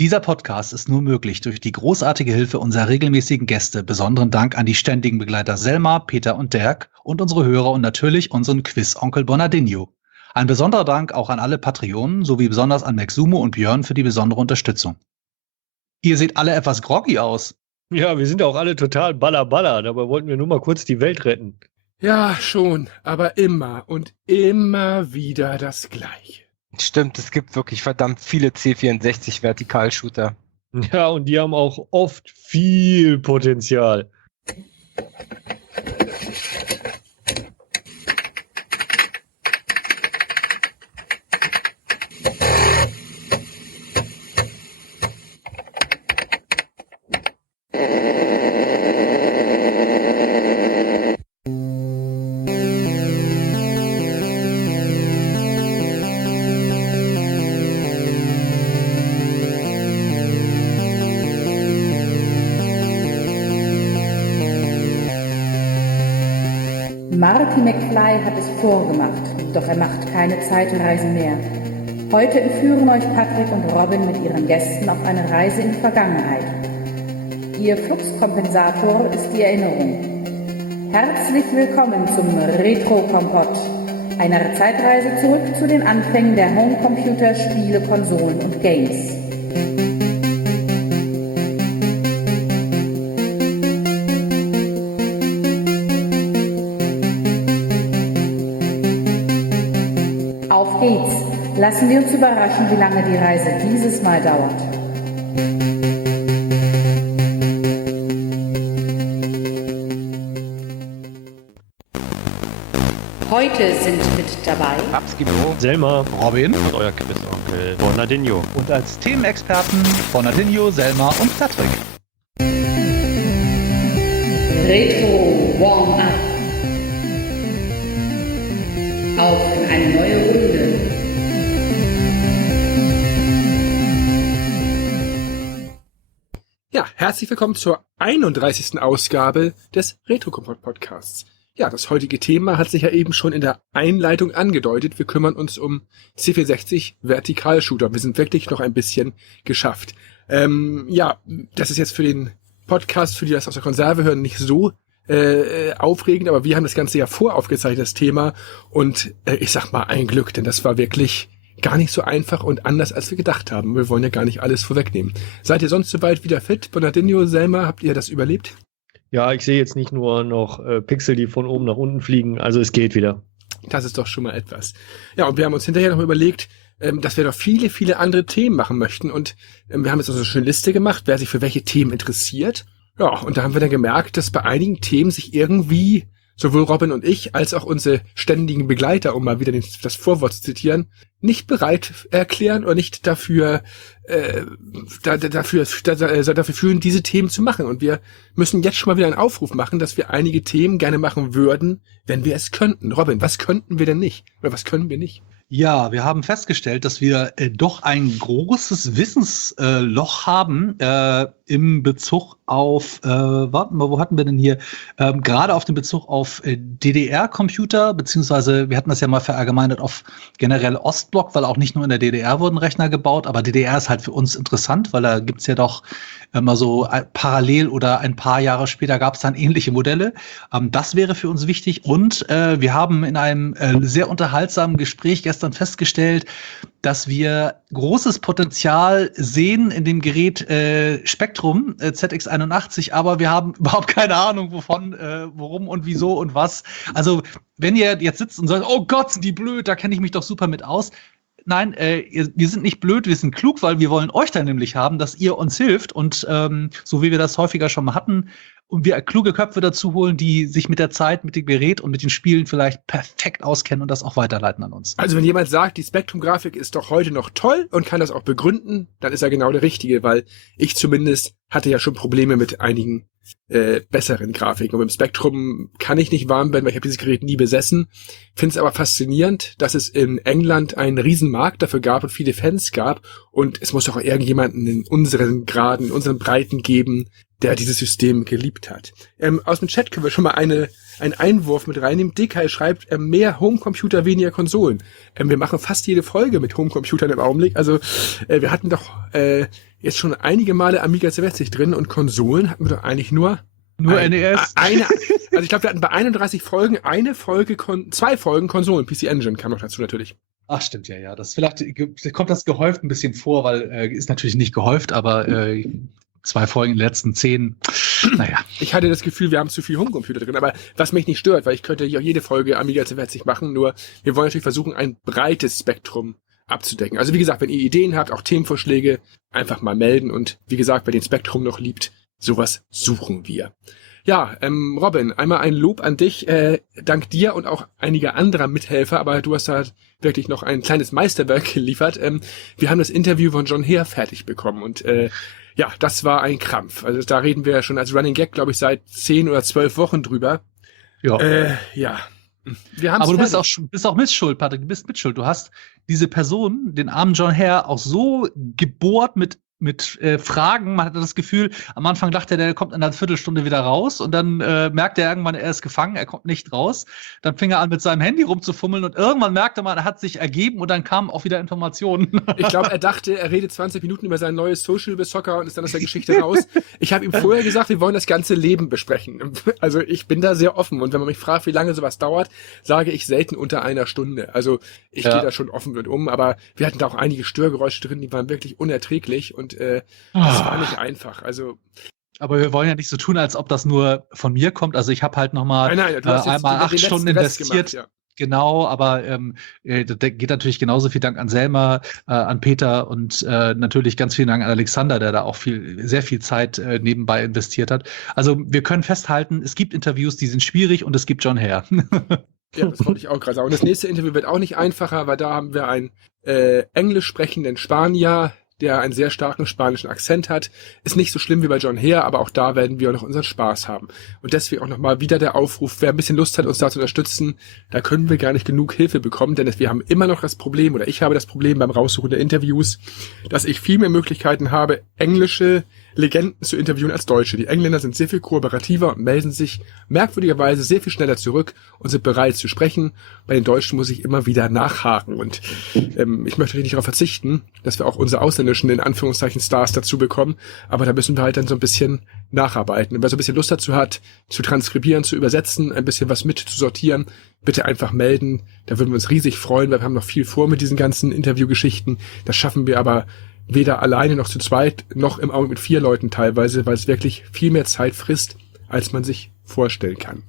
Dieser Podcast ist nur möglich durch die großartige Hilfe unserer regelmäßigen Gäste. Besonderen Dank an die ständigen Begleiter Selma, Peter und Dirk und unsere Hörer und natürlich unseren Quiz-Onkel Bonadinho. Ein besonderer Dank auch an alle Patreonen sowie besonders an Maxumo und Björn für die besondere Unterstützung. Ihr seht alle etwas groggy aus. Ja, wir sind auch alle total baller. Dabei wollten wir nur mal kurz die Welt retten. Ja, schon, aber immer und immer wieder das Gleiche. Stimmt, es gibt wirklich verdammt viele C64-Vertikalshooter. Ja, und die haben auch oft viel Potenzial. Marty McFly hat es vorgemacht, doch er macht keine Zeitreisen mehr. Heute entführen euch Patrick und Robin mit ihren Gästen auf eine Reise in die Vergangenheit. Ihr Fluxkompensator ist die Erinnerung. Herzlich willkommen zum Retro-Kompott, einer Zeitreise zurück zu den Anfängen der Homecomputer, Spiele, Konsolen und Games. Auf geht's! Lassen wir uns überraschen, wie lange die Reise dieses Mal dauert. Heute sind mit dabei Babski Bro. Selma Robin und euer Quiz-Onkel Bonadinho. und als Themenexperten Bonadinho, Selma und Patrick. Retro Warm-Up. Auf in eine neue Runde. Ja, herzlich willkommen zur 31. Ausgabe des Retro-Kompott-Podcasts. Ja, das heutige Thema hat sich ja eben schon in der Einleitung angedeutet. Wir kümmern uns um C64 Vertikalshooter. Wir sind wirklich noch ein bisschen geschafft. Ja, das ist jetzt für den Podcast, für die das aus der Konserve hören, nicht so aufregend, aber wir haben das Ganze ja voraufgezeichnet, das Thema. Und ich sag mal ein Glück, denn das war wirklich gar nicht so einfach und anders, als wir gedacht haben. Wir wollen ja gar nicht alles vorwegnehmen. Seid ihr sonst soweit wieder fit? Bonadinho, Selma, habt ihr das überlebt? Ja, ich sehe jetzt nicht nur noch Pixel, die von oben nach unten fliegen, also es geht wieder. Das ist doch schon mal etwas. Ja, und wir haben uns hinterher noch überlegt, dass wir noch viele, viele andere Themen machen möchten. Und wir haben jetzt also eine schöne Liste gemacht, wer sich für welche Themen interessiert. Ja, und da haben wir dann gemerkt, dass bei einigen Themen sich irgendwie sowohl Robin und ich als auch unsere ständigen Begleiter, um mal wieder das Vorwort zu zitieren, nicht bereit erklären oder nicht dafür fühlen, diese Themen zu machen. Und wir müssen jetzt schon mal wieder einen Aufruf machen, dass wir einige Themen gerne machen würden, wenn wir es könnten. Robin, was könnten wir denn nicht? Oder was können wir nicht? Ja, wir haben festgestellt, dass wir doch ein großes Wissensloch haben im Bezug auf, warten wir, wo hatten wir denn hier? Gerade auf den Bezug auf DDR-Computer, beziehungsweise wir hatten das ja mal verallgemeinert auf generell Ostblock, weil auch nicht nur in der DDR wurden Rechner gebaut, aber DDR ist halt für uns interessant, weil da gibt's ja doch immer so parallel oder ein paar Jahre später gab es dann ähnliche Modelle. Das wäre für uns wichtig. Und wir haben in einem sehr unterhaltsamen Gespräch gestern festgestellt, dass wir großes Potenzial sehen in dem Gerät Spectrum ZX81, aber wir haben überhaupt keine Ahnung, wovon, worum und wieso und was. Also, wenn ihr jetzt sitzt und sagt, oh Gott, sind die blöd, da kenne ich mich doch super mit aus. Nein, wir sind nicht blöd, wir sind klug, weil wir wollen euch dann nämlich haben, dass ihr uns hilft und so wie wir das häufiger schon mal hatten, und wir kluge Köpfe dazu holen, die sich mit der Zeit, mit dem Gerät und mit den Spielen vielleicht perfekt auskennen und das auch weiterleiten an uns. Also wenn jemand sagt, die Spectrum-Grafik ist doch heute noch toll und kann das auch begründen, dann ist er genau der Richtige, weil ich zumindest hatte ja schon Probleme mit einigen besseren Grafiken. Und mit dem Spectrum kann ich nicht warm werden, weil ich habe dieses Gerät nie besessen. Finde es aber faszinierend, dass es in England einen riesen Markt dafür gab und viele Fans gab. Und es muss doch auch irgendjemanden in unseren Graden, in unseren Breiten geben, der dieses System geliebt hat. Aus dem Chat können wir schon mal einen Einwurf mit reinnehmen. DK schreibt, mehr Homecomputer, weniger Konsolen. Wir machen fast jede Folge mit Homecomputern im Augenblick. Also wir hatten doch jetzt schon einige Male Amiga 760 drin und Konsolen hatten wir doch eigentlich nur NES. Also ich glaube, wir hatten bei 31 Folgen zwei Folgen Konsolen. PC Engine kam noch dazu natürlich. Ach, stimmt, ja. Vielleicht kommt das gehäuft ein bisschen vor, weil ist natürlich nicht gehäuft, aber 2 Folgen in den letzten 10, naja. Ich hatte das Gefühl, wir haben zu viel Homecomputer drin, aber was mich nicht stört, weil ich könnte hier auch jede Folge Amiga 760 machen, nur wir wollen natürlich versuchen, ein breites Spektrum abzudecken. Also wie gesagt, wenn ihr Ideen habt, auch Themenvorschläge, einfach mal melden und wie gesagt, wer den Spektrum noch liebt, sowas suchen wir. Ja, Robin, einmal ein Lob an dich, dank dir und auch einiger anderer Mithelfer, aber du hast da wirklich noch ein kleines Meisterwerk geliefert. Wir haben das Interview von John Heer fertig bekommen und ja, das war ein Krampf. Also da reden wir schon als Running Gag, glaube ich, seit 10 oder 12 Wochen drüber. Ja. Ja. Wir haben's Aber du fertig. bist auch mitschuld, Patrick, du bist mitschuld. Du hast diese Person, den armen John Heer, auch so gebohrt mit Fragen. Man hatte das Gefühl, am Anfang dachte er, der kommt in einer Viertelstunde wieder raus und dann merkte er irgendwann, er ist gefangen, er kommt nicht raus. Dann fing er an, mit seinem Handy rumzufummeln und irgendwann merkte man, er hat sich ergeben und dann kamen auch wieder Informationen. Ich glaube, er dachte, er redet 20 Minuten über sein neues Social Soccer und ist dann aus der Geschichte raus. Ich habe ihm vorher gesagt, wir wollen das ganze Leben besprechen. Also ich bin da sehr offen und wenn man mich fragt, wie lange sowas dauert, sage ich selten unter einer Stunde. Also ich gehe da schon offen mit um, aber wir hatten da auch einige Störgeräusche drin, die waren wirklich unerträglich und das war nicht einfach. Also Aber wir wollen ja nicht so tun, als ob das nur von mir kommt. Also ich habe halt nochmal nein, du hast jetzt einmal 8 den Stunden letzten Rest investiert. gemacht, ja. Genau, aber da geht natürlich genauso viel Dank an Selma, an Peter und natürlich ganz vielen Dank an Alexander, der da auch sehr viel Zeit nebenbei investiert hat. Also wir können festhalten, es gibt Interviews, die sind schwierig und es gibt John Heer. Ja, das wollte ich auch gerade sagen. Und das nächste Interview wird auch nicht einfacher, weil da haben wir einen englisch sprechenden Spanier, der einen sehr starken spanischen Akzent hat. Ist nicht so schlimm wie bei John Heer, aber auch da werden wir noch unseren Spaß haben. Und deswegen auch nochmal wieder der Aufruf, wer ein bisschen Lust hat, uns da zu unterstützen, da können wir gar nicht genug Hilfe bekommen, denn wir haben immer noch das Problem, oder ich habe das Problem beim Raussuchen der Interviews, dass ich viel mehr Möglichkeiten habe, englische Legenden zu interviewen als Deutsche. Die Engländer sind sehr viel kooperativer und melden sich merkwürdigerweise sehr viel schneller zurück und sind bereit zu sprechen. Bei den Deutschen muss ich immer wieder nachhaken und ich möchte nicht darauf verzichten, dass wir auch unsere ausländischen, in Anführungszeichen, Stars dazu bekommen, aber da müssen wir halt dann so ein bisschen nacharbeiten. Und wer so ein bisschen Lust dazu hat, zu transkribieren, zu übersetzen, ein bisschen was mit zu sortieren, bitte einfach melden. Da würden wir uns riesig freuen, weil wir haben noch viel vor mit diesen ganzen Interviewgeschichten. Das schaffen wir aber weder alleine noch zu zweit, noch im Augenblick mit 4 Leuten teilweise, weil es wirklich viel mehr Zeit frisst, als man sich vorstellen kann.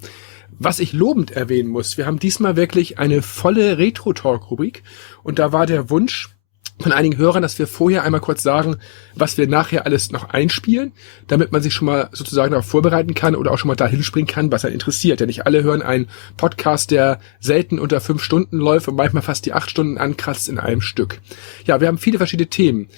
Was ich lobend erwähnen muss, wir haben diesmal wirklich eine volle Retro-Talk-Rubrik und da war der Wunsch von einigen Hörern, dass wir vorher einmal kurz sagen, was wir nachher alles noch einspielen, damit man sich schon mal sozusagen darauf vorbereiten kann oder auch schon mal dahin springen kann, was einen interessiert. Denn nicht alle hören einen Podcast, der selten unter 5 Stunden läuft und manchmal fast die 8 Stunden ankratzt in einem Stück. Ja, wir haben viele verschiedene Themen.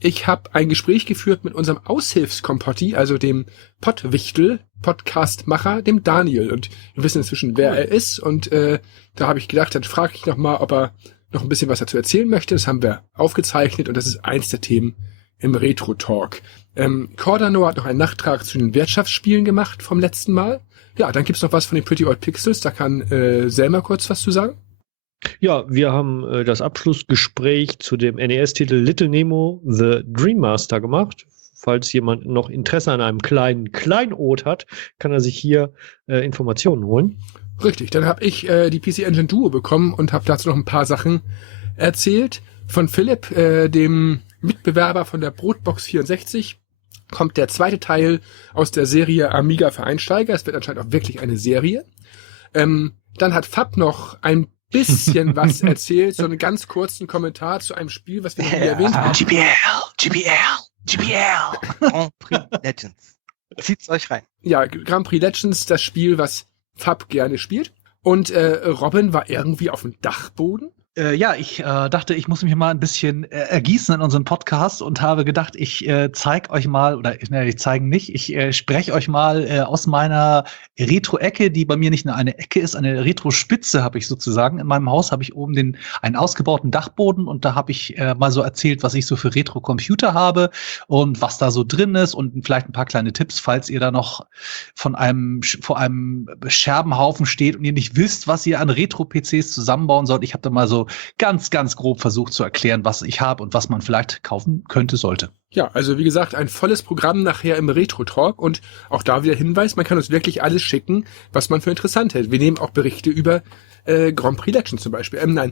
Ich habe ein Gespräch geführt mit unserem Aushilfskompotti, also dem Pottwichtel, Podcastmacher, dem Daniel. Und wir wissen inzwischen, wer er ist. Und da habe ich gedacht, dann frage ich nochmal, ob er noch ein bisschen was dazu erzählen möchte. Das haben wir aufgezeichnet und das ist eins der Themen im Retro-Talk. Cordano hat noch einen Nachtrag zu den Wirtschaftsspielen gemacht vom letzten Mal. Ja, dann gibt's noch was von den Pretty Old Pixels. Da kann Selma kurz was zu sagen. Ja, wir haben das Abschlussgespräch zu dem NES-Titel Little Nemo The Dream Master gemacht. Falls jemand noch Interesse an einem kleinen Kleinod hat, kann er sich hier Informationen holen. Richtig, dann habe ich die PC Engine Duo bekommen und habe dazu noch ein paar Sachen erzählt. Von Philipp, dem Mitbewerber von der Brotbox 64, kommt der zweite Teil aus der Serie Amiga für Einsteiger. Es wird anscheinend auch wirklich eine Serie. Dann hat Fab noch ein bisschen was erzählt, so einen ganz kurzen Kommentar zu einem Spiel, was wir noch nie erwähnt haben. GBL. Grand Prix Legends. Zieht's euch rein. Ja, Grand Prix Legends, das Spiel, was Fab gerne spielt. Und Robin war irgendwie auf dem Dachboden. Ja, ich dachte, ich muss mich mal ein bisschen ergießen in unserem Podcast und habe gedacht, ich zeige euch mal, oder ich zeige nicht, ich spreche euch mal aus meiner Retro-Ecke, die bei mir nicht nur eine Ecke ist, eine Retro-Spitze habe ich sozusagen. In meinem Haus habe ich oben einen ausgebauten Dachboden und da habe ich mal so erzählt, was ich so für Retro-Computer habe und was da so drin ist und vielleicht ein paar kleine Tipps, falls ihr da noch vor einem Scherbenhaufen steht und ihr nicht wisst, was ihr an Retro-PCs zusammenbauen sollt. Ich habe da mal so so ganz, ganz grob versucht zu erklären, was ich habe und was man vielleicht kaufen könnte, sollte. Ja, also wie gesagt, ein volles Programm nachher im Retro-Talk und auch da wieder Hinweis, man kann uns wirklich alles schicken, was man für interessant hält. Wir nehmen auch Berichte über Grand Prix Legends zum Beispiel. Nein.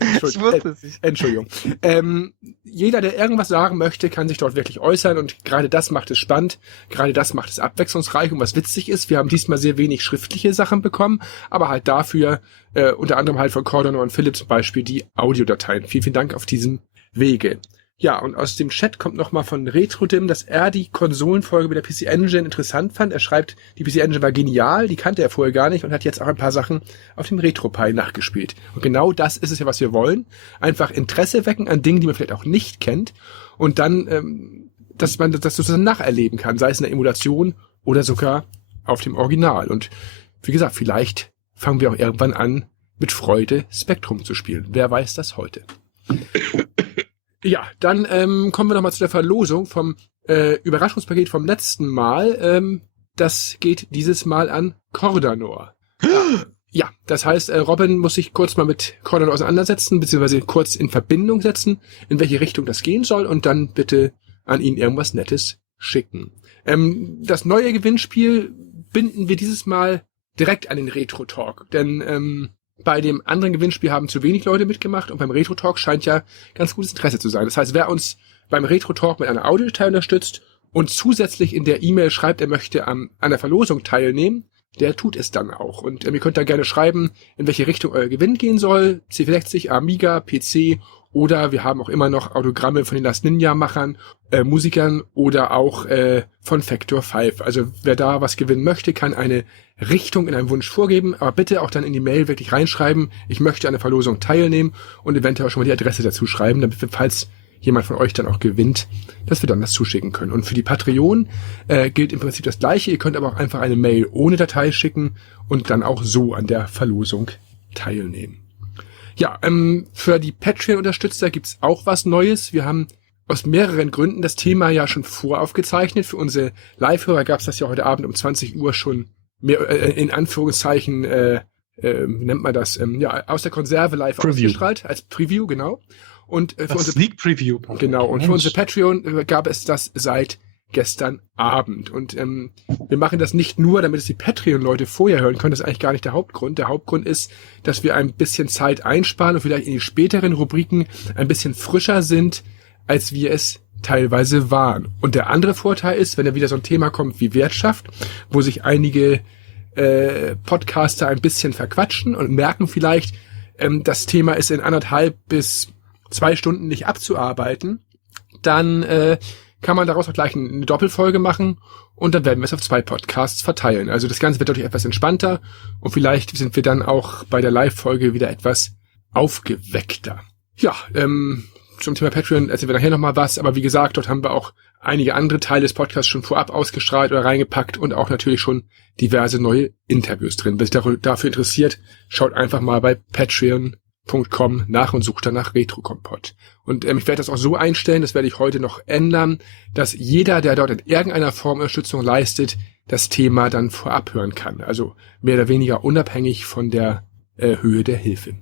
Ich wusste es nicht. Entschuldigung. Jeder, der irgendwas sagen möchte, kann sich dort wirklich äußern und gerade das macht es spannend, gerade das macht es abwechslungsreich und was witzig ist, wir haben diesmal sehr wenig schriftliche Sachen bekommen, aber halt dafür unter anderem halt von Cordonor und Philipp zum Beispiel die Audiodateien. Vielen, vielen Dank auf diesem Wege. Ja, und aus dem Chat kommt nochmal von RetroDim, dass er die Konsolenfolge mit der PC Engine interessant fand. Er schreibt, die PC Engine war genial, die kannte er vorher gar nicht und hat jetzt auch ein paar Sachen auf dem RetroPie nachgespielt. Und genau das ist es ja, was wir wollen. Einfach Interesse wecken an Dingen, die man vielleicht auch nicht kennt und dann, dass man das sozusagen nacherleben kann, sei es in der Emulation oder sogar auf dem Original. Und wie gesagt, vielleicht fangen wir auch irgendwann an, mit Freude Spectrum zu spielen. Wer weiß das heute? Ja, dann kommen wir nochmal zu der Verlosung vom Überraschungspaket vom letzten Mal. Das geht dieses Mal an Cordonor. Ja, das heißt, Robin muss sich kurz mal mit Cordonor auseinandersetzen, beziehungsweise kurz in Verbindung setzen, in welche Richtung das gehen soll und dann bitte an ihn irgendwas Nettes schicken. Das neue Gewinnspiel binden wir dieses Mal direkt an den Retro-Talk, denn bei dem anderen Gewinnspiel haben zu wenig Leute mitgemacht und beim Retro-Talk scheint ja ganz gutes Interesse zu sein. Das heißt, wer uns beim Retro-Talk mit einer Audiodatei unterstützt und zusätzlich in der E-Mail schreibt, er möchte an der Verlosung teilnehmen, der tut es dann auch. Und ihr könnt da gerne schreiben, in welche Richtung euer Gewinn gehen soll. C64, Amiga, PC oder wir haben auch immer noch Autogramme von den Last Ninja-Machern, Musikern oder auch von Factor 5. Also wer da was gewinnen möchte, kann eine Richtung in einem Wunsch vorgeben, aber bitte auch dann in die Mail wirklich reinschreiben, ich möchte an der Verlosung teilnehmen und eventuell auch schon mal die Adresse dazu schreiben, damit wir, falls jemand von euch dann auch gewinnt, dass wir dann das zuschicken können. Und für die Patreon gilt im Prinzip das Gleiche. Ihr könnt aber auch einfach eine Mail ohne Datei schicken und dann auch so an der Verlosung teilnehmen. Ja, für die Patreon-Unterstützer gibt's auch was Neues. Wir haben aus mehreren Gründen das Thema ja schon voraufgezeichnet. Für unsere Live-Hörer gab's das ja heute Abend um 20 Uhr schon mehr, in Anführungszeichen, nennt man das, aus der Konserve live ausgestrahlt, als Preview, genau. Und für unsere Sneak Preview. Genau, und für unsere Patreon gab es das seit gestern Abend. Und wir machen das nicht nur, damit es die Patreon-Leute vorher hören können, das ist eigentlich gar nicht der Hauptgrund. Der Hauptgrund ist, dass wir ein bisschen Zeit einsparen und vielleicht in die späteren Rubriken ein bisschen frischer sind, als wir es teilweise waren. Und der andere Vorteil ist, wenn da wieder so ein Thema kommt wie Wirtschaft, wo sich einige Podcaster ein bisschen verquatschen und merken vielleicht, das Thema ist in 1,5 bis 2 Stunden nicht abzuarbeiten, dann kann man daraus auch gleich eine Doppelfolge machen und dann werden wir es auf 2 Podcasts verteilen. Also das Ganze wird dadurch etwas entspannter und vielleicht sind wir dann auch bei der Live-Folge wieder etwas aufgeweckter. Ja, zum Thema Patreon erzählen wir nachher nochmal was, aber wie gesagt, dort haben wir auch einige andere Teile des Podcasts schon vorab ausgestrahlt oder reingepackt und auch natürlich schon diverse neue Interviews drin. Wer sich dafür interessiert, schaut einfach mal bei patreon.com nach und sucht danach RetroCompot. Und ich werde das auch so einstellen, das werde ich heute noch ändern, dass jeder, der dort in irgendeiner Form Unterstützung leistet, das Thema dann vorab hören kann. Also mehr oder weniger unabhängig von der Höhe der Hilfe.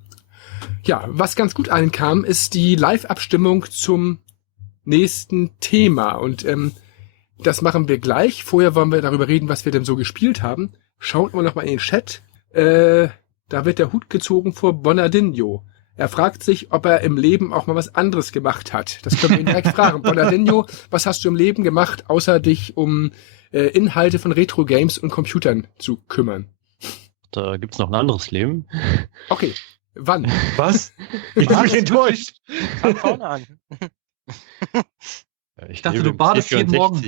Ja, was ganz gut ankam, ist die Live-Abstimmung zum nächsten Thema. Und das machen wir gleich. Vorher wollen wir darüber reden, was wir denn so gespielt haben. Schaut mal noch mal in den Chat. Da wird der Hut gezogen vor Bonadinho. Er fragt sich, ob er im Leben auch mal was anderes gemacht hat. Das können wir ihn direkt fragen. Bonadinho, was hast du im Leben gemacht, außer dich um Inhalte von Retro-Games und Computern zu kümmern? Da gibt's noch ein anderes Leben. Okay, wann? Was? Ich bin enttäuscht. Fang vorne an. Ich dachte, du badest jeden Morgen.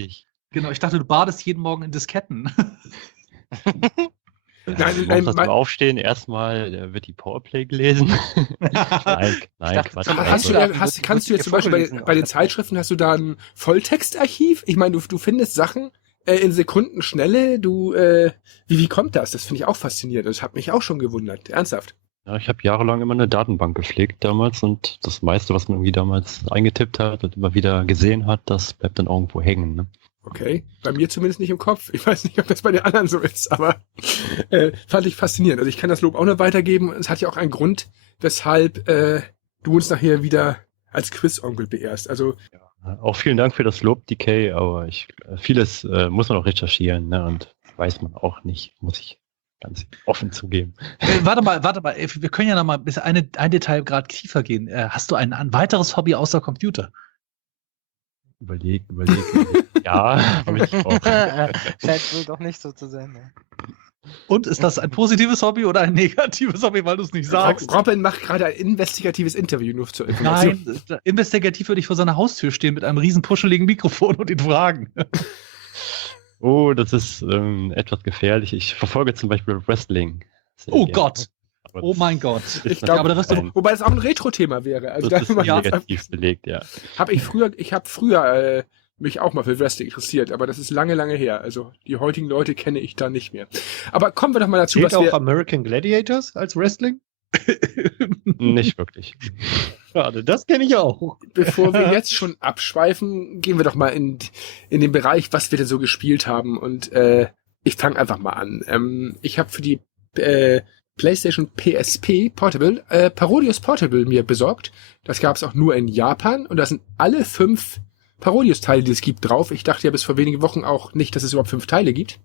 Genau, ich dachte, du badest jeden Morgen in Disketten. Nein, das beim Aufstehen erstmal wird die Powerplay gelesen. Nein, Quatsch. Kannst du jetzt zum Beispiel bei den Zeitschriften, hast du da ein Volltextarchiv? Ich meine, du findest Sachen in Sekundenschnelle. Wie kommt das? Das finde ich auch faszinierend. Das hat mich auch schon gewundert. Ernsthaft. Ja, ich habe jahrelang immer eine Datenbank gepflegt damals und das meiste, was man irgendwie damals eingetippt hat und immer wieder gesehen hat, das bleibt dann irgendwo hängen. Ne? Okay, bei mir zumindest nicht im Kopf. Ich weiß nicht, ob das bei den anderen so ist, aber fand ich faszinierend. Also ich kann das Lob auch noch weitergeben. Es hat ja auch einen Grund, weshalb du uns nachher wieder als Quiz-Onkel beehrst. Also Auch vielen Dank für das Lob, DK, aber vieles muss man auch recherchieren, ne, und weiß man auch nicht, muss ich ganz offen zugeben. Warte mal, wir können ja noch mal bis ein Detail gerade tiefer gehen. Hast du ein weiteres Hobby außer Computer? Überleg. Ja, habe ich auch. Scheint wohl doch nicht so zu sein. Ne? Und ist das ein positives Hobby oder ein negatives Hobby, weil du es nicht sagst? Robin macht gerade ein investigatives Interview nur zur Information. Nein, investigativ würde ich vor seiner Haustür stehen mit einem riesen puscheligen Mikrofon und ihn fragen. Oh, das ist etwas gefährlich. Ich verfolge zum Beispiel Wrestling. Oh Gott. Oh mein Gott. Ich glaube, wobei das auch ein Retro-Thema wäre. Also das ist negativ belegt, ja. Ich habe früher mich auch mal für Wrestling interessiert, aber das ist lange, lange her. Also die heutigen Leute kenne ich da nicht mehr. Aber kommen wir doch mal dazu, Steht auch American Gladiators als Wrestling? Nicht wirklich. Schade, das kenne ich auch. Bevor wir jetzt schon abschweifen, gehen wir doch mal in den Bereich, was wir denn so gespielt haben. Und ich fange einfach mal an. Ich habe für die PlayStation PSP Portable Parodius Portable mir besorgt. Das gab es auch nur in Japan und da sind alle 5 Parodius-Teile, die es gibt, drauf. Ich dachte ja bis vor wenigen Wochen auch nicht, dass es überhaupt 5 Teile gibt.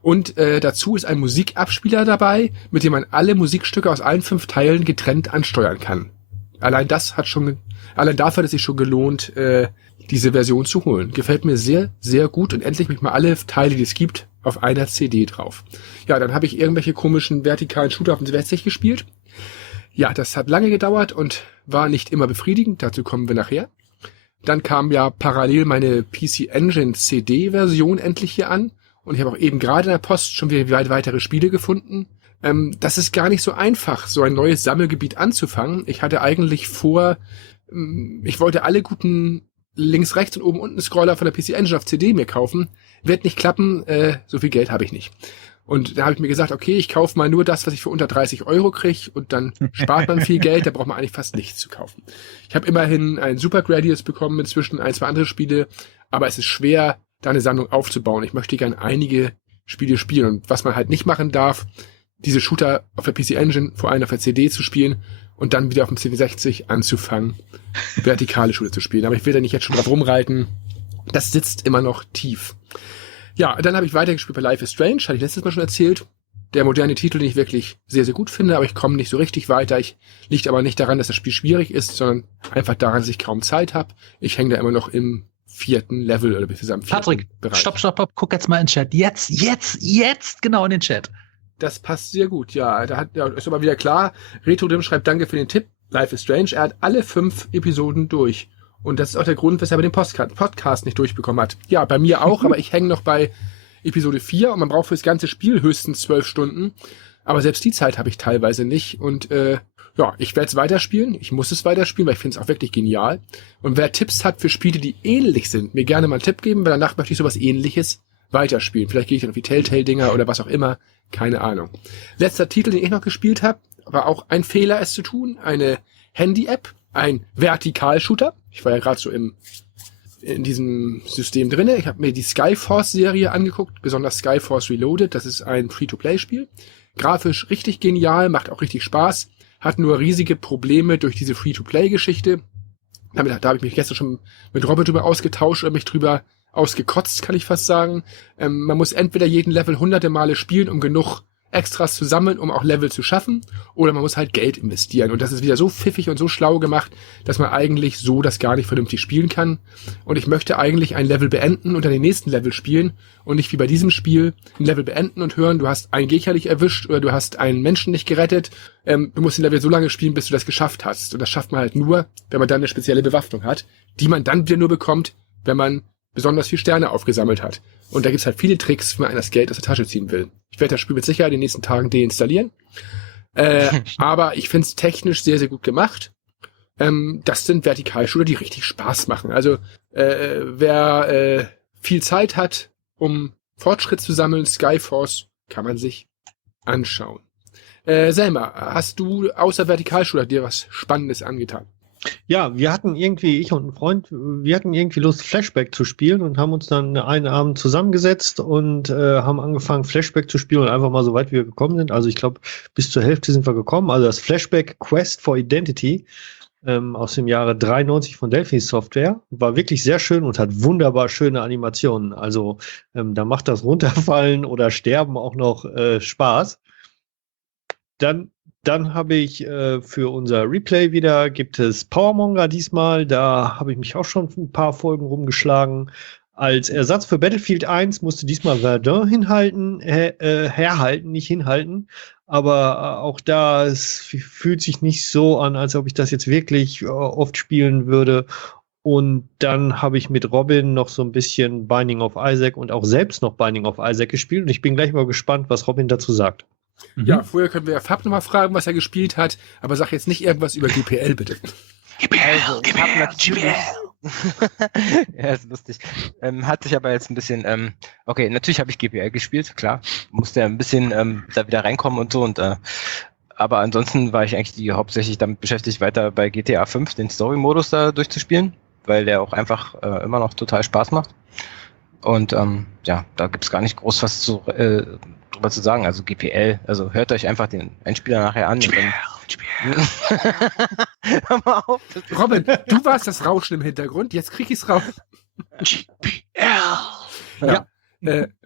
Und dazu ist ein Musikabspieler dabei, mit dem man alle Musikstücke aus allen 5 Teilen getrennt ansteuern kann. Allein dafür hat es sich schon gelohnt, diese Version zu holen. Gefällt mir sehr, sehr gut und endlich mit mal alle Teile, die es gibt, auf einer CD drauf. Ja, dann habe ich irgendwelche komischen vertikalen Shooter auf dem 60 gespielt. Ja, das hat lange gedauert und war nicht immer befriedigend. Dazu kommen wir nachher. Dann kam ja parallel meine PC Engine CD-Version endlich hier an. Und ich habe auch eben gerade in der Post schon wieder weitere Spiele gefunden. Das ist gar nicht so einfach, so ein neues Sammelgebiet anzufangen. Ich hatte eigentlich vor, ich wollte alle guten links, rechts und oben unten Scroller von der PC Engine auf CD mir kaufen. Wird nicht klappen, so viel Geld habe ich nicht. Und da habe ich mir gesagt, okay, ich kaufe mal nur das, was ich für unter 30 € kriege und dann spart man viel Geld, da braucht man eigentlich fast nichts zu kaufen. Ich habe immerhin einen Super Gradius bekommen, inzwischen 1, 2 andere Spiele, aber es ist schwer, da eine Sammlung aufzubauen. Ich möchte gerne einige Spiele spielen und was man halt nicht machen darf, diese Shooter auf der PC Engine vor allem auf der CD zu spielen und dann wieder auf dem C64 anzufangen, vertikale Shooter zu spielen. Aber ich will da nicht jetzt schon drauf rumreiten. Das sitzt immer noch tief. Ja, dann habe ich weitergespielt bei Life is Strange, hatte ich letztes Mal schon erzählt. Der moderne Titel, den ich wirklich sehr, sehr gut finde, aber ich komme nicht so richtig weiter. Liegt aber nicht daran, dass das Spiel schwierig ist, sondern einfach daran, dass ich kaum Zeit habe. Ich hänge da immer noch im 4. Level oder bis am 4. Patrick, Bereich. Stopp, guck jetzt mal in den Chat. Jetzt genau in den Chat. Das passt sehr gut, ja. Ist aber wieder klar. RetroDim schreibt danke für den Tipp. Life is Strange. Er hat alle 5 Episoden durch. Und das ist auch der Grund, weshalb er den Podcast nicht durchbekommen hat. Ja, bei mir auch, aber ich hänge noch bei Episode 4 und man braucht fürs ganze Spiel höchstens 12 Stunden. Aber selbst die Zeit habe ich teilweise nicht. Und ich werde es weiterspielen. Ich muss es weiterspielen, weil ich finde es auch wirklich genial. Und wer Tipps hat für Spiele, die ähnlich sind, mir gerne mal einen Tipp geben, weil danach möchte ich sowas Ähnliches weiterspielen. Vielleicht gehe ich dann auf die Telltale-Dinger oder was auch immer. Keine Ahnung. Letzter Titel, den ich noch gespielt habe, war auch ein Fehler, es zu tun. Eine Handy-App, ein Vertikalshooter. Ich war ja gerade so in diesem System drinne. Ich habe mir die Skyforce-Serie angeguckt, besonders Skyforce Reloaded. Das ist ein Free-to-Play-Spiel. Grafisch richtig genial, macht auch richtig Spaß. Hat nur riesige Probleme durch diese Free-to-Play-Geschichte. Da habe ich mich gestern schon mit Robin drüber ausgetauscht oder mich drüber ausgekotzt, kann ich fast sagen. Man muss entweder jeden Level hunderte Male spielen, um genug Extras zu sammeln, um auch Level zu schaffen, oder man muss halt Geld investieren. Und das ist wieder so pfiffig und so schlau gemacht, dass man eigentlich so das gar nicht vernünftig spielen kann. Und ich möchte eigentlich ein Level beenden und dann den nächsten Level spielen und nicht wie bei diesem Spiel ein Level beenden und hören, du hast einen Gegner nicht erwischt oder du hast einen Menschen nicht gerettet. Du musst den Level so lange spielen, bis du das geschafft hast. Und das schafft man halt nur, wenn man dann eine spezielle Bewaffnung hat, die man dann wieder nur bekommt, wenn man besonders viel Sterne aufgesammelt hat. Und da gibt's halt viele Tricks, wenn man das Geld aus der Tasche ziehen will. Ich werde das Spiel mit Sicherheit in den nächsten Tagen deinstallieren. Aber ich find's technisch sehr, sehr gut gemacht. Das sind Vertikalshooter, die richtig Spaß machen. Also wer viel Zeit hat, um Fortschritt zu sammeln, Skyforce kann man sich anschauen. Selma, hast du außer Vertikalshooter dir was Spannendes angetan? Ja, wir hatten irgendwie, ich und ein Freund, wir hatten irgendwie Lust, Flashback zu spielen und haben uns dann einen Abend zusammengesetzt und haben angefangen, Flashback zu spielen und einfach mal so weit, wie wir gekommen sind. Also ich glaube, bis zur Hälfte sind wir gekommen. Also das Flashback Quest for Identity aus dem Jahre 93 von Delphi Software war wirklich sehr schön und hat wunderbar schöne Animationen. Also da macht das Runterfallen oder Sterben auch noch Spaß. Dann habe ich für unser Replay wieder, gibt es Powermonger diesmal. Da habe ich mich auch schon ein paar Folgen rumgeschlagen. Als Ersatz für Battlefield 1 musste diesmal Verdun herhalten, nicht hinhalten. Aber auch da, es fühlt sich nicht so an, als ob ich das jetzt wirklich oft spielen würde. Und dann habe ich mit Robin noch so ein bisschen Binding of Isaac und auch selbst noch Binding of Isaac gespielt. Und ich bin gleich mal gespannt, was Robin dazu sagt. Ja, vorher können wir ja Fab nochmal fragen, was er gespielt hat, aber sag jetzt nicht irgendwas über GPL, bitte. Also, ich habe natürlich. Ja, ist lustig. Hat sich aber jetzt ein bisschen, okay, natürlich habe ich GPL gespielt, klar. Musste ja ein bisschen da wieder reinkommen und so. Aber ansonsten war ich eigentlich hauptsächlich damit beschäftigt, weiter bei GTA 5 den Story-Modus da durchzuspielen, weil der auch einfach immer noch total Spaß macht. Und ja, da gibt's gar nicht groß was drüber zu sagen. Also GPL, also hört euch einfach den Einspieler nachher an. GPL. Hör mal auf. Robin, du warst das Rauschen im Hintergrund, jetzt krieg ich's raus. GPL. Ja.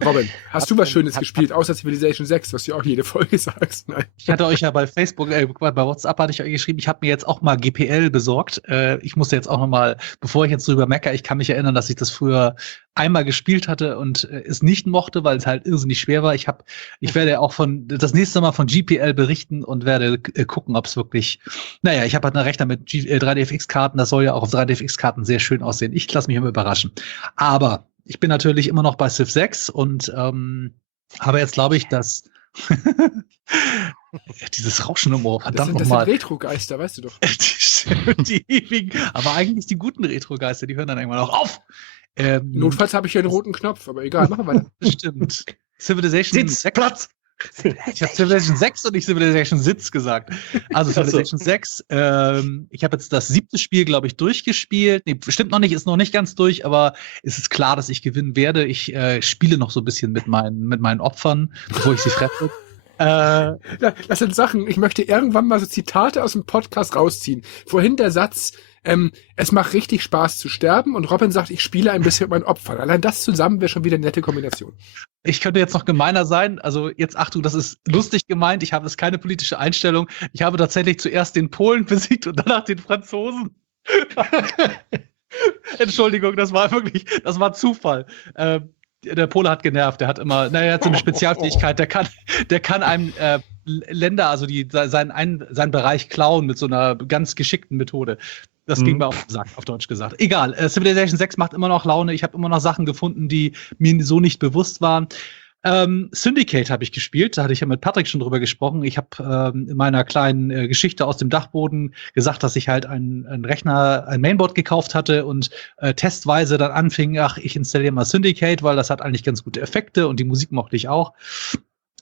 Robin, hast du was Schönes gespielt, außer Civilization 6, was du auch jede Folge sagst? Nein. Ich hatte euch ja bei Facebook, bei WhatsApp hatte ich euch geschrieben, ich habe mir jetzt auch mal GPL besorgt. Ich musste jetzt auch noch mal, bevor ich jetzt drüber meckere, ich kann mich erinnern, dass ich das früher einmal gespielt hatte und es nicht mochte, weil es halt irrsinnig schwer war. Ich werde auch das nächste Mal von GPL berichten und werde gucken, ob es wirklich, naja, ich habe halt einen Rechner mit 3DFX-Karten, das soll ja auch auf 3DFX-Karten sehr schön aussehen. Ich lasse mich immer überraschen. Aber ich bin natürlich immer noch bei Civ 6 und habe jetzt, glaube ich, dieses Rauschen im Ohr, verdammt nochmal. Das sind Retro-Geister, weißt du doch. die ewigen, aber eigentlich die guten Retro-Geister, die hören dann irgendwann auch auf. Notfalls habe ich ja einen roten Knopf, aber egal, machen wir weiter. Stimmt. Civilization 6. Platz! Ich habe Civilization 6 und nicht Civilization Sitz gesagt. Also Civilization 6. Ich habe jetzt das 7. Spiel, glaube ich, durchgespielt. Nee, stimmt noch nicht, ist noch nicht ganz durch, aber es ist klar, dass ich gewinnen werde. Ich spiele noch so ein bisschen mit meinen Opfern, bevor ich sie fresse. Das sind Sachen, ich möchte irgendwann mal so Zitate aus dem Podcast rausziehen. Vorhin der Satz, es macht richtig Spaß zu sterben und Robin sagt, ich spiele ein bisschen mit meinen Opfern. Allein das zusammen wäre schon wieder eine nette Kombination. Ich könnte jetzt noch gemeiner sein. Also jetzt Achtung, das ist lustig gemeint. Ich habe jetzt keine politische Einstellung. Ich habe tatsächlich zuerst den Polen besiegt und danach den Franzosen. Entschuldigung, das war Zufall. Der Pole hat genervt. Der hat so eine Spezialfähigkeit. Der kann einem Länder, also seinen Bereich klauen mit so einer ganz geschickten Methode. Das ging mir auf den Sack, auf Deutsch gesagt. Egal, Civilization 6 macht immer noch Laune. Ich habe immer noch Sachen gefunden, die mir so nicht bewusst waren. Syndicate habe ich gespielt, da hatte ich ja mit Patrick schon drüber gesprochen. Ich habe in meiner kleinen Geschichte aus dem Dachboden gesagt, dass ich halt einen Rechner, ein Mainboard gekauft hatte und testweise dann anfing, ich installiere mal Syndicate, weil das hat eigentlich ganz gute Effekte und die Musik mochte ich auch.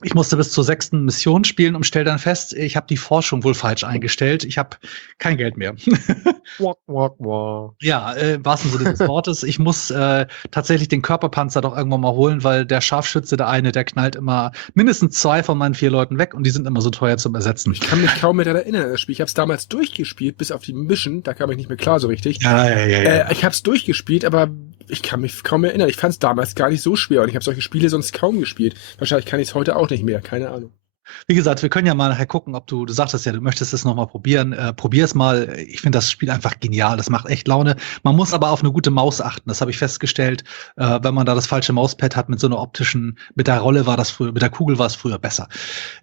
Ich musste bis zur 6. Mission spielen und stelle dann fest, ich habe die Forschung wohl falsch eingestellt. Ich habe kein Geld mehr. Ja, im wahrsten Sinne des Wortes. Ich muss tatsächlich den Körperpanzer doch irgendwann mal holen, weil der Scharfschütze, der knallt immer mindestens 2 von meinen 4 Leuten weg und die sind immer so teuer zum Ersetzen. Ich kann mich kaum mehr daran erinnern, das Spiel. Ich habe es damals durchgespielt, bis auf die Mission. Da kam ich nicht mehr klar so richtig. Ja. Ich habe es durchgespielt, aber ich kann mich kaum mehr erinnern. Ich fand es damals gar nicht so schwer und ich habe solche Spiele sonst kaum gespielt. Wahrscheinlich kann ich es heute auch nicht mehr, keine Ahnung. Wie gesagt, wir können ja mal nachher gucken, ob du sagtest ja, du möchtest es nochmal probieren. Probier es mal. Ich finde das Spiel einfach genial. Das macht echt Laune. Man muss aber auf eine gute Maus achten. Das habe ich festgestellt. Wenn man da das falsche Mauspad hat mit so einer mit der Kugel war es früher besser.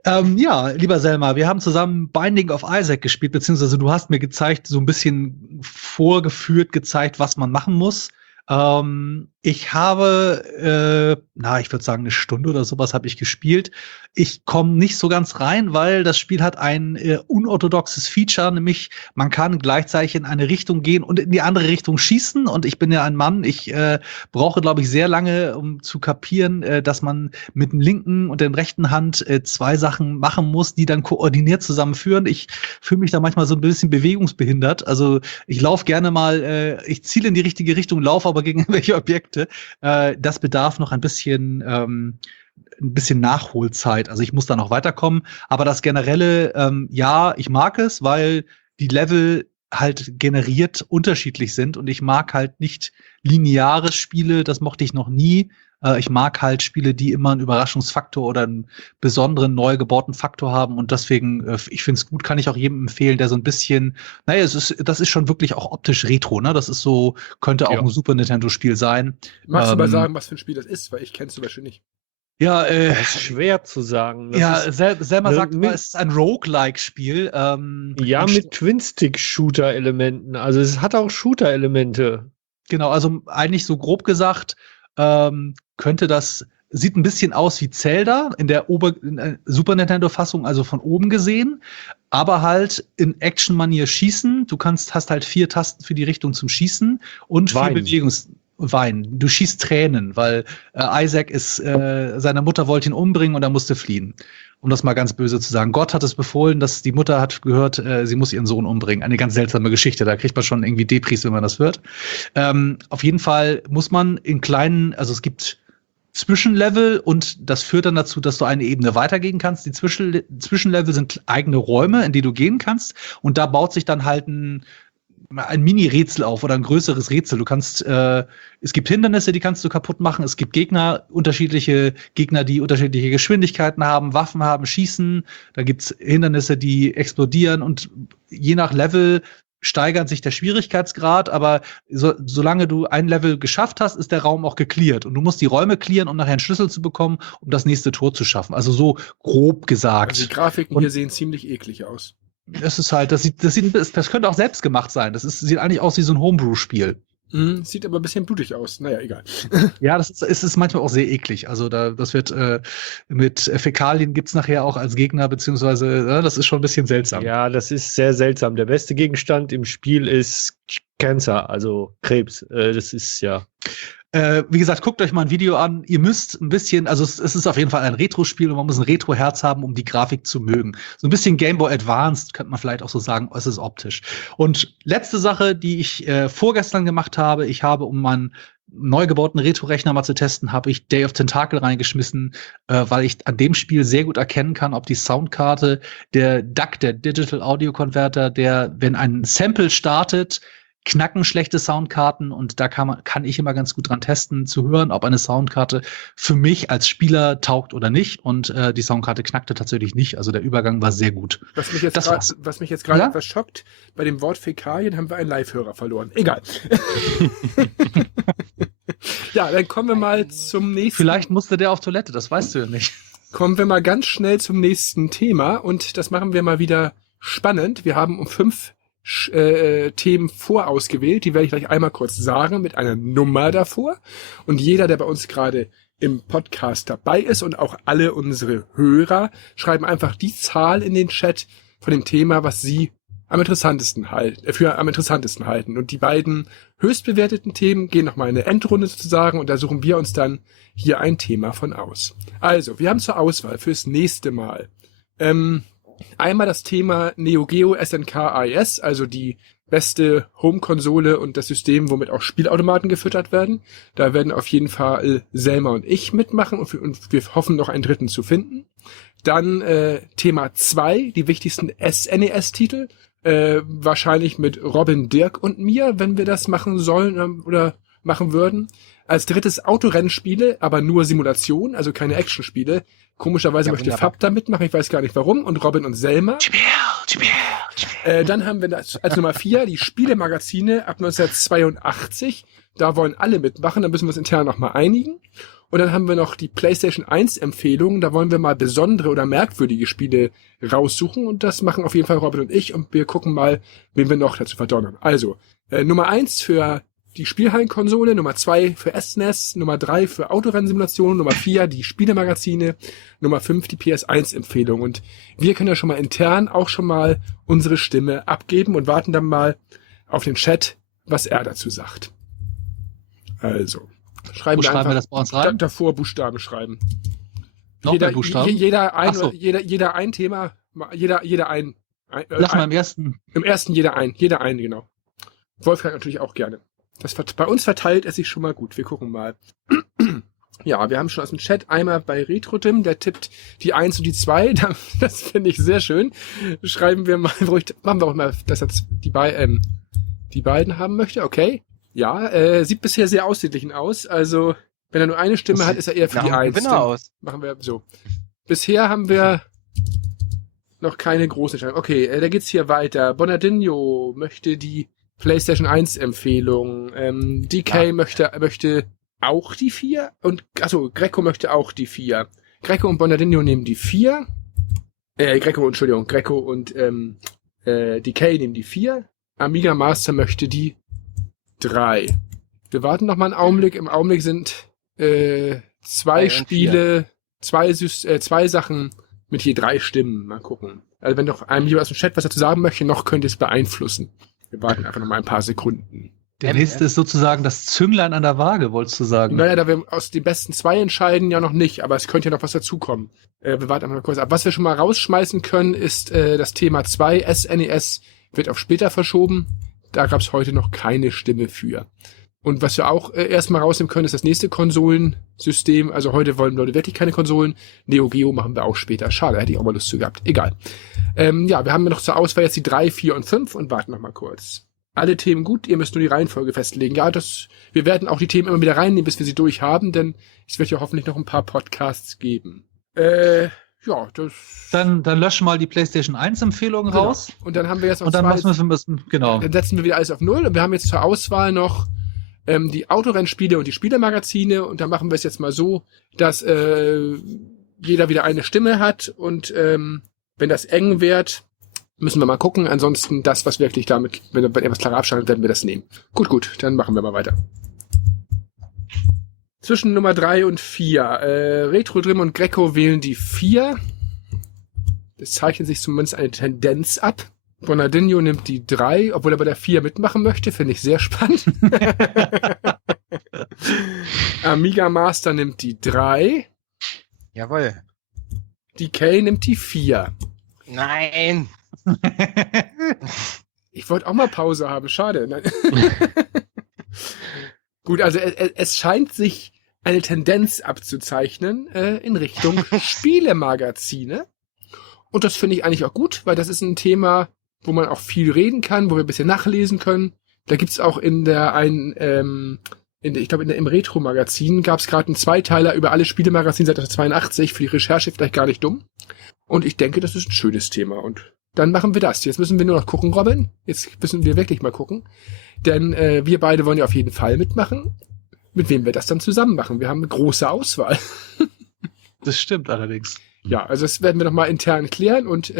Ja, lieber Selma, wir haben zusammen Binding of Isaac gespielt, beziehungsweise du hast mir gezeigt, so ein bisschen gezeigt, was man machen muss. Ich habe, ich würde sagen, 1 Stunde oder sowas habe ich gespielt. Ich komme nicht so ganz rein, weil das Spiel hat ein unorthodoxes Feature, nämlich man kann gleichzeitig in eine Richtung gehen und in die andere Richtung schießen. Und ich bin ja ein Mann, ich brauche, glaube ich, sehr lange, um zu kapieren, dass man mit dem linken und der rechten Hand 2 Sachen machen muss, die dann koordiniert zusammenführen. Ich fühle mich da manchmal so ein bisschen bewegungsbehindert. Also ich laufe gerne mal, ich ziele in die richtige Richtung, laufe aber gegen irgendwelche Objekte. Das bedarf noch ein bisschen Nachholzeit. Also ich muss da noch weiterkommen. Aber das Generelle, ja, ich mag es, weil die Level halt generiert unterschiedlich sind und ich mag halt nicht lineare Spiele, das mochte ich noch nie. Ich mag halt Spiele, die immer einen Überraschungsfaktor oder einen besonderen, neu gebauten Faktor haben und deswegen, ich finde es gut, kann ich auch jedem empfehlen, der so ein bisschen, das ist schon wirklich auch optisch Retro, ne? Das ist so, könnte auch ein Super Nintendo-Spiel sein. Magst du mal sagen, was für ein Spiel das ist? Weil ich kenne es zum Beispiel nicht. Ja, das ist schwer zu sagen. Selma sagt immer, es ist ein Roguelike-Spiel. Mit Twin-Stick-Shooter-Elementen. Also es hat auch Shooter-Elemente. Genau, also eigentlich so grob gesagt, könnte das, sieht ein bisschen aus wie Zelda in der Super Nintendo-Fassung, also von oben gesehen, aber halt in Action-Manier schießen. Du hast halt 4 Tasten für die Richtung zum Schießen und 4 Weinen. Du schießt Tränen, weil Isaac seine Mutter wollte ihn umbringen und er musste fliehen. Um das mal ganz böse zu sagen. Gott hat es befohlen, dass die Mutter hat gehört, sie muss ihren Sohn umbringen. Eine ganz seltsame Geschichte. Da kriegt man schon irgendwie Depris, wenn man das hört. Auf jeden Fall muss man in kleinen, also es gibt Zwischenlevel und das führt dann dazu, dass du eine Ebene weitergehen kannst. Die Zwischenlevel sind eigene Räume, in die du gehen kannst und da baut sich dann halt ein Mini-Rätsel auf oder ein größeres Rätsel. Du kannst, es gibt Hindernisse, die kannst du kaputt machen. Es gibt unterschiedliche Gegner, die unterschiedliche Geschwindigkeiten haben, Waffen haben, schießen. Da gibt's Hindernisse, die explodieren und je nach Level steigert sich der Schwierigkeitsgrad, aber solange du ein Level geschafft hast, ist der Raum auch gecleart. Und du musst die Räume clearen, um nachher einen Schlüssel zu bekommen, um das nächste Tor zu schaffen. Also so grob gesagt. Also die Grafiken hier sehen ziemlich eklig aus. Das ist halt, das könnte auch selbst gemacht sein. Sieht eigentlich aus wie so ein Homebrew-Spiel. Sieht aber ein bisschen blutig aus. Naja, egal. Ja, es ist manchmal auch sehr eklig. Also das wird mit Fäkalien gibt's nachher auch als Gegner, beziehungsweise das ist schon ein bisschen seltsam. Ja, das ist sehr seltsam. Der beste Gegenstand im Spiel ist Cancer, also Krebs. Das ist ja. Wie gesagt, guckt euch mal ein Video an. Ihr müsst ein bisschen, also es ist auf jeden Fall ein Retro-Spiel und man muss ein Retro-Herz haben, um die Grafik zu mögen. So ein bisschen Game Boy Advanced, könnte man vielleicht auch so sagen, es ist optisch. Und letzte Sache, die ich vorgestern gemacht habe, ich habe, um meinen neu gebauten Retro-Rechner mal zu testen, habe ich Day of Tentacle reingeschmissen, weil ich an dem Spiel sehr gut erkennen kann, ob die Soundkarte, der DAC, der Digital Audio Converter, wenn ein Sample startet, knacken schlechte Soundkarten und da kann ich immer ganz gut dran testen, zu hören, ob eine Soundkarte für mich als Spieler taugt oder nicht. Und die Soundkarte knackte tatsächlich nicht. Also der Übergang war sehr gut. Was mich jetzt gerade etwas schockt, bei dem Wort Fäkalien haben wir einen Live-Hörer verloren. Egal. Ja, dann kommen wir mal zum nächsten. Vielleicht musste der auf Toilette, das weißt du ja nicht. Kommen wir mal ganz schnell zum nächsten Thema und das machen wir mal wieder spannend. Wir haben um 5 Themen vorausgewählt, die werde ich gleich einmal kurz sagen, mit einer Nummer davor. Und jeder, der bei uns gerade im Podcast dabei ist und auch alle unsere Hörer, schreiben einfach die Zahl in den Chat von dem Thema, was sie am interessantesten halten. Und die beiden höchstbewerteten Themen gehen nochmal in eine Endrunde sozusagen und da suchen wir uns dann hier ein Thema von aus. Also, wir haben zur Auswahl fürs nächste Mal einmal das Thema Neo Geo SNK AES, also die beste Home-Konsole und das System, womit auch Spielautomaten gefüttert werden. Da werden auf jeden Fall Selma und ich mitmachen und wir hoffen noch einen dritten zu finden. Dann Thema 2, die wichtigsten SNES-Titel, wahrscheinlich mit Robin, Dirk und mir, wenn wir das machen sollen oder machen würden. Als drittes Autorennspiele, aber nur Simulation, also keine Actionspiele. Komischerweise möchte Fab da mitmachen, ich weiß gar nicht warum. Und Robin und Selma. Dann haben wir als Nummer 4 die Spielemagazine ab 1982. Da wollen alle mitmachen, da müssen wir uns intern nochmal einigen. Und dann haben wir noch die PlayStation 1 Empfehlungen. Da wollen wir mal besondere oder merkwürdige Spiele raussuchen. Und das machen auf jeden Fall Robin und ich. Und wir gucken mal, wen wir noch dazu verdonnern. Also, Nummer 1 für die Spielhallenkonsole, Nummer 2 für SNES, Nummer 3 für Autorennsimulationen, Nummer 4 die Spielemagazine, Nummer 5 die PS1-Empfehlung. Und wir können ja schon mal intern auch schon mal unsere Stimme abgeben und warten dann mal auf den Chat, was er dazu sagt. Also, schreiben wir das bei uns rein? Davor Buchstaben schreiben. Noch mehr Buchstaben? Jeder ein Thema, jeder ein. Lass mal im ersten. Im ersten jeder ein, genau. Wolfgang natürlich auch gerne. Bei uns verteilt es sich schon mal gut. Wir gucken mal. Ja, wir haben schon aus dem Chat einmal bei RetroDim, der tippt die 1 und die 2. Das finde ich sehr schön. Schreiben wir mal, machen wir auch mal, dass er die beiden haben möchte. Okay. Ja, sieht bisher sehr ausgeglichen aus. Also, wenn er nur eine Stimme hat, ist er eher für die 1. Aus. Machen wir so. Bisher haben wir noch keine große Entscheidung. Okay, da geht's hier weiter. Bonadinho möchte die PlayStation 1 Empfehlung. DK möchte auch die 4 und Greco möchte auch die 4. Greco und Bonadinho nehmen die 4. Greco und DK nehmen die 4. Amiga Master möchte die 3. Wir warten noch mal einen Augenblick. Im Augenblick sind 2 Spiele, 2 Sachen mit je 3 Stimmen. Mal gucken. Also wenn noch einem lieber aus dem Chat was dazu sagen möchte, noch könnt ihr es beeinflussen. Wir warten einfach noch mal ein paar Sekunden. Der nächste ist sozusagen das Zünglein an der Waage, wolltest du sagen? Naja, da wir aus den besten 2 entscheiden, ja noch nicht, aber es könnte ja noch was dazukommen. Wir warten einfach mal kurz ab. Was wir schon mal rausschmeißen können, ist das Thema 2. SNES wird auf später verschoben. Da gab es heute noch keine Stimme für. Und was wir auch erstmal rausnehmen können, ist das nächste Konsolensystem. Also heute wollen Leute wirklich keine Konsolen. Neo Geo machen wir auch später. Schade, hätte ich auch mal Lust zu gehabt. Egal. Ja, wir haben noch zur Auswahl jetzt die 3, 4 und 5 und warten noch mal kurz. Alle Themen gut, ihr müsst nur die Reihenfolge festlegen. Ja, wir werden auch die Themen immer wieder reinnehmen, bis wir sie durch haben, denn es wird ja hoffentlich noch ein paar Podcasts geben. Ja, das... Dann löschen mal die PlayStation 1 Empfehlungen raus. Und dann haben wir jetzt und dann genau. Dann setzen wir wieder alles auf 0 und wir haben jetzt zur Auswahl noch die Autorennspiele und die Spielemagazine und da machen wir es jetzt mal so, dass jeder wieder eine Stimme hat und wenn das eng wird, müssen wir mal gucken. Ansonsten das, was wirklich damit, wenn etwas klarer abschaltet, werden wir das nehmen. Gut, dann machen wir mal weiter. Zwischen Nummer 3 und 4. RetroDrim und Greco wählen die 4. Es zeichnet sich zumindest eine Tendenz ab. Bonadinho nimmt die 3, obwohl er bei der 4 mitmachen möchte. Finde ich sehr spannend. Amiga Master nimmt die 3. Jawohl. DK nimmt die 4. Nein. Ich wollte auch mal Pause haben. Schade. Nein. Gut, also es scheint sich eine Tendenz abzuzeichnen in Richtung Spielemagazine. Und das finde ich eigentlich auch gut, weil das ist ein Thema, wo man auch viel reden kann, wo wir ein bisschen nachlesen können. Da gibt's auch im Retro-Magazin gab's gerade einen Zweiteiler über alle Spielemagazine seit 1982, für die Recherche vielleicht gar nicht dumm. Und ich denke, das ist ein schönes Thema. Und dann machen wir das. Jetzt müssen wir nur noch gucken, Robin. Jetzt müssen wir wirklich mal gucken. Denn wir beide wollen ja auf jeden Fall mitmachen. Mit wem wir das dann zusammen machen. Wir haben eine große Auswahl. Das stimmt allerdings. Ja, also das werden wir nochmal intern klären und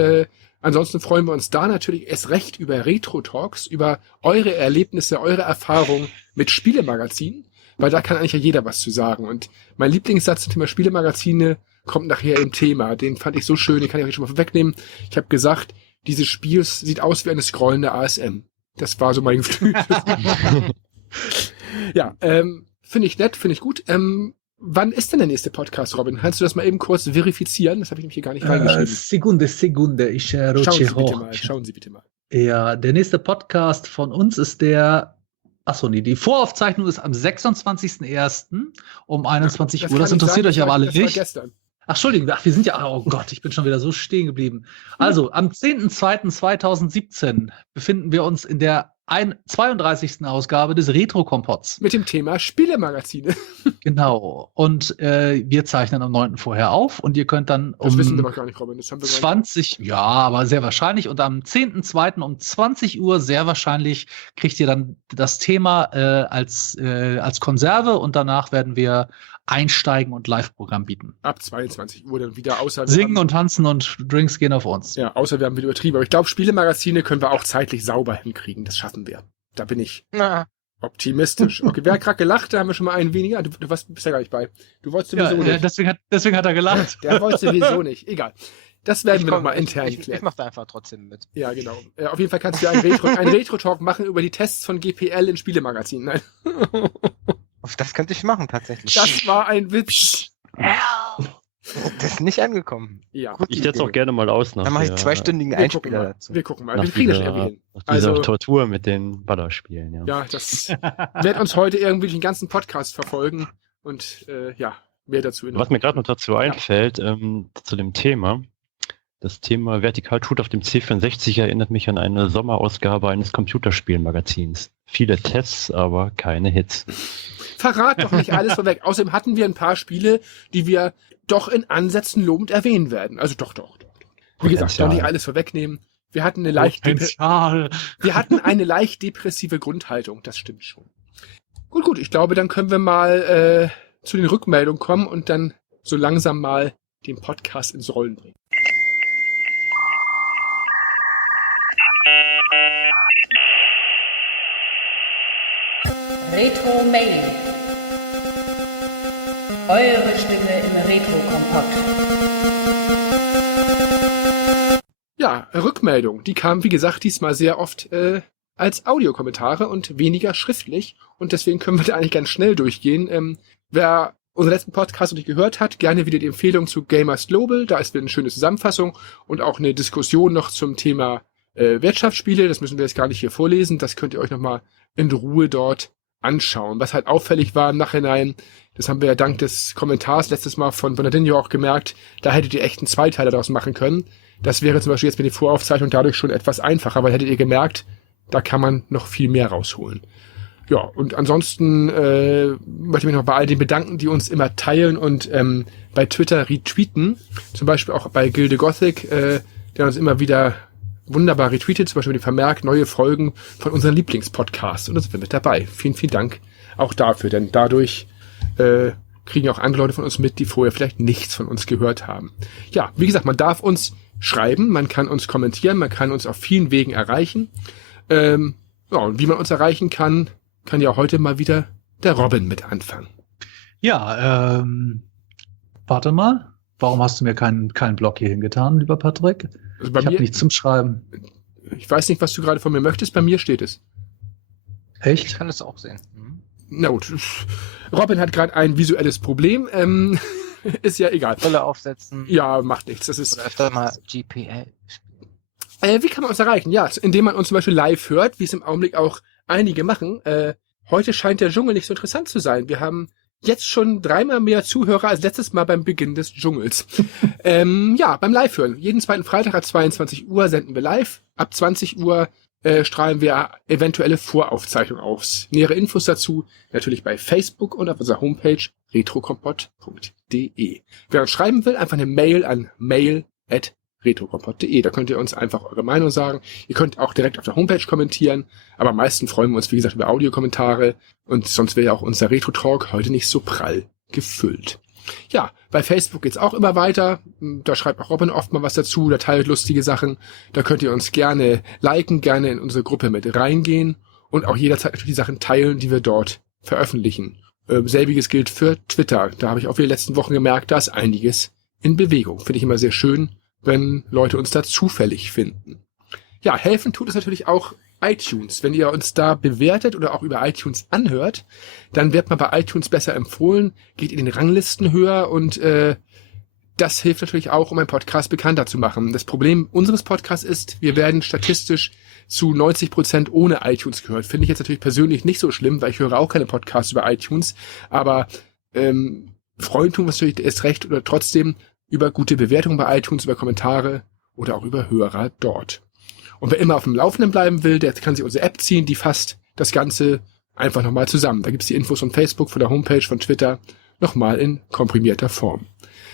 ansonsten freuen wir uns da natürlich erst recht über Retro-Talks, über eure Erlebnisse, eure Erfahrungen mit Spielemagazinen, weil da kann eigentlich ja jeder was zu sagen. Und mein Lieblingssatz zum Thema Spielemagazine kommt nachher im Thema. Den fand ich so schön, den kann ich euch schon mal vorwegnehmen. Ich habe gesagt, dieses Spiel sieht aus wie eine scrollende ASM. Das war so mein Gefühl. Ja, finde ich nett, finde ich gut. Wann ist denn der nächste Podcast, Robin? Kannst du das mal eben kurz verifizieren? Das habe ich nämlich hier gar nicht reingeschrieben. Sekunde. Ich rutsche hoch. Schauen Sie bitte mal. Ja, der nächste Podcast von uns ist die Voraufzeichnung ist am 26.01. um 21 Uhr. Das interessiert euch aber alle nicht. Das war gestern. Ach, Entschuldigung, wir sind ja, oh Gott, ich bin schon wieder so stehen geblieben. Also, am 10.02.2017 befinden wir uns in der 32. Ausgabe des Retro-Kompotts. Mit dem Thema Spielemagazine. Genau. Und wir zeichnen am 9. vorher auf und ihr könnt dann das wissen wir noch gar nicht, Robin. Das haben wir 20, ja, aber sehr wahrscheinlich. Und am 10.02. um 20 Uhr sehr wahrscheinlich kriegt ihr dann das Thema als Konserve und danach werden wir einsteigen und Live-Programm bieten. Ab 22 Uhr dann wieder, außer Singen und tanzen und Drinks gehen auf uns. Ja, außer wir haben wieder übertrieben. Aber ich glaube, Spielemagazine können wir auch zeitlich sauber hinkriegen. Das schaffen wir. Da bin ich Optimistisch. Okay, wer hat gerade gelacht? Da haben wir schon mal einen weniger. Du bist ja gar nicht bei. Du wolltest sowieso nicht. Deswegen hat er gelacht. Der wollte sowieso nicht. Egal. Das werden wir nochmal intern klären. Ich mach da einfach trotzdem mit. Ja, genau. Auf jeden Fall kannst du einen Retro-Talk machen über die Tests von GPL in Spielemagazinen. Nein. Das könnte ich machen, tatsächlich. Das war ein Witz. Das ist nicht angekommen. Ja. Ich setze es auch gerne mal aus. Dann mache ich 2-stündigen Einspieler dazu. Wir gucken mal. Wir kriegen das irgendwie hin. Nach dieser Tortur mit den Ballerspielen. Ja, das wird uns heute irgendwie den ganzen Podcast verfolgen. Und mehr dazu. Was mir gerade noch dazu einfällt, zu dem Thema. Das Thema Vertical-Shoot auf dem C64 erinnert mich an eine Sommerausgabe eines Computerspielmagazins. Viele Tests, aber keine Hits. Verrat doch nicht alles vorweg. Außerdem hatten wir ein paar Spiele, die wir doch in Ansätzen lobend erwähnen werden. Also doch. Wie gesagt, doch nicht alles vorwegnehmen. Wir hatten eine leicht depressive Grundhaltung. Das stimmt schon. Gut. Ich glaube, dann können wir mal zu den Rückmeldungen kommen und dann so langsam mal den Podcast ins Rollen bringen. Retro Mail. Eure Stimme im Retro-Kompott. Ja, Rückmeldung. Die kam, wie gesagt, diesmal sehr oft als Audiokommentare und weniger schriftlich. Und deswegen können wir da eigentlich ganz schnell durchgehen. Wer unseren letzten Podcast noch nicht gehört hat, gerne wieder die Empfehlung zu Gamers Global. Da ist wieder eine schöne Zusammenfassung und auch eine Diskussion noch zum Thema Wirtschaftsspiele. Das müssen wir jetzt gar nicht hier vorlesen. Das könnt ihr euch nochmal in Ruhe dort anschauen. Was halt auffällig war im Nachhinein, das haben wir ja dank des Kommentars letztes Mal von Bernardinho auch gemerkt, da hättet ihr echt einen Zweiteiler daraus machen können. Das wäre zum Beispiel jetzt mit der Voraufzeichnung dadurch schon etwas einfacher, weil hättet ihr gemerkt, da kann man noch viel mehr rausholen. Ja, und ansonsten möchte ich mich noch bei all den bedanken, die uns immer teilen und bei Twitter retweeten. Zum Beispiel auch bei Gilde Gothic, der uns immer wieder wunderbar retweetet, zum Beispiel den Vermerk, neue Folgen von unseren Lieblingspodcasts. Und da sind wir mit dabei. Vielen, vielen Dank auch dafür, denn dadurch kriegen auch andere Leute von uns mit, die vorher vielleicht nichts von uns gehört haben. Ja, wie gesagt, man darf uns schreiben, man kann uns kommentieren, man kann uns auf vielen Wegen erreichen. Und wie man uns erreichen kann ja heute mal wieder der Robin mit anfangen. Ja, warte mal. Warum hast du mir keinen Blog hier hingetan, lieber Patrick? Also ich habe nichts zum Schreiben. Ich weiß nicht, was du gerade von mir möchtest. Bei mir steht es. Echt? Ich kann das auch sehen. Na gut. Robin hat gerade ein visuelles Problem. Ist ja egal. Brille aufsetzen. Ja, macht nichts. Das ist oder öfter mal GPL spielen. Wie kann man uns erreichen? Ja, indem man uns zum Beispiel live hört, wie es im Augenblick auch einige machen. Heute scheint der Dschungel nicht so interessant zu sein. Wir haben jetzt schon 3-mal mehr Zuhörer als letztes Mal beim Beginn des Dschungels. Beim Live-Hören. Jeden zweiten Freitag ab 22 Uhr senden wir live. Ab 20 Uhr strahlen wir eventuelle Voraufzeichnungen aus. Nähere Infos dazu natürlich bei Facebook und auf unserer Homepage retrokompott.de. Wer uns schreiben will, einfach eine Mail an mail@retrokompott.de. Da könnt ihr uns einfach eure Meinung sagen. Ihr könnt auch direkt auf der Homepage kommentieren, aber am meisten freuen wir uns, wie gesagt, über Audiokommentare und sonst wäre ja auch unser Retro-Talk heute nicht so prall gefüllt. Ja, bei Facebook geht's auch immer weiter. Da schreibt auch Robin oft mal was dazu, da teilt lustige Sachen. Da könnt ihr uns gerne liken, gerne in unsere Gruppe mit reingehen und auch jederzeit natürlich die Sachen teilen, die wir dort veröffentlichen. Selbiges gilt für Twitter. Da habe ich auch in den letzten Wochen gemerkt, da ist einiges in Bewegung. Finde ich immer sehr schön, wenn Leute uns da zufällig finden. Ja, helfen tut es natürlich auch iTunes. Wenn ihr uns da bewertet oder auch über iTunes anhört, dann wird man bei iTunes besser empfohlen, geht in den Ranglisten höher und das hilft natürlich auch, um einen Podcast bekannter zu machen. Das Problem unseres Podcasts ist, wir werden statistisch zu 90% ohne iTunes gehört. Finde ich jetzt natürlich persönlich nicht so schlimm, weil ich höre auch keine Podcasts über iTunes, aber freuen tun wir natürlich erst recht oder trotzdem über gute Bewertungen bei iTunes, über Kommentare oder auch über Hörer dort. Und wer immer auf dem Laufenden bleiben will, der kann sich unsere App ziehen, die fasst das Ganze einfach nochmal zusammen. Da gibt's die Infos von Facebook, von der Homepage, von Twitter, nochmal in komprimierter Form.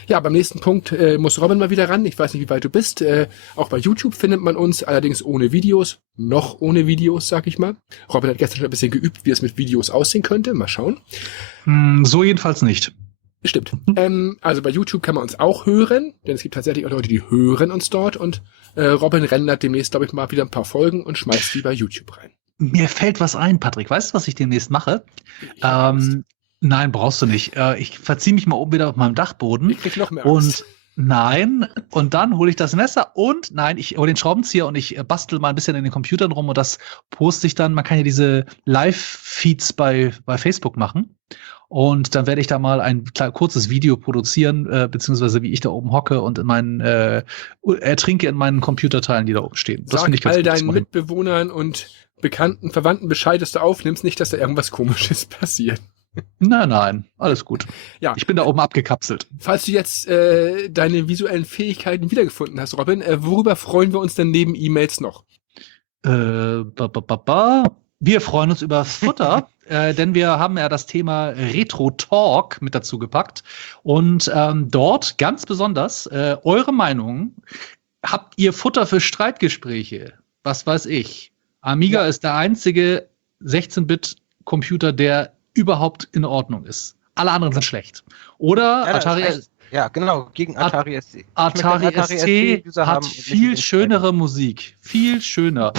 Ja, beim nächsten Punkt muss Robin mal wieder ran. Ich weiß nicht, wie weit du bist. Auch bei YouTube findet man uns, allerdings ohne Videos. Noch ohne Videos, sag ich mal. Robin hat gestern schon ein bisschen geübt, wie es mit Videos aussehen könnte. Mal schauen. So jedenfalls nicht. Stimmt. Also bei YouTube kann man uns auch hören, denn es gibt tatsächlich auch Leute, die hören uns dort und Robin rendert demnächst, glaube ich, mal wieder ein paar Folgen und schmeißt die bei YouTube rein. Mir fällt was ein, Patrick. Weißt du, was ich demnächst mache? Ich hab Angst. Nein, brauchst du nicht. Ich verziehe mich mal oben wieder auf meinem Dachboden. Ich krieg noch mehr Angst. Und nein, und dann hole ich das Messer und nein, ich hole den Schraubenzieher und ich bastel mal ein bisschen in den Computern rum und das poste ich dann. Man kann ja diese Live-Feeds bei Facebook machen. Und dann werde ich da mal ein kurzes Video produzieren, beziehungsweise wie ich da oben hocke und ertrinke in meinen Computerteilen, die da oben stehen. Das Sag finde ich ganz all gut zu deinen machen. Mitbewohnern und Bekannten, Verwandten Bescheid, dass du aufnimmst, nicht, dass da irgendwas Komisches passiert. Nein, alles gut. Ja. Ich bin da oben abgekapselt. Falls du jetzt deine visuellen Fähigkeiten wiedergefunden hast, Robin, worüber freuen wir uns denn neben E-Mails noch? Wir freuen uns über Futter, denn wir haben ja das Thema Retro Talk mit dazu gepackt. Und dort ganz besonders eure Meinung. Habt ihr Futter für Streitgespräche? Was weiß ich? Amiga ist der einzige 16-Bit-Computer, der überhaupt in Ordnung ist. Alle anderen sind schlecht. Oder Ja, Atari ja, genau, gegen Atari ST. Atari ST hat viel schönere Musik. Viel schöner.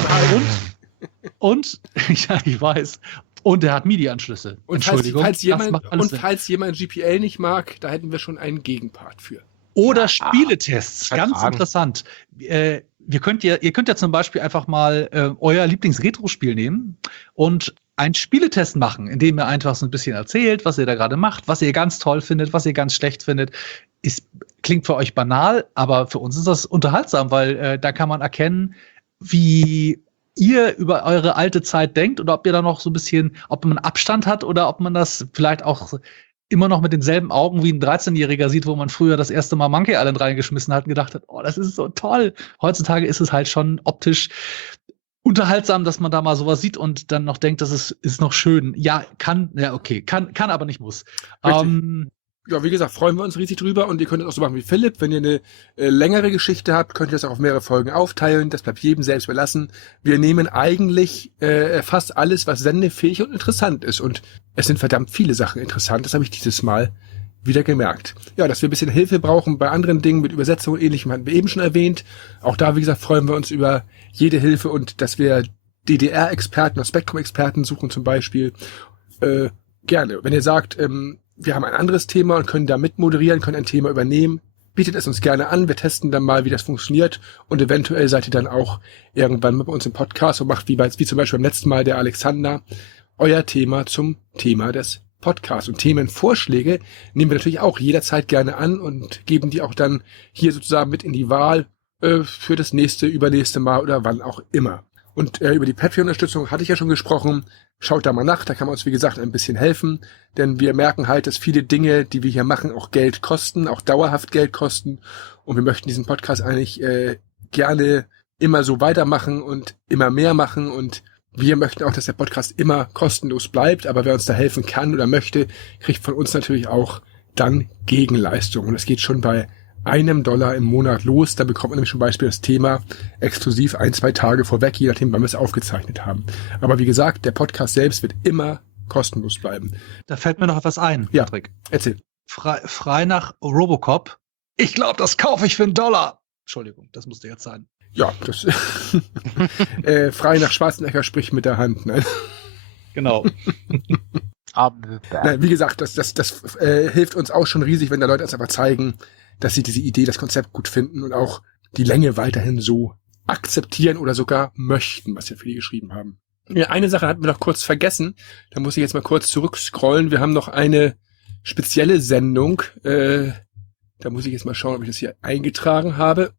Und ja, ich weiß. Und er hat MIDI-Anschlüsse. Und Entschuldigung. falls das jemand GPL nicht mag, da hätten wir schon einen Gegenpart für. Oder Spieletests, ganz vertragen. interessant. Ihr könnt ja zum Beispiel einfach mal euer Lieblings-Retro-Spiel nehmen und einen Spieletest machen, indem ihr einfach so ein bisschen erzählt, was ihr da gerade macht, was ihr ganz toll findet, was ihr ganz schlecht findet. Klingt für euch banal, aber für uns ist das unterhaltsam, weil da kann man erkennen, wie ihr über eure alte Zeit denkt oder ob ihr da noch so ein bisschen, ob man Abstand hat oder ob man das vielleicht auch immer noch mit denselben Augen wie ein 13-Jähriger sieht, wo man früher das erste Mal Monkey Island reingeschmissen hat und gedacht hat, oh, das ist so toll. Heutzutage ist es halt schon optisch unterhaltsam, dass man da mal sowas sieht und dann noch denkt, das ist noch schön. Ja, kann, aber nicht muss. Ja, wie gesagt, freuen wir uns riesig drüber und ihr könnt es auch so machen wie Philipp. Wenn ihr eine längere Geschichte habt, könnt ihr das auch auf mehrere Folgen aufteilen. Das bleibt jedem selbst überlassen. Wir nehmen eigentlich fast alles, was sendefähig und interessant ist. Und es sind verdammt viele Sachen interessant. Das habe ich dieses Mal wieder gemerkt. Ja, dass wir ein bisschen Hilfe brauchen bei anderen Dingen mit Übersetzung und Ähnlichem hatten wir eben schon erwähnt. Auch da, wie gesagt, freuen wir uns über jede Hilfe und dass wir DDR-Experten oder Spektrum-Experten suchen zum Beispiel. Gerne. Wenn ihr sagt, wir haben ein anderes Thema und können da mitmoderieren, können ein Thema übernehmen, bietet es uns gerne an. Wir testen dann mal, wie das funktioniert und eventuell seid ihr dann auch irgendwann mal bei uns im Podcast und macht wie zum Beispiel beim letzten Mal der Alexander euer Thema zum Thema des Podcasts. Und Themenvorschläge nehmen wir natürlich auch jederzeit gerne an und geben die auch dann hier sozusagen mit in die Wahl für das nächste, übernächste Mal oder wann auch immer. Und über die Patreon-Unterstützung hatte ich ja schon gesprochen. Schaut da mal nach, da kann man uns, wie gesagt, ein bisschen helfen. Denn wir merken halt, dass viele Dinge, die wir hier machen, auch Geld kosten, auch dauerhaft Geld kosten. Und wir möchten diesen Podcast eigentlich gerne immer so weitermachen und immer mehr machen. Und wir möchten auch, dass der Podcast immer kostenlos bleibt. Aber wer uns da helfen kann oder möchte, kriegt von uns natürlich auch dann Gegenleistung. Und das geht schon bei $1 im Monat los. Da bekommt man nämlich zum Beispiel das Thema exklusiv 1-2 Tage vorweg, je nachdem, wann wir es aufgezeichnet haben. Aber wie gesagt, der Podcast selbst wird immer kostenlos bleiben. Da fällt mir noch etwas ein, Ja. Patrick. Erzähl. Frei nach Robocop. Ich glaube, das kaufe ich für $1. Entschuldigung, das musste jetzt sein. Ja, das frei nach Schwarzenegger spricht mit der Hand. Nein. Genau. Nein, wie gesagt, das hilft uns auch schon riesig, wenn da Leute uns einfach zeigen, dass sie diese Idee, das Konzept gut finden und auch die Länge weiterhin so akzeptieren oder sogar möchten, was wir für die geschrieben haben. Ja, eine Sache hatten wir noch kurz vergessen. Da muss ich jetzt mal kurz zurückscrollen. Wir haben noch eine spezielle Sendung. Da muss ich jetzt mal schauen, ob ich das hier eingetragen habe.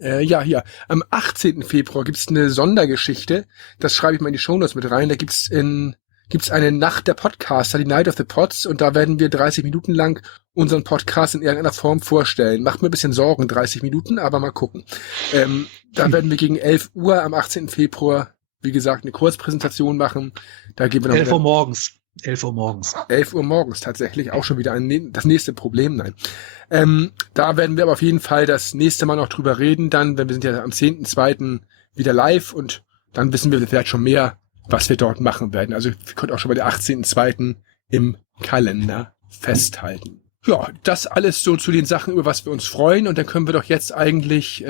Ja, hier. Am 18. Februar gibt's eine Sondergeschichte. Das schreibe ich mal in die Shownotes mit rein. Da gibt's eine Nacht der Podcaster, die Night of the Pods, und da werden wir 30 Minuten lang unseren Podcast in irgendeiner Form vorstellen. Macht mir ein bisschen Sorgen, 30 Minuten, aber mal gucken. Da werden wir gegen 11 Uhr am 18. Februar, wie gesagt, eine Kurzpräsentation machen. Da gehen wir noch 11 Uhr morgens. 11 Uhr morgens. 11 Uhr morgens tatsächlich, auch schon wieder das nächste Problem, nein. Da werden wir aber auf jeden Fall das nächste Mal noch drüber reden, dann, wenn wir sind ja am 10.2. wieder live und dann wissen wir vielleicht schon mehr, was wir dort machen werden. Also wir können auch schon bei der 18.2. im Kalender festhalten. Ja, das alles so zu den Sachen, über was wir uns freuen. Und dann können wir doch jetzt eigentlich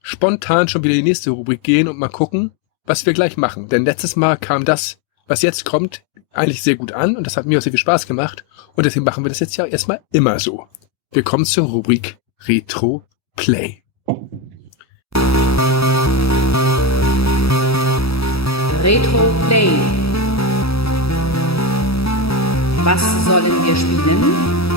spontan schon wieder in die nächste Rubrik gehen und mal gucken, was wir gleich machen. Denn letztes Mal kam das, was jetzt kommt, eigentlich sehr gut an und das hat mir auch sehr viel Spaß gemacht. Und deswegen machen wir das jetzt ja erstmal immer so. Wir kommen zur Rubrik Retro Play. Retro Play. Was sollen wir spielen?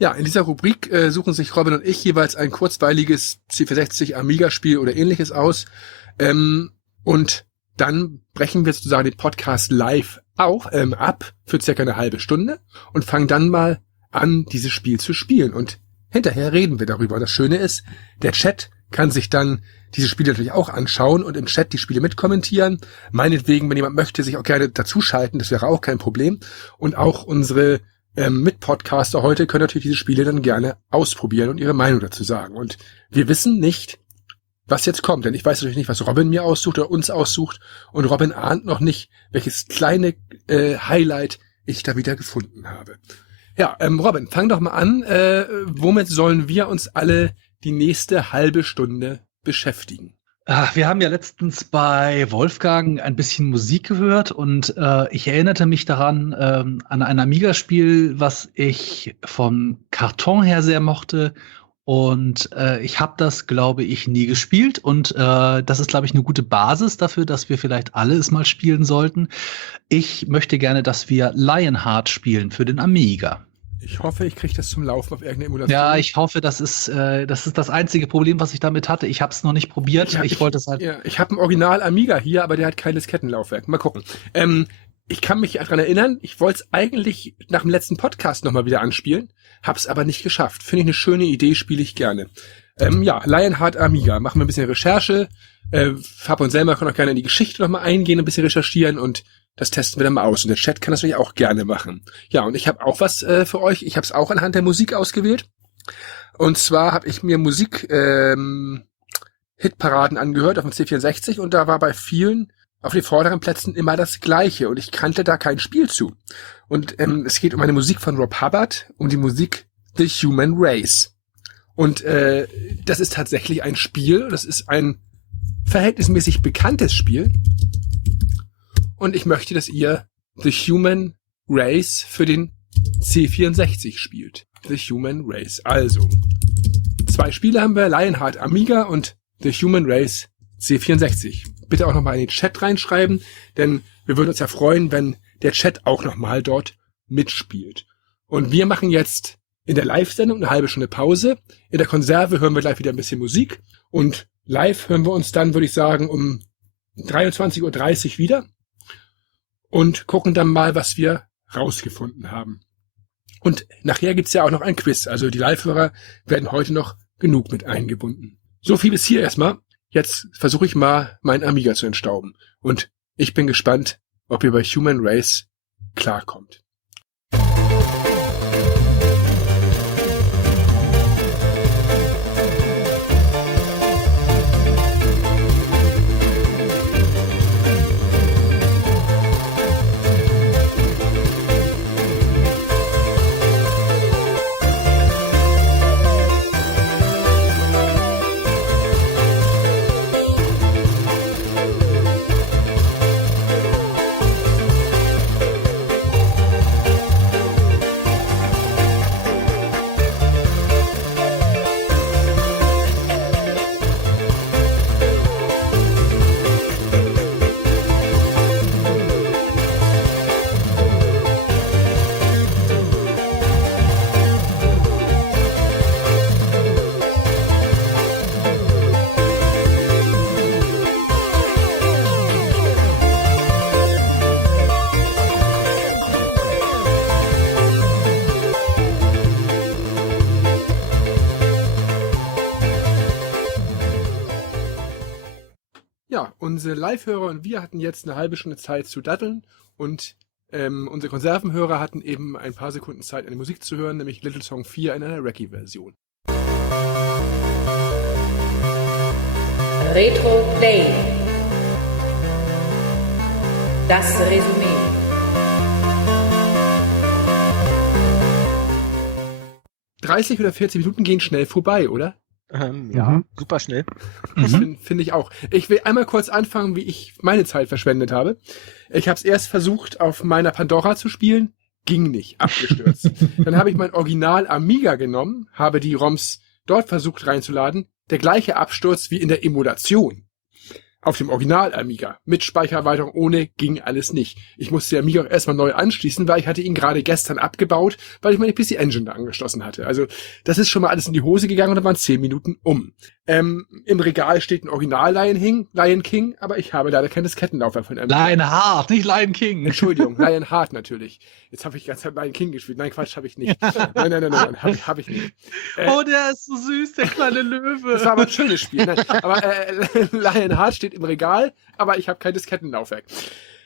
Ja, in dieser Rubrik suchen sich Robin und ich jeweils ein kurzweiliges C64 Amiga-Spiel oder ähnliches aus. Und dann brechen wir sozusagen den Podcast live ab für circa eine halbe Stunde und fangen dann mal an, dieses Spiel zu spielen. Und hinterher reden wir darüber. Und das Schöne ist, der Chat kann sich dann diese Spiele natürlich auch anschauen und im Chat die Spiele mitkommentieren. Meinetwegen, wenn jemand möchte, sich auch gerne dazuschalten, das wäre auch kein Problem. Und auch unsere Mitpodcaster heute können natürlich diese Spiele dann gerne ausprobieren und ihre Meinung dazu sagen. Und wir wissen nicht, was jetzt kommt, denn ich weiß natürlich nicht, was Robin mir aussucht oder uns aussucht und Robin ahnt noch nicht, welches kleine Highlight ich da wieder gefunden habe. Ja, Robin, fang doch mal an. Womit sollen wir uns alle die nächste halbe Stunde beschäftigen? Wir haben ja letztens bei Wolfgang ein bisschen Musik gehört und ich erinnerte mich daran an ein Amiga-Spiel, was ich vom Karton her sehr mochte. Und ich habe das, glaube ich, nie gespielt. Und das ist, glaube ich, eine gute Basis dafür, dass wir vielleicht alle es mal spielen sollten. Ich möchte gerne, dass wir Lionheart spielen für den Amiga. Ich hoffe, ich kriege das zum Laufen auf irgendeine Emulation. Ja, ich hoffe, das ist das einzige Problem, was ich damit hatte. Ich habe es noch nicht probiert. Ich wollte es halt. Ja, ich habe ein Original Amiga hier, aber der hat kein Diskettenlaufwerk. Mal gucken. Ich kann mich daran erinnern, ich wollte es eigentlich nach dem letzten Podcast nochmal wieder anspielen, hab's aber nicht geschafft. Finde ich eine schöne Idee, spiele ich gerne. Lionheart Amiga. Machen wir ein bisschen Recherche. Fab und Selma können auch gerne in die Geschichte nochmal eingehen, ein bisschen recherchieren und das testen wir dann mal aus. Und der Chat kann das natürlich auch gerne machen. Ja, und ich habe auch was für euch. Ich habe es auch anhand der Musik ausgewählt. Und zwar habe ich mir Musik Hitparaden angehört auf dem C64 und da war bei vielen auf den vorderen Plätzen immer das Gleiche und ich kannte da kein Spiel zu. Und es geht um eine Musik von Rob Hubbard, um die Musik The Human Race. Und das ist tatsächlich ein Spiel, das ist ein verhältnismäßig bekanntes Spiel. Und ich möchte, dass ihr The Human Race für den C64 spielt. The Human Race. Also, 2 Spiele haben wir, Lionheart Amiga und The Human Race C64. Bitte auch nochmal in den Chat reinschreiben, denn wir würden uns ja freuen, wenn der Chat auch nochmal dort mitspielt. Und wir machen jetzt in der Live-Sendung eine halbe Stunde Pause. In der Konserve hören wir gleich wieder ein bisschen Musik. Und live hören wir uns dann, würde ich sagen, um 23:30 Uhr wieder. Und gucken dann mal, was wir rausgefunden haben. Und nachher gibt's ja auch noch ein Quiz. Also die Live-Hörer werden heute noch genug mit eingebunden. So viel bis hier erstmal. Jetzt versuche ich mal, meinen Amiga zu entstauben. Und ich bin gespannt, ob ihr bei Human Race klarkommt. Ja, unsere Live-Hörer und wir hatten jetzt eine halbe Stunde Zeit zu daddeln und unsere Konservenhörer hatten eben ein paar Sekunden Zeit, eine Musik zu hören, nämlich Little Song 4 in einer Reggae-Version. Retro Play. Das Resümee. ...30 oder 40 Minuten gehen schnell vorbei, oder? Super schnell. Das finde ich auch. Ich will einmal kurz anfangen, wie ich meine Zeit verschwendet habe. Ich habe es erst versucht, auf meiner Pandora zu spielen. Ging nicht, abgestürzt. Dann habe ich mein Original Amiga genommen, habe die ROMs dort versucht reinzuladen. Der gleiche Absturz wie in der Emulation. Auf dem Original Amiga. Mit Speichererweiterung ohne ging alles nicht. Ich musste den Amiga auch erstmal neu anschließen, weil ich hatte ihn gerade gestern abgebaut, weil ich meine PC Engine da angeschlossen hatte. Also das ist schon mal alles in die Hose gegangen und dann waren 10 Minuten um. Im Regal steht ein Original Lion King, aber ich habe leider kein Diskettenlaufwerk von Amiga. Lionheart, nicht Lion King. Entschuldigung, Lionheart natürlich. Jetzt habe ich die ganze Zeit Lion King gespielt. Nein, Quatsch, habe ich nicht. Nein, hab ich nicht. Oh, der ist so süß, der kleine Löwe. Das war aber ein schönes Spiel. Nein, aber Lionheart steht im Regal, aber ich habe kein Diskettenlaufwerk.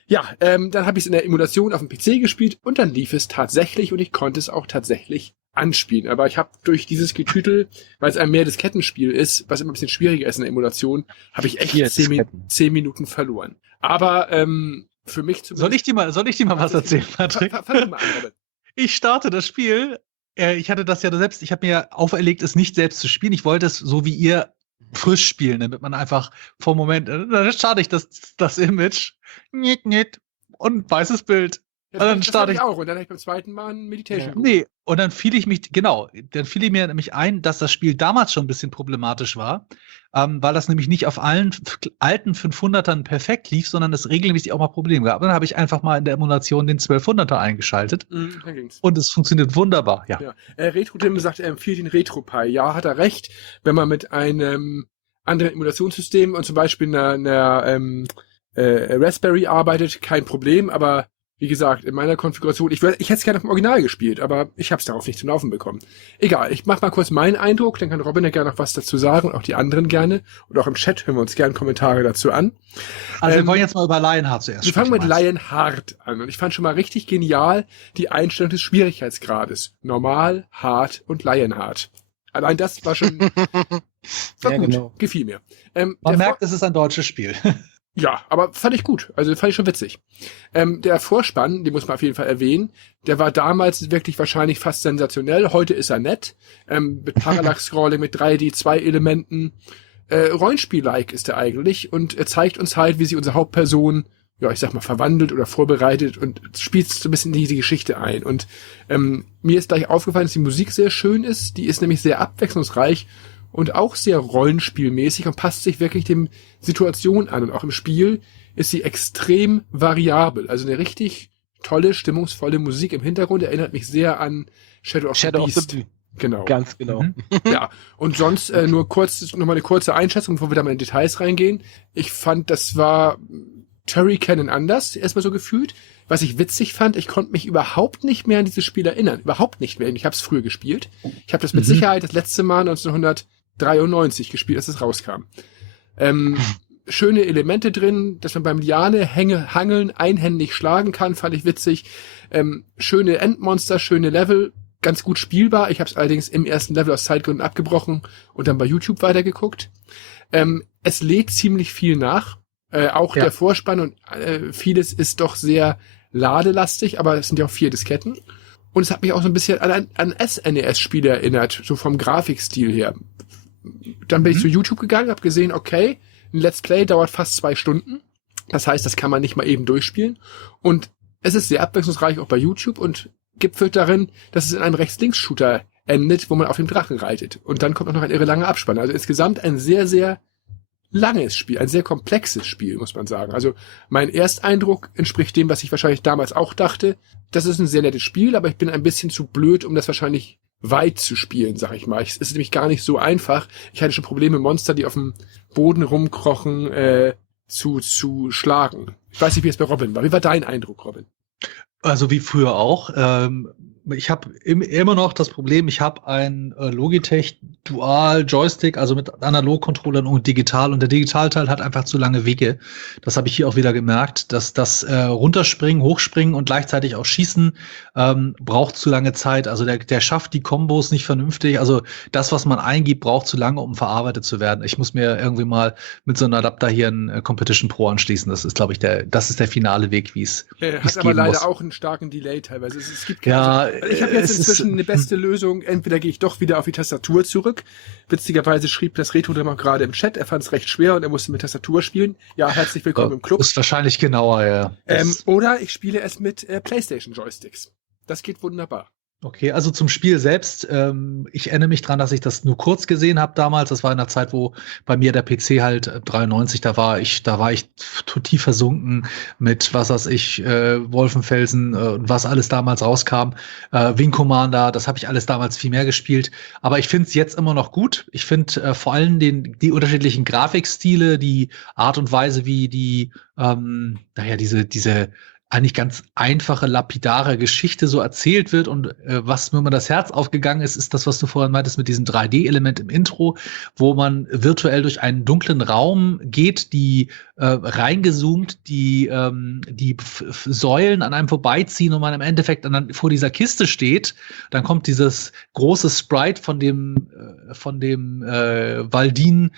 Ja, dann habe ich es in der Emulation auf dem PC gespielt und dann lief es tatsächlich und ich konnte es auch tatsächlich anspielen. Aber ich habe durch dieses Getütel, weil es ein mehr Diskettenspiel ist, was immer ein bisschen schwieriger ist in der Emulation, habe ich echt 10 Minuten verloren. Aber für mich zumindest... Soll ich dir mal was erzählen, Patrick? Fang mal an, Robin. Ich starte das Spiel. Ich hatte das ja selbst, ich habe mir auferlegt, es nicht selbst zu spielen. Ich wollte es so wie ihr frisch spielen, damit man einfach vom Moment, dann starte ich das Image, und weißes Bild. Ja, dann starte ich auch und dann habe ich beim zweiten Mal ein Meditation. Nee, und dann fiel mir nämlich ein, dass das Spiel damals schon ein bisschen problematisch war, weil das nämlich nicht auf allen alten 500ern perfekt lief, sondern es regelmäßig auch mal Probleme gab. Und dann habe ich einfach mal in der Emulation den 1200er eingeschaltet Dann ging's. und es funktioniert wunderbar, ja. Retro-Tim sagt, er empfiehlt den RetroPie. Ja, hat er recht. Wenn man mit einem anderen Emulationssystem und zum Beispiel einer Raspberry arbeitet, kein Problem, aber wie gesagt, in meiner Konfiguration, ich hätte es gerne auf dem Original gespielt, aber ich habe es darauf nicht zum Laufen bekommen. Egal, ich mache mal kurz meinen Eindruck, dann kann Robin ja gerne noch was dazu sagen und auch die anderen gerne. Und auch im Chat hören wir uns gerne Kommentare dazu an. Also wir wollen jetzt mal über Lionheart zuerst sprechen. Wir fangen mit Lionheart an und ich fand schon mal richtig genial die Einstellung des Schwierigkeitsgrades. Normal, Hard und Lionheart. Allein das war schon war gut, genau. Gefiel mir. Man merkt, es ist ein deutsches Spiel. Ja, aber fand ich gut. Also fand ich schon witzig. Der Vorspann, den muss man auf jeden Fall erwähnen, der war damals wirklich wahrscheinlich fast sensationell. Heute ist er nett. Mit Parallax-Scrolling, mit 3D-2-Elementen. Rollenspiel-like ist er eigentlich und er zeigt uns halt, wie sich unsere Hauptperson, ja, ich sag mal, verwandelt oder vorbereitet und spielt so ein bisschen in diese Geschichte ein. Und mir ist gleich aufgefallen, dass die Musik sehr schön ist. Die ist nämlich sehr abwechslungsreich und auch sehr rollenspielmäßig und passt sich wirklich dem Situation an. Und auch im Spiel ist sie extrem variabel. Also eine richtig tolle, stimmungsvolle Musik im Hintergrund. Erinnert mich sehr an Shadow of the Beast. Genau. Ganz genau. Ja, und sonst noch mal eine kurze Einschätzung, bevor wir da mal in Details reingehen. Ich fand, das war Terry Cannon anders, erstmal so gefühlt. Was ich witzig fand, ich konnte mich überhaupt nicht mehr an dieses Spiel erinnern. Überhaupt nicht mehr. Ich habe es früher gespielt. Ich habe das mit Sicherheit das letzte Mal 1993 gespielt, als es rauskam. Schöne Elemente drin, dass man beim Hangeln einhändig schlagen kann, fand ich witzig. Schöne Endmonster, schöne Level, ganz gut spielbar. Ich habe es allerdings im ersten Level aus Zeitgründen abgebrochen und dann bei YouTube weitergeguckt. Es lädt ziemlich viel nach. Auch der Vorspann und vieles ist doch sehr ladelastig, aber es sind ja auch 4 Disketten. Und es hat mich auch so ein bisschen an SNES-Spiele erinnert, so vom Grafikstil her. Dann bin ich zu YouTube gegangen, habe gesehen, okay, ein Let's Play dauert fast 2 Stunden. Das heißt, das kann man nicht mal eben durchspielen. Und es ist sehr abwechslungsreich auch bei YouTube und gipfelt darin, dass es in einem Rechts-Links-Shooter endet, wo man auf dem Drachen reitet. Und dann kommt auch noch ein irre langer Abspann. Also insgesamt ein sehr, sehr langes Spiel, ein sehr komplexes Spiel, muss man sagen. Also mein Ersteindruck entspricht dem, was ich wahrscheinlich damals auch dachte. Das ist ein sehr nettes Spiel, aber ich bin ein bisschen zu blöd, um das wahrscheinlich weit zu spielen, sag ich mal. Es ist nämlich gar nicht so einfach. Ich hatte schon Probleme, Monster, die auf dem Boden rumkrochen, zu schlagen. Ich weiß nicht, wie es bei Robin war. Wie war dein Eindruck, Robin? Also wie früher auch. Ich habe immer noch das Problem, ich habe ein Logitech Dual Joystick, also mit Analogcontrollern und digital. Und der Digitalteil hat einfach zu lange Wege. Das habe ich hier auch wieder gemerkt, dass das Runterspringen, Hochspringen und gleichzeitig auch Schießen braucht zu lange Zeit. Also der schafft die Kombos nicht vernünftig. Also das, was man eingibt, braucht zu lange, um verarbeitet zu werden. Ich muss mir irgendwie mal mit so einem Adapter hier ein Competition Pro anschließen. Das ist, glaube ich, der finale Weg, wie es hat aber leider auch einen starken Delay teilweise. Es gibt ja, Ich habe jetzt inzwischen eine beste Lösung. Entweder gehe ich doch wieder auf die Tastatur zurück. Witzigerweise schrieb das Retro-Demo auch gerade im Chat, er fand es recht schwer und er musste mit Tastatur spielen. Ja, herzlich willkommen im Club. Ist wahrscheinlich genauer, ja. Oder ich spiele es mit PlayStation-Joysticks. Das geht wunderbar. Okay, also zum Spiel selbst. Ich erinnere mich dran, dass ich das nur kurz gesehen habe damals. Das war in der Zeit, wo bei mir der PC halt 93, da war ich tief versunken mit, was weiß ich, Wolfenfelsen und was alles damals rauskam. Wing Commander, das habe ich alles damals viel mehr gespielt. Aber ich finde es jetzt immer noch gut. Ich finde vor allem die unterschiedlichen Grafikstile, die Art und Weise, wie diese eigentlich ganz einfache, lapidare Geschichte so erzählt wird und was mir immer das Herz aufgegangen ist, ist das, was du vorhin meintest mit diesem 3D-Element im Intro, wo man virtuell durch einen dunklen Raum geht, die reingezoomt, die Säulen an einem vorbeiziehen und man im Endeffekt dann vor dieser Kiste steht. Dann kommt dieses große Sprite von dem Valdin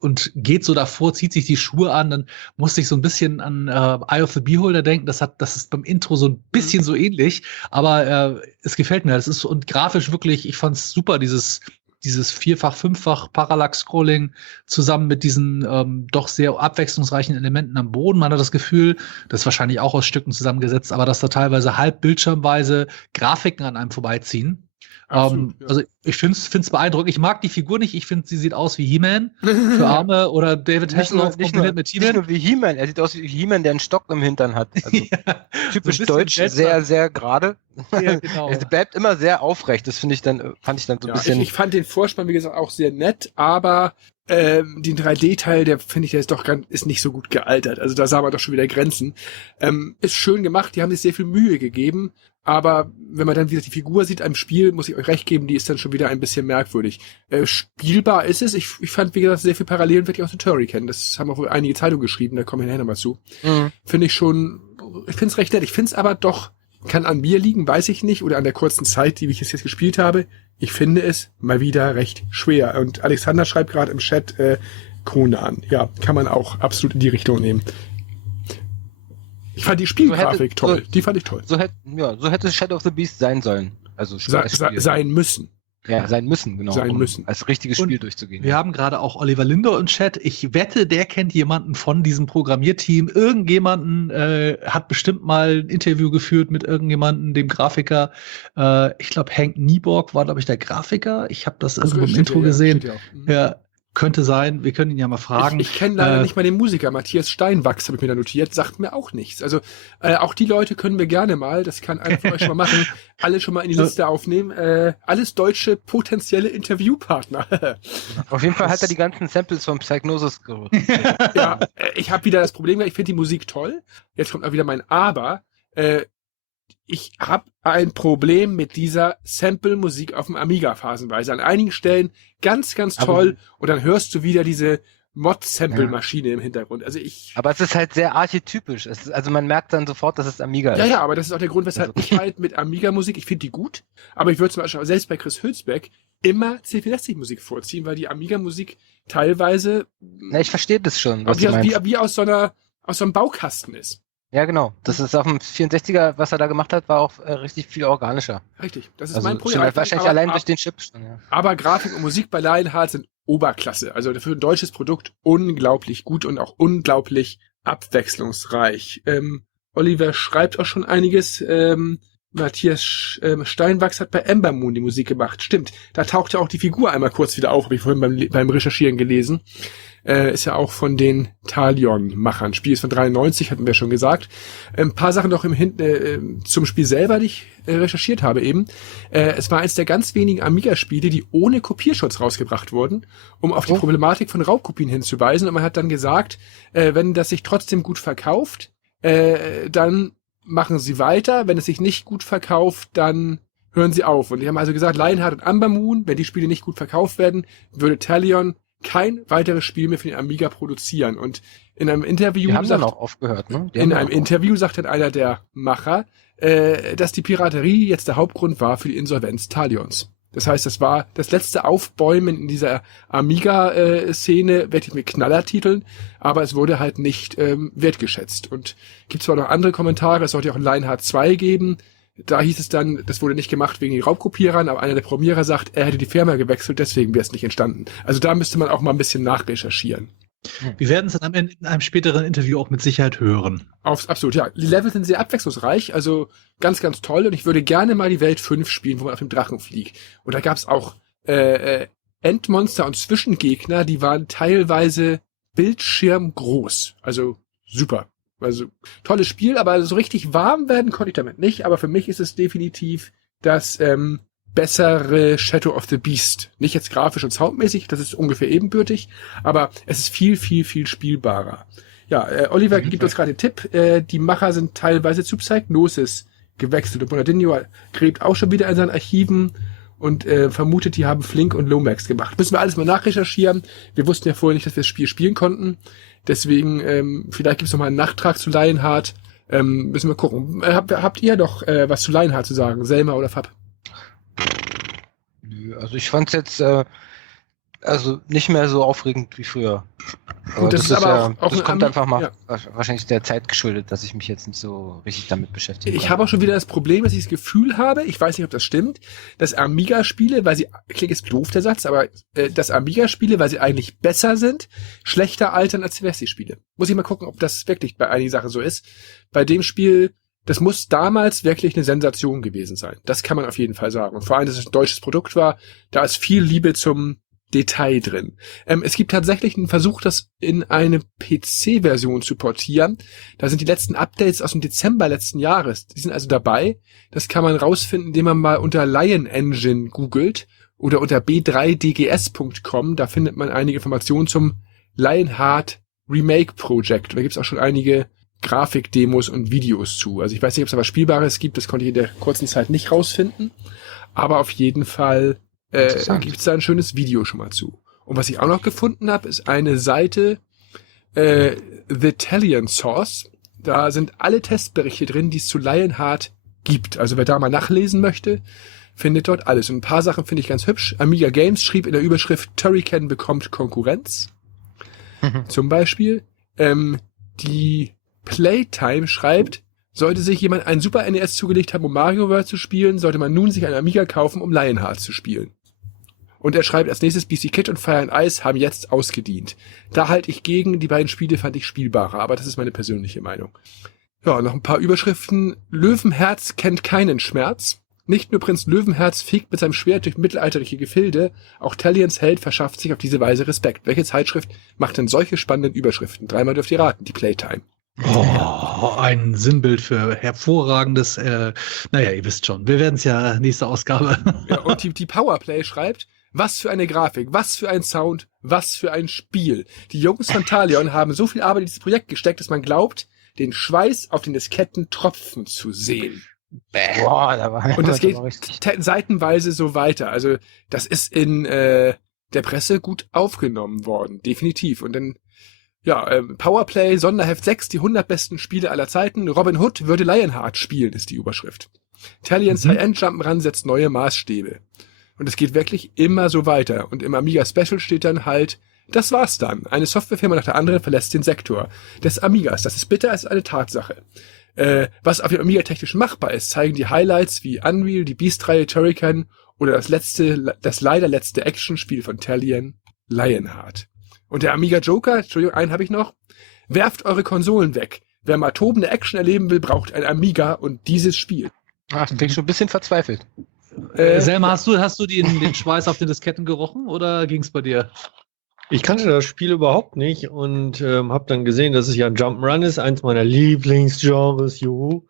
und geht so davor, zieht sich die Schuhe an, dann musste ich so ein bisschen an Eye of the Beholder denken. Das ist beim Intro so ein bisschen so ähnlich, aber es gefällt mir. Das ist und grafisch wirklich, ich fand's super, dieses 4-fach, 5-fach Parallax-Scrolling zusammen mit diesen doch sehr abwechslungsreichen Elementen am Boden. Man hat das Gefühl, das ist wahrscheinlich auch aus Stücken zusammengesetzt, aber dass da teilweise halbbildschirmweise Grafiken an einem vorbeiziehen. Absolut, ja. Also ich find's beeindruckend. Ich mag die Figur nicht. Ich finde, sie sieht aus wie He-Man für Arme oder David Hasselhoff kombiniert mit He-Man. Nicht nur wie He-Man, er sieht aus wie He-Man, der einen Stock im Hintern hat. Also Ja, typisch so ein bisschen deutsch, seltsam. sehr, sehr gerade. Ja, genau. Er bleibt immer sehr aufrecht. Das fand ich dann so ein bisschen. Ich fand den Vorspann, wie gesagt, auch sehr nett, aber den 3D-Teil, der finde ich, ist nicht so gut gealtert. Also da sah man doch schon wieder Grenzen. Ist schön gemacht, die haben sich sehr viel Mühe gegeben, aber wenn man dann wieder die Figur sieht im Spiel, muss ich euch recht geben, die ist dann schon wieder ein bisschen merkwürdig. Spielbar ist es. Ich fand, wie gesagt, sehr viel Parallelen wirklich aus dem Turrican. Das haben auch wohl einige Zeitungen geschrieben, da kommen wir nachher nochmal zu. Finde ich es recht nett. Ich finde es aber doch, kann an mir liegen, weiß ich nicht, oder an der kurzen Zeit, die ich jetzt gespielt habe. Ich finde es mal wieder recht schwer. Und Alexander schreibt gerade im Chat Conan. Ja, kann man auch absolut in die Richtung nehmen. Ich fand die Spielgrafik toll. Die fand ich toll. So hätte Shadow of the Beast sein sollen. Also Sein müssen. Ja, sein müssen, genau. Sein müssen. Als richtiges Und Spiel durchzugehen. Wir haben gerade auch Oliver Linder im Chat. Ich wette, der kennt jemanden von diesem Programmierteam. Irgendjemanden hat bestimmt mal ein Interview geführt mit irgendjemanden, dem Grafiker. Ich glaube, Hank Nieborg war, glaube ich, der Grafiker. Ich habe das irgendwo im Intro gesehen. Ja, könnte sein. Wir können ihn ja mal fragen. Ich kenne leider nicht mal den Musiker. Matthias Steinwachs habe ich mir da notiert. Sagt mir auch nichts. Also auch die Leute können wir gerne mal, das kann einer von euch schon mal machen, alle schon mal in die Liste aufnehmen. Alles deutsche potenzielle Interviewpartner. Auf jeden Fall hat er die ganzen Samples von Psygnosis gehört. Ja, ich habe wieder das Problem, ich finde die Musik toll. Jetzt kommt auch wieder mein Aber. Ich habe ein Problem mit dieser Sample-Musik auf dem Amiga phasenweise. An einigen Stellen ganz, ganz toll. Und dann hörst du wieder diese Mod-Sample-Maschine im Hintergrund. Aber es ist halt sehr archetypisch. Also man merkt dann sofort, dass es Amiga ist. Ja, aber das ist auch der Grund, weshalb ich halt mit Amiga-Musik, ich finde die gut, aber ich würde zum Beispiel selbst bei Chris Hülsbeck immer C64-Musik vorziehen, weil die Amiga-Musik teilweise Ich verstehe das schon, was wie aus so einem Baukasten ist. Ja, genau. Das ist auf dem 64er, was er da gemacht hat, war auch richtig viel organischer. Richtig, das ist mein Problem. Wahrscheinlich allein durch den Chip. Ja. Aber Grafik und Musik bei Lionheart sind Oberklasse. Also für ein deutsches Produkt unglaublich gut und auch unglaublich abwechslungsreich. Oliver schreibt auch schon einiges. Matthias Steinwachs hat bei Ember Moon die Musik gemacht. Stimmt, da tauchte auch die Figur einmal kurz wieder auf, habe ich vorhin beim Recherchieren gelesen. Ist ja auch von den Talion-Machern. Spiel ist von 93, hatten wir schon gesagt. Ein paar Sachen noch zum Spiel selber, die ich recherchiert habe eben. Es war eines der ganz wenigen Amiga-Spiele, die ohne Kopierschutz rausgebracht wurden, um auf die Problematik von Raubkopien hinzuweisen. Und man hat dann gesagt, wenn das sich trotzdem gut verkauft, dann machen sie weiter. Wenn es sich nicht gut verkauft, dann hören sie auf. Und die haben also gesagt, Lionheart und Ember Moon, wenn die Spiele nicht gut verkauft werden, würde Talion kein weiteres Spiel mehr für den Amiga produzieren. Und in einem Interview die haben dann auch aufgehört, ne? In einem Interview sagt dann einer der Macher, dass die Piraterie jetzt der Hauptgrund war für die Insolvenz Talions. Das heißt, das war das letzte Aufbäumen in dieser Amiga-Szene, wirklich mit Knallertiteln, aber es wurde halt nicht wertgeschätzt. Und gibt zwar noch andere Kommentare, es sollte auch ein Lionheart 2 geben, Da hieß es dann, das wurde nicht gemacht wegen den Raubkopierern, aber einer der Programmierer sagt, er hätte die Firma gewechselt, deswegen wäre es nicht entstanden. Also da müsste man auch mal ein bisschen nachrecherchieren. Wir werden es dann in einem späteren Interview auch mit Sicherheit hören. Absolut, ja. Die Level sind sehr abwechslungsreich, also ganz, ganz toll. Und ich würde gerne mal die Welt 5 spielen, wo man auf dem Drachen fliegt. Und da gab es auch Endmonster und Zwischengegner, die waren teilweise bildschirmgroß. Also super. Also tolles Spiel, aber so richtig warm werden konnte ich damit nicht. Aber für mich ist es definitiv das bessere Shadow of the Beast. Nicht jetzt grafisch und soundmäßig, das ist ungefähr ebenbürtig, aber es ist viel, viel, viel spielbarer. Ja, Oliver gibt uns gerade den Tipp, die Macher sind teilweise zu Psygnosis gewechselt und Bonadinho gräbt auch schon wieder in seinen Archiven und vermutet, die haben Flink und Lomax gemacht. Müssen wir alles mal nachrecherchieren. Wir wussten ja vorher nicht, dass wir das Spiel spielen konnten. Deswegen, vielleicht gibt es noch mal einen Nachtrag zu Lionheart. Müssen wir gucken. Habt ihr noch was zu Lionheart zu sagen? Selma oder Fab? Also ich fand's jetzt also nicht mehr so aufregend wie früher. Aber Gut, das ist aber ja, auch das kommt einfach mal ja. wahrscheinlich der Zeit geschuldet, dass ich mich jetzt nicht so richtig damit beschäftige. Ich habe auch schon wieder das Problem, dass ich das Gefühl habe, ich weiß nicht, ob das stimmt, dass Amiga-Spiele, weil sie, klingt jetzt doof der Satz, aber dass Amiga-Spiele, weil sie eigentlich besser sind, schlechter altern als Versi-Spiele. Muss ich mal gucken, ob das wirklich bei einigen Sachen so ist. Bei dem Spiel, das muss damals wirklich eine Sensation gewesen sein. Das kann man auf jeden Fall sagen. Und vor allem, dass es ein deutsches Produkt war, da ist viel Liebe zum Detail drin. Es gibt tatsächlich einen Versuch, das in eine PC-Version zu portieren. Da sind die letzten Updates aus dem Dezember letzten Jahres. Die sind also dabei. Das kann man rausfinden, indem man mal unter Lion Engine googelt oder unter b3dgs.com. Da findet man einige Informationen zum Lionheart Remake Project. Da gibt es auch schon einige Grafikdemos und Videos zu. Also ich weiß nicht, ob es aber Spielbares gibt. Das konnte ich in der kurzen Zeit nicht rausfinden. Aber auf jeden Fall gibt es da ein schönes Video schon mal zu. Und was ich auch noch gefunden habe, ist eine Seite The Talion Source. Da sind alle Testberichte drin, die es zu Lionheart gibt. Also wer da mal nachlesen möchte, findet dort alles. Und ein paar Sachen finde ich ganz hübsch. Amiga Games schrieb in der Überschrift Turrican bekommt Konkurrenz. Zum Beispiel. Die Playtime schreibt, sollte sich jemand ein Super NES zugelegt haben, um Mario World zu spielen, sollte man nun sich einen Amiga kaufen, um Lionheart zu spielen. Und er schreibt als nächstes, BC Kid und Fire and Ice haben jetzt ausgedient. Da halte ich gegen, die beiden Spiele fand ich spielbarer, aber das ist meine persönliche Meinung. Ja, noch ein paar Überschriften. Löwenherz kennt keinen Schmerz. Nicht nur Prinz Löwenherz fegt mit seinem Schwert durch mittelalterliche Gefilde, auch Talions Held verschafft sich auf diese Weise Respekt. Welche Zeitschrift macht denn solche spannenden Überschriften? Dreimal dürft ihr raten, die Playtime. Oh, ein Sinnbild für hervorragendes, naja, ihr wisst schon, wir werden es ja nächste Ausgabe. Ja, und die Powerplay schreibt, was für eine Grafik, was für ein Sound, was für ein Spiel. Die Jungs von Talion haben so viel Arbeit in dieses Projekt gesteckt, dass man glaubt, den Schweiß auf den Disketten tropfen zu sehen. Boah, da war Und das geht richtig. seitenweise so weiter. Also das ist in der Presse gut aufgenommen worden, definitiv. Und dann Powerplay, Sonderheft 6, die 100 besten Spiele aller Zeiten. Robin Hood würde Lionheart spielen, ist die Überschrift. Talions High-End Jump'n'Run setzt neue Maßstäbe. Und es geht wirklich immer so weiter. Und im Amiga Special steht dann halt, das war's dann. Eine Softwarefirma nach der anderen verlässt den Sektor des Amigas. Das ist bitter, als eine Tatsache. Was auf dem Amiga technisch machbar ist, zeigen die Highlights wie Unreal, die Beast-Reihe Turrican oder das leider letzte Actionspiel von Talion, Lionheart. Und der Amiga Joker, Entschuldigung, einen habe ich noch. Werft eure Konsolen weg. Wer mal tobende Action erleben will, braucht ein Amiga und dieses Spiel. Ach, das klingt schon ein bisschen verzweifelt. Selma, hast du den Schweiß auf den Disketten gerochen oder ging's bei dir? Ich kannte das Spiel überhaupt nicht und habe dann gesehen, dass es ja ein Jump'n'Run ist, eins meiner Lieblingsgenres, juhu.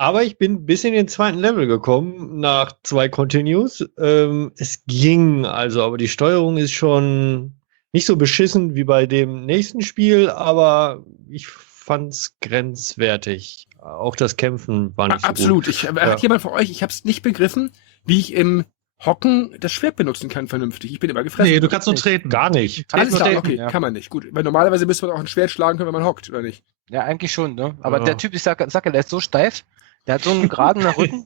Aber ich bin bis in den zweiten Level gekommen, nach 2 Continues. Es ging also, aber die Steuerung ist schon nicht so beschissen wie bei dem nächsten Spiel, aber ich fand's grenzwertig. Auch das Kämpfen war nicht so Absolut. gut. Hat jemand von euch, ich habe es nicht begriffen, wie ich im Hocken das Schwert benutzen kann vernünftig. Ich bin immer gefressen. Nee, du kannst nur treten. Gar nicht. Alles klar, treten, okay, ja. Kann man nicht. Gut, weil normalerweise müsste man auch ein Schwert schlagen können, wenn man hockt, oder nicht? Ja, eigentlich schon, ne? Aber Ja. der Typ, ich sag, der ist so steif, der hat so einen geraden Rücken.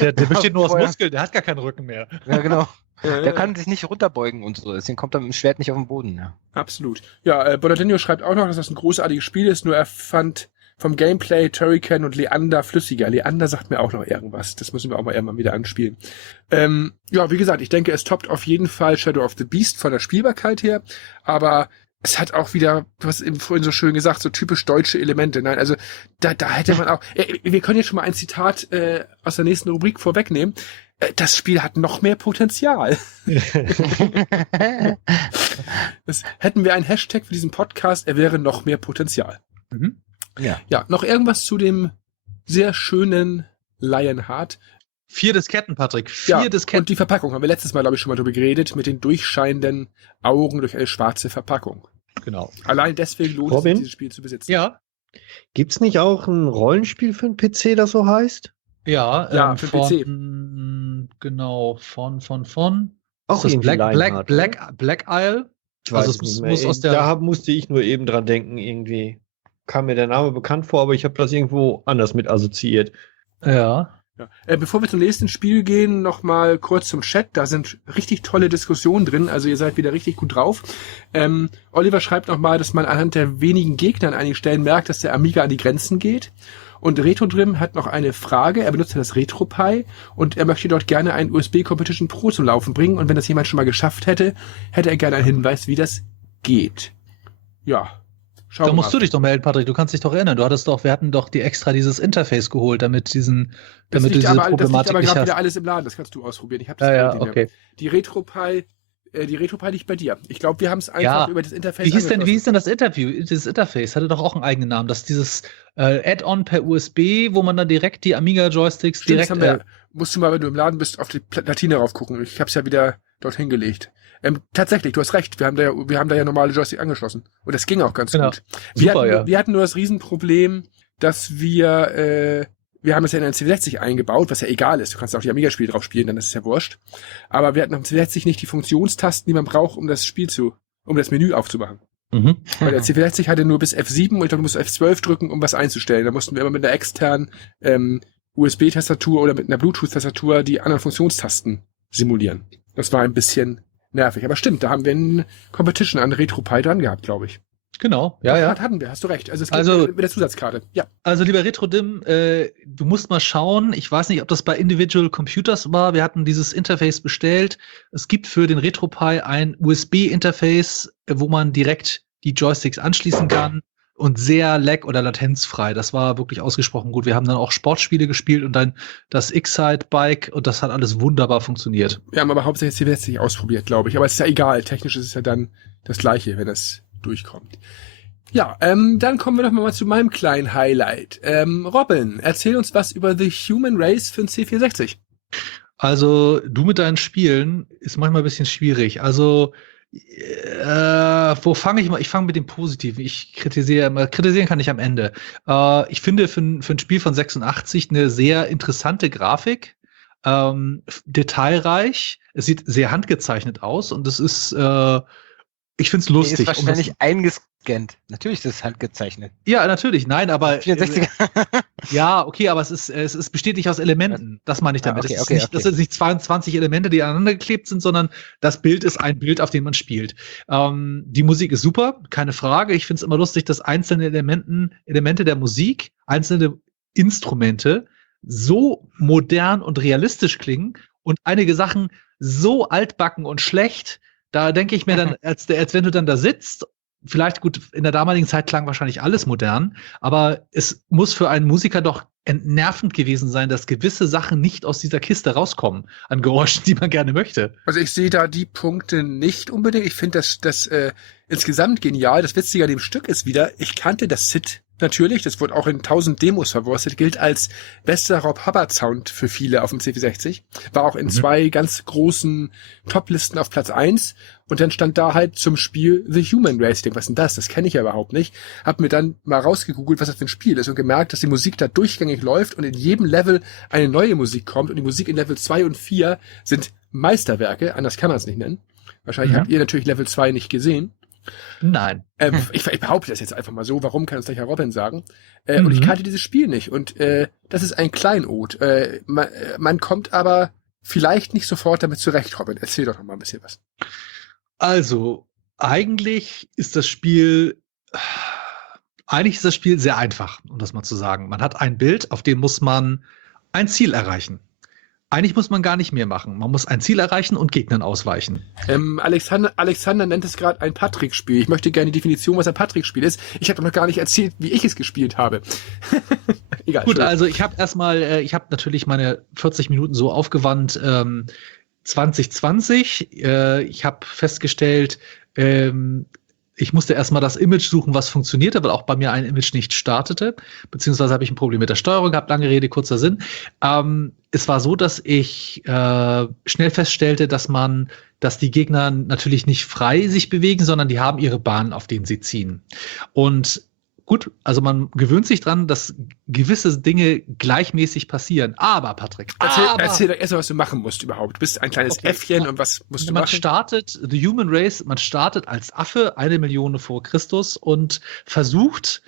Der besteht nur aus Vorher- Muskeln, der hat gar keinen Rücken mehr. Ja, genau. Der kann sich nicht runterbeugen und so, deswegen kommt er mit dem Schwert nicht auf den Boden. Ja. Absolut. Ja, Bonadinho schreibt auch noch, dass das ein großartiges Spiel ist, nur er fand vom Gameplay Turrican und Leander flüssiger. Leander sagt mir auch noch irgendwas. Das müssen wir auch mal irgendwann wieder anspielen. Ja, wie gesagt, ich denke, es toppt auf jeden Fall Shadow of the Beast von der Spielbarkeit her, aber es hat auch wieder, du hast eben vorhin so schön gesagt, so typisch deutsche Elemente. Nein, also da hätte man auch, wir können jetzt schon mal ein Zitat aus der nächsten Rubrik vorwegnehmen. Das Spiel hat noch mehr Potenzial. Hätten wir einen Hashtag für diesen Podcast, er wäre noch mehr Potenzial. Mhm. Ja, noch irgendwas zu dem sehr schönen Lionheart. 4 Disketten, Patrick. 4 Disketten. Und die Verpackung haben wir letztes Mal, glaube ich, schon mal drüber geredet, mit den durchscheinenden Augen durch eine schwarze Verpackung. Genau. Allein deswegen lohnt es sich, dieses Spiel zu besitzen. Ja. Gibt's nicht auch ein Rollenspiel für einen PC, das so heißt? Ja, für PC. Genau, von. Auch ist das irgendwie Lionheart, Black Isle? Ich weiß Also es nicht muss mehr. aus der- Da musste ich nur eben dran denken, irgendwie. Kam mir der Name bekannt vor, aber ich habe das irgendwo anders mit assoziiert. Ja. Ja. Bevor wir zum nächsten Spiel gehen, noch mal kurz zum Chat. Da sind richtig tolle Diskussionen drin. Also ihr seid wieder richtig gut drauf. Oliver schreibt noch mal, dass man anhand der wenigen Gegner an einigen Stellen merkt, dass der Amiga an die Grenzen geht. Und Retrodrim hat noch eine Frage. Er benutzt ja das RetroPie und er möchte dort gerne ein USB Competition Pro zum Laufen bringen. Und wenn das jemand schon mal geschafft hätte, hätte er gerne einen Hinweis, wie das geht. Ja. Schauen Da wir musst mal. du dich doch melden, Patrick. Du kannst dich doch erinnern. Wir hatten doch die extra dieses Interface geholt, damit Das du liegt diese aber, das liegt Problematik aber nicht gerade hast. wieder alles im Laden. Das kannst du ausprobieren. Ich habe das Ja, Gerät nicht mehr. okay. Die RetroPie liegt bei dir. Ich glaube, wir haben es einfach Ja. über das Interface Wie hieß denn angeschlossen. das Dieses Interface hatte doch auch einen eigenen Namen. Das ist dieses Add-on per USB, wo man dann direkt die Amiga-Joysticks Stimmt, direkt. das haben wir, musst du mal, wenn du im Laden bist, auf die Platine rauf gucken. Ich habe es ja wieder dorthin gelegt. Tatsächlich, du hast recht. Wir haben da ja normale Joystick angeschlossen. Und das ging auch ganz Genau. gut. Wir Super, hatten nur das Riesenproblem, dass wir haben es ja in einen C60 eingebaut, was ja egal ist. Du kannst auch die Amiga-Spiele drauf spielen, dann ist es ja wurscht. Aber wir hatten am C60 nicht die Funktionstasten, die man braucht, um das Menü aufzumachen. Mhm. Weil der C64 hatte nur bis F7 und ich glaube, du musst F12 drücken, um was einzustellen. Da mussten wir immer mit einer externen USB-Tastatur oder mit einer Bluetooth-Tastatur die anderen Funktionstasten simulieren. Das war ein bisschen nervig. Aber stimmt, da haben wir eine Competition an RetroPie dran gehabt, glaube ich. Genau, ja. Hatten wir, hast du recht. Also es geht mit der Zusatzkarte. Ja. Also lieber RetroDim, du musst mal schauen. Ich weiß nicht, ob das bei Individual Computers war. Wir hatten dieses Interface bestellt. Es gibt für den RetroPie ein USB-Interface, wo man direkt die Joysticks anschließen kann und sehr lag- oder latenzfrei. Das war wirklich ausgesprochen gut. Wir haben dann auch Sportspiele gespielt und dann das X-Side-Bike und das hat alles wunderbar funktioniert. Wir haben aber hauptsächlich C60 ausprobiert, glaube ich. Aber es ist ja egal. Technisch ist es ja dann das Gleiche, wenn es durchkommt. Ja, dann kommen wir doch mal zu meinem kleinen Highlight. Robin, erzähl uns was über The Human Race für den C64. Also, du mit deinen Spielen ist manchmal ein bisschen schwierig. Also, wo fange ich mal? Ich fange mit dem Positiven. Kritisieren kann ich am Ende. Ich finde für ein Spiel von 86 eine sehr interessante Grafik, detailreich. Es sieht sehr handgezeichnet aus und es ist, ich finde es lustig. Ist wahrscheinlich eingescannt. Natürlich ist es handgezeichnet. Ja, natürlich. Nein, aber 64er. ja, okay, aber es besteht nicht aus Elementen. Das meine ich damit. Okay, Das sind nicht 22 Elemente, die aneinander geklebt sind, sondern das Bild ist ein Bild, auf dem man spielt. Die Musik ist super, keine Frage. Ich finde es immer lustig, dass einzelne Elemente der Musik, einzelne Instrumente so modern und realistisch klingen und einige Sachen so altbacken und schlecht. Da denke ich mir dann, als wenn du dann da sitzt, vielleicht gut, in der damaligen Zeit klang wahrscheinlich alles modern, aber es muss für einen Musiker doch entnervend gewesen sein, dass gewisse Sachen nicht aus dieser Kiste rauskommen, an Geräuschen, die man gerne möchte. Also ich sehe da die Punkte nicht unbedingt. Ich finde das insgesamt genial. Das Witzige an dem Stück ist wieder, ich kannte das SID natürlich, das wurde auch in 1000 Demos verwurstet, gilt als bester Rob Hubbard Sound für viele auf dem C64. War auch in 2 ganz großen Top-Listen auf Platz 1 und dann stand da halt zum Spiel The Human Race. Ich denke, was ist denn das? Das kenne ich ja überhaupt nicht. Hab mir dann mal rausgegoogelt, was das für ein Spiel ist und gemerkt, dass die Musik da durchgängig läuft und in jedem Level eine neue Musik kommt und die Musik in Level 2 und 4 sind Meisterwerke, anders kann man es nicht nennen. Wahrscheinlich habt ihr natürlich Level 2 nicht gesehen. Nein. Ich behaupte das jetzt einfach mal so. Warum kann uns gleich Herr Robin sagen? Und ich kannte dieses Spiel nicht. Und das ist ein Kleinod. Man kommt aber vielleicht nicht sofort damit zurecht, Robin. Erzähl doch noch mal ein bisschen was. Also, eigentlich ist das Spiel Eigentlich ist das Spiel sehr einfach, um das mal zu sagen. Man hat ein Bild, auf dem muss man ein Ziel erreichen. Eigentlich muss man gar nicht mehr machen. Man muss ein Ziel erreichen und Gegnern ausweichen. Alexander nennt es gerade ein Patrick-Spiel. Ich möchte gerne die Definition, was ein Patrick-Spiel ist. Ich habe noch gar nicht erzählt, wie ich es gespielt habe. Egal. Gut, also ich habe natürlich meine 40 Minuten so aufgewandt, 2020. Ich habe festgestellt, ich musste erstmal das Image suchen, was funktionierte, weil auch bei mir ein Image nicht startete. Beziehungsweise habe ich ein Problem mit der Steuerung gehabt. Lange Rede, kurzer Sinn. Es war so, dass ich schnell feststellte, dass die Gegner natürlich nicht frei sich bewegen, sondern die haben ihre Bahnen, auf denen sie ziehen. Und gut, also man gewöhnt sich dran, dass gewisse Dinge gleichmäßig passieren. Aber, Patrick, erzähl doch erst mal, was du machen musst überhaupt. Du bist ein kleines Äffchen und was musst du machen? The Human Race, man startet als Affe 1 Million vor Christus und versucht,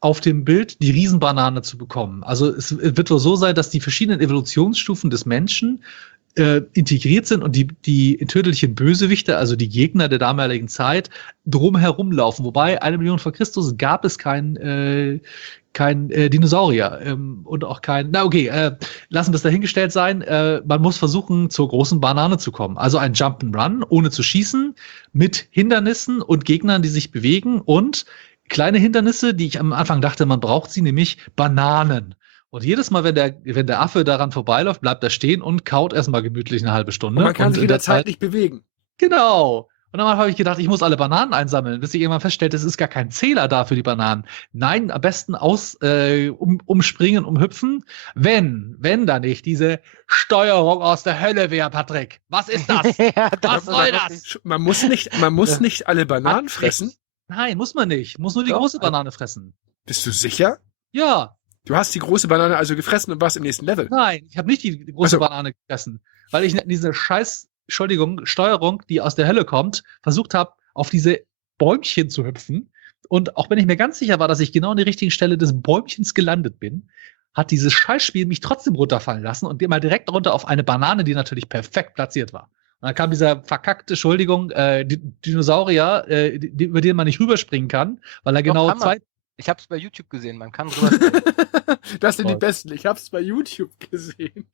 auf dem Bild die Riesenbanane zu bekommen. Also es wird so sein, dass die verschiedenen Evolutionsstufen des Menschen integriert sind und die tödlichen Bösewichte, also die Gegner der damaligen Zeit, drumherum laufen. Wobei 1 Million vor Christus gab es kein Dinosaurier und auch lassen wir es dahingestellt sein. Man muss versuchen, zur großen Banane zu kommen. Also ein Jump'n'Run, ohne zu schießen, mit Hindernissen und Gegnern, die sich bewegen und kleine Hindernisse, die ich am Anfang dachte, man braucht sie, nämlich Bananen. Und jedes Mal, wenn der Affe daran vorbeiläuft, bleibt er stehen und kaut erstmal gemütlich eine halbe Stunde. Und man kann sich in der Zeit nicht bewegen. Genau. Und dann habe ich gedacht, ich muss alle Bananen einsammeln, bis ich irgendwann feststellte, es ist gar kein Zähler da für die Bananen. Nein, am besten umspringen, umhüpfen, wenn da nicht diese Steuerung aus der Hölle wäre, Patrick. Was ist das? Ja, Was soll das? Man muss nicht alle Bananen fressen. Nein, muss man nicht. Muss nur die große Banane fressen. Bist du sicher? Ja. Du hast die große Banane also gefressen und warst im nächsten Level. Nein, ich habe nicht die große Banane gefressen, weil ich in diese Steuerung, die aus der Hölle kommt, versucht habe, auf diese Bäumchen zu hüpfen. Und auch wenn ich mir ganz sicher war, dass ich genau an der richtigen Stelle des Bäumchens gelandet bin, hat dieses Scheißspiel mich trotzdem runterfallen lassen und immer direkt runter auf eine Banane, die natürlich perfekt platziert war. Und dann kam dieser verkackte, Dinosaurier, über den man nicht rüberspringen kann, weil er genau Zeit. Ich hab's bei YouTube gesehen, man kann rüberspringen. Das sind die Besten. Ich hab's bei YouTube gesehen.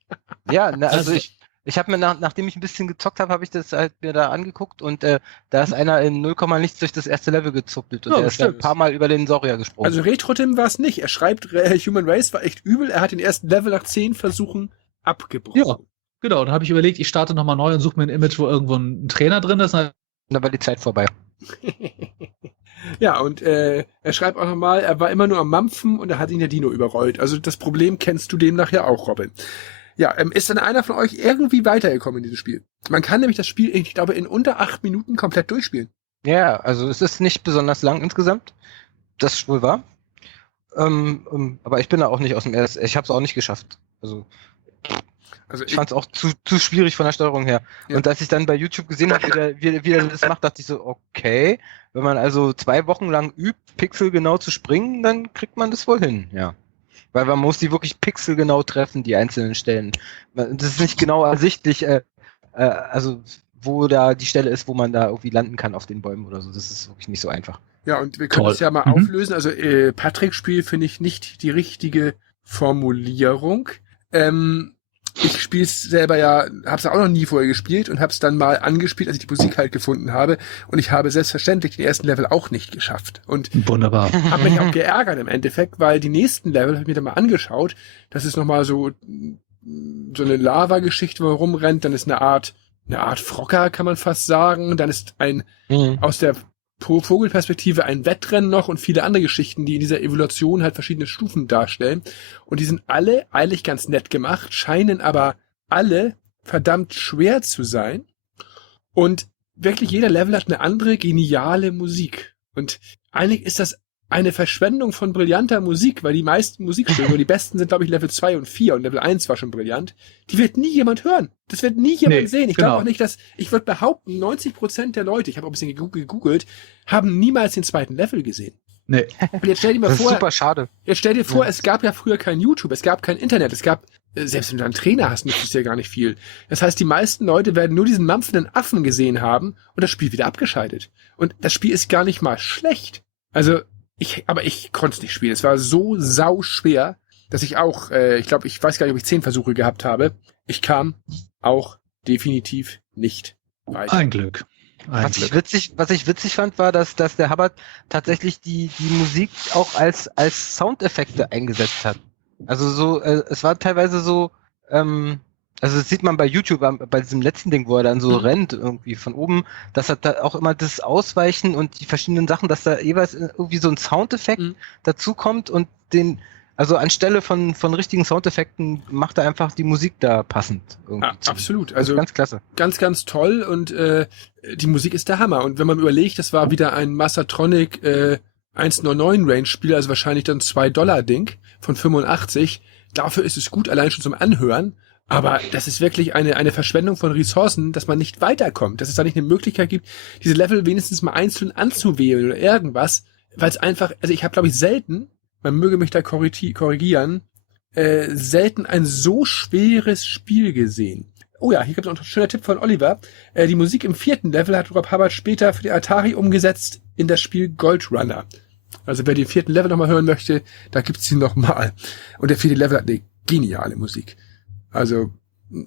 Ja, also ich habe mir, nachdem ich ein bisschen gezockt habe, habe ich das halt mir da angeguckt und da ist einer in 0, nichts durch das erste Level gezuppelt und der ist ein paar Mal über den Saurier gesprungen. Also Retro-Tim war es nicht. Er schreibt, Human Race war echt übel. Er hat den ersten Level nach 10 Versuchen abgebrochen. Ja, genau. Dann habe ich überlegt, ich starte nochmal neu und suche mir ein Image, wo irgendwo ein Trainer drin ist. Und dann war die Zeit vorbei. Ja, und er schreibt auch nochmal, er war immer nur am Mampfen und er hat ihn der Dino überrollt. Also das Problem kennst du demnach ja auch, Robin. Ja, ist dann einer von euch irgendwie weitergekommen in diesem Spiel? Man kann nämlich das Spiel, ich glaube, in unter 8 Minuten komplett durchspielen. Ja, also es ist nicht besonders lang insgesamt. Das ist wohl wahr. Aber ich bin da auch nicht aus dem ersten. Ich habe es auch nicht geschafft. Also ich fand es auch zu schwierig von der Steuerung her. Ja. Und als ich dann bei YouTube gesehen habe, wie er das macht, dachte ich so, okay, wenn man also 2 Wochen lang übt, pixelgenau zu springen, dann kriegt man das wohl hin, ja. Weil man muss die wirklich pixelgenau treffen, die einzelnen Stellen. Das ist nicht genau ersichtlich, also wo da die Stelle ist, wo man da irgendwie landen kann auf den Bäumen oder so. Das ist wirklich nicht so einfach. Ja, und wir können es ja mal auflösen. Also Patrick-Spiel finde ich nicht die richtige Formulierung. Ich spiele es selber ja, habe es auch noch nie vorher gespielt und habe es dann mal angespielt, als ich die Musik halt gefunden habe. Und ich habe selbstverständlich den ersten Level auch nicht geschafft. Und wunderbar. Habe mich auch geärgert im Endeffekt, weil die nächsten Level, habe ich mir dann mal angeschaut, das ist nochmal so eine Lava-Geschichte, wo man rumrennt. Dann ist eine Art Frocker, kann man fast sagen. Dann ist aus der Vogelperspektive ein Wettrennen noch und viele andere Geschichten, die in dieser Evolution halt verschiedene Stufen darstellen. Und die sind alle eigentlich ganz nett gemacht, scheinen aber alle verdammt schwer zu sein. Und wirklich jeder Level hat eine andere geniale Musik. Und eigentlich ist das eine Verschwendung von brillanter Musik, weil die meisten Musikstücke, die besten sind, glaube ich, Level 2 und 4 und Level 1 war schon brillant, die wird nie jemand hören. Das wird nie jemand sehen. Ich glaube auch nicht, ich würde behaupten, 90% der Leute, ich habe auch ein bisschen gegoogelt, haben niemals den zweiten Level gesehen. Nee. Und jetzt stell dir mal das vor, ist super schade. Jetzt stell dir vor, es gab ja früher kein YouTube, es gab kein Internet, es gab, selbst wenn du einen Trainer hast, nützt es ja gar nicht viel. Das heißt, die meisten Leute werden nur diesen mampfenden Affen gesehen haben und das Spiel wieder abgeschaltet. Und das Spiel ist gar nicht mal schlecht. Also, Aber ich konnte es nicht spielen. Es war so sau schwer, dass ich auch, ich weiß gar nicht, ob ich 10 Versuche gehabt habe. Ich kam auch definitiv nicht weiter. Ein Glück. Was ich witzig fand, war, dass der Hubbard tatsächlich die Musik auch als Soundeffekte eingesetzt hat. Also so, es war teilweise so, also das sieht man bei YouTube, bei diesem letzten Ding, wo er dann so rennt, irgendwie von oben, dass er da auch immer das Ausweichen und die verschiedenen Sachen, dass da jeweils irgendwie so ein Soundeffekt dazu kommt und also anstelle von richtigen Soundeffekten macht er einfach die Musik da passend. Absolut. Also ganz klasse. Ganz, ganz toll und die Musik ist der Hammer. Und wenn man überlegt, das war wieder ein Massatronic 199 Range Spiel, also wahrscheinlich dann $2 von 85. Dafür ist es gut, allein schon zum Anhören. Aber das ist wirklich eine Verschwendung von Ressourcen, dass man nicht weiterkommt, dass es da nicht eine Möglichkeit gibt, diese Level wenigstens mal einzeln anzuwählen oder irgendwas, weil es einfach, also ich habe, glaube ich, selten, man möge mich da korrigieren, selten ein so schweres Spiel gesehen. Oh ja, hier gibt es noch ein schöner Tipp von Oliver. Die Musik im 4. Level hat Rob Hubbard später für die Atari umgesetzt in das Spiel Gold Runner. Also wer den 4. Level nochmal hören möchte, da gibt's ihn nochmal. Und der 4. Level hat eine geniale Musik. Also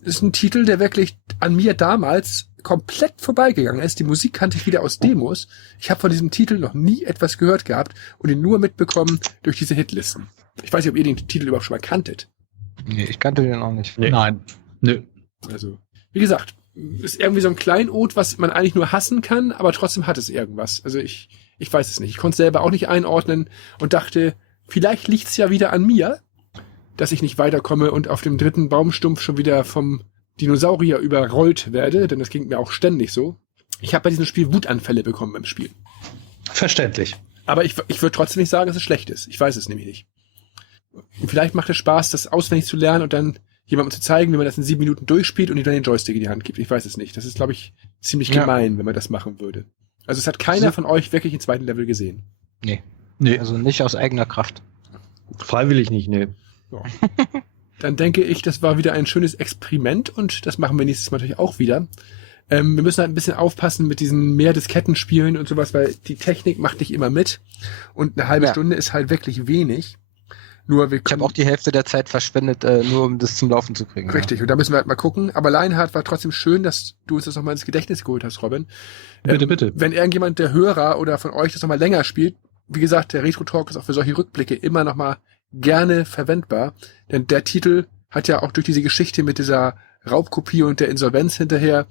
ist ein Titel, der wirklich an mir damals komplett vorbeigegangen ist. Die Musik kannte ich wieder aus Demos. Ich habe von diesem Titel noch nie etwas gehört gehabt und ihn nur mitbekommen durch diese Hitlisten. Ich weiß nicht, ob ihr den Titel überhaupt schon mal kanntet. Nee, ich kannte den auch nicht. Nee. Nein. Nö. Also, wie gesagt, ist irgendwie so ein Kleinod, was man eigentlich nur hassen kann, aber trotzdem hat es irgendwas. Also ich weiß es nicht. Ich konnte es selber auch nicht einordnen und dachte, vielleicht liegt's ja wieder an mir, dass ich nicht weiterkomme und auf dem 3. Baumstumpf schon wieder vom Dinosaurier überrollt werde, denn das ging mir auch ständig so. Ich habe bei diesem Spiel Wutanfälle bekommen beim Spiel. Verständlich. Aber ich würde trotzdem nicht sagen, dass es schlecht ist. Ich weiß es nämlich nicht. Und vielleicht macht es Spaß, das auswendig zu lernen und dann jemandem zu zeigen, wie man das in 7 Minuten durchspielt und ihm dann den Joystick in die Hand gibt. Ich weiß es nicht. Das ist, glaube ich, ziemlich gemein, wenn man das machen würde. Also es hat keiner von euch wirklich den 2. Level gesehen. Nee. Also nicht aus eigener Kraft. Freiwillig nicht, nee. Ja. Dann denke ich, das war wieder ein schönes Experiment und das machen wir nächstes Mal natürlich auch wieder. Wir müssen halt ein bisschen aufpassen mit diesen mehr Diskettenspielen und sowas, weil die Technik macht nicht immer mit und eine halbe Stunde ist halt wirklich wenig. Nur ich habe auch die Hälfte der Zeit verschwendet, nur um das zum Laufen zu kriegen. Richtig, und da müssen wir halt mal gucken. Aber Lionheart war trotzdem schön, dass du uns das nochmal ins Gedächtnis geholt hast, Robin. Bitte. Wenn irgendjemand, der Hörer oder von euch das nochmal länger spielt, wie gesagt, der Retro-Talk ist auch für solche Rückblicke immer nochmal gerne verwendbar. Denn der Titel hat ja auch durch diese Geschichte mit dieser Raubkopie und der Insolvenz hinterher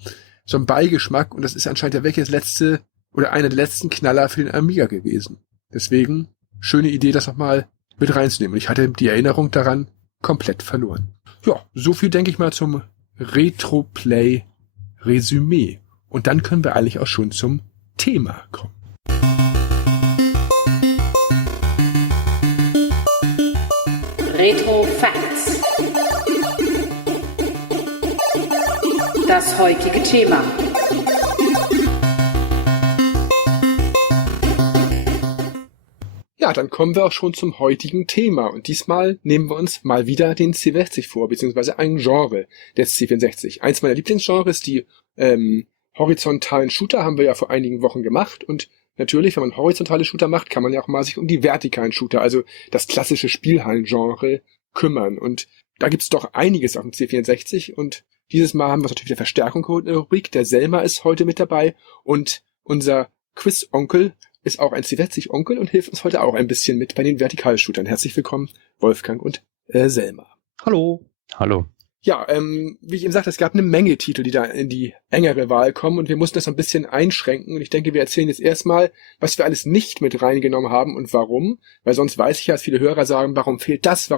so einen Beigeschmack. Und das ist anscheinend ja wirklich das letzte oder einer der letzten Knaller für den Amiga gewesen. Deswegen, schöne Idee, das nochmal mit reinzunehmen. Und ich hatte die Erinnerung daran komplett verloren. Ja, so viel denke ich mal zum Retro-Play-Resümee. Und dann können wir eigentlich auch schon zum Thema kommen. Retro Facts. Das heutige Thema. Ja, dann kommen wir auch schon zum heutigen Thema. Und diesmal nehmen wir uns mal wieder den C64 vor, beziehungsweise ein Genre des C64. Eins meiner Lieblingsgenres, die horizontalen Shooter, haben wir ja vor einigen Wochen gemacht. Und natürlich, wenn man horizontale Shooter macht, kann man ja auch mal sich um die vertikalen Shooter, also das klassische Spielhallen-Genre, kümmern. Und da gibt's doch einiges auf dem C64. Und dieses Mal haben wir natürlich wieder Verstärkung geholt in der Rubrik. Der Selma ist heute mit dabei. Und unser Quiz-Onkel ist auch ein C64-Onkel und hilft uns heute auch ein bisschen mit bei den Vertikalshootern. Herzlich willkommen, Wolfgang und Selma. Hallo. Hallo. Ja, wie ich eben sagte, es gab eine Menge Titel, die da in die engere Wahl kommen und wir mussten das ein bisschen einschränken und ich denke, wir erzählen jetzt erstmal, was wir alles nicht mit reingenommen haben und warum, weil sonst weiß ich ja, dass viele Hörer sagen, warum fehlt das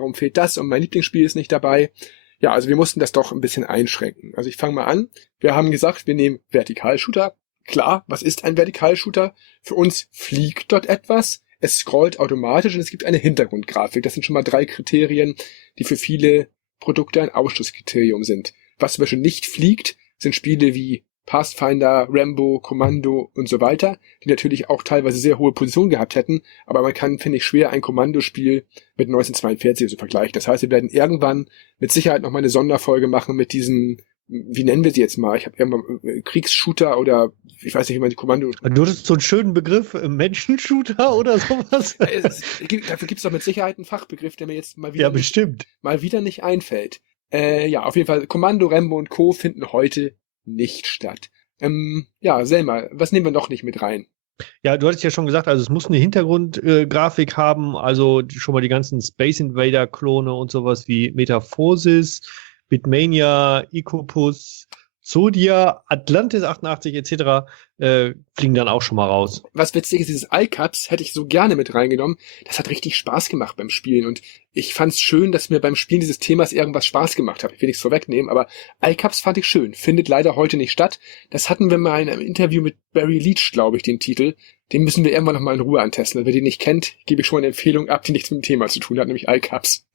und mein Lieblingsspiel ist nicht dabei. Ja, also wir mussten das doch ein bisschen einschränken. Also ich fange mal an. Wir haben gesagt, wir nehmen Vertikalshooter. Klar, was ist ein Vertikalshooter? Für uns fliegt dort etwas, es scrollt automatisch und es gibt eine Hintergrundgrafik. Das sind schon mal 3 Kriterien, die für viele Produkte ein Ausschlusskriterium sind. Was zum Beispiel nicht fliegt, sind Spiele wie Pathfinder, Rambo, Kommando und so weiter, die natürlich auch teilweise sehr hohe Positionen gehabt hätten, aber man kann, finde ich, schwer ein Kommandospiel mit 1942 so vergleichen. Das heißt, wir werden irgendwann mit Sicherheit noch mal eine Sonderfolge machen mit diesen wie nennen wir sie jetzt mal? Ich habe irgendwann Kriegsshooter oder ich weiß nicht, wie man die Kommando... Du hattest so einen schönen Begriff, Menschenshooter oder sowas? Dafür gibt es doch mit Sicherheit einen Fachbegriff, der mir jetzt mal wieder, mal wieder nicht einfällt. Ja, auf jeden Fall, Kommando, Rambo und Co. finden heute nicht statt. Ja, Selma, was nehmen wir noch nicht mit rein? Ja, du hattest ja schon gesagt, also es muss eine Hintergrundgrafik haben, also schon mal die ganzen Space Invader Klone und sowas wie Metaphosis, Bitmania, Ecopus, Zodia, Atlantis 88 etc. Fliegen dann auch schon mal raus. Was witzig ist, dieses iCups hätte ich so gerne mit reingenommen. Das hat richtig Spaß gemacht beim Spielen und ich fand es schön, dass mir beim Spielen dieses Themas irgendwas Spaß gemacht hat. Ich will nichts vorwegnehmen, aber iCups fand ich schön. Findet leider heute nicht statt. Das hatten wir mal in einem Interview mit Barry Leach, glaube ich, den Titel. Den müssen wir irgendwann noch mal in Ruhe antesten. Wer den nicht kennt, gebe ich schon eine Empfehlung ab, die nichts mit dem Thema zu tun hat, nämlich iCups.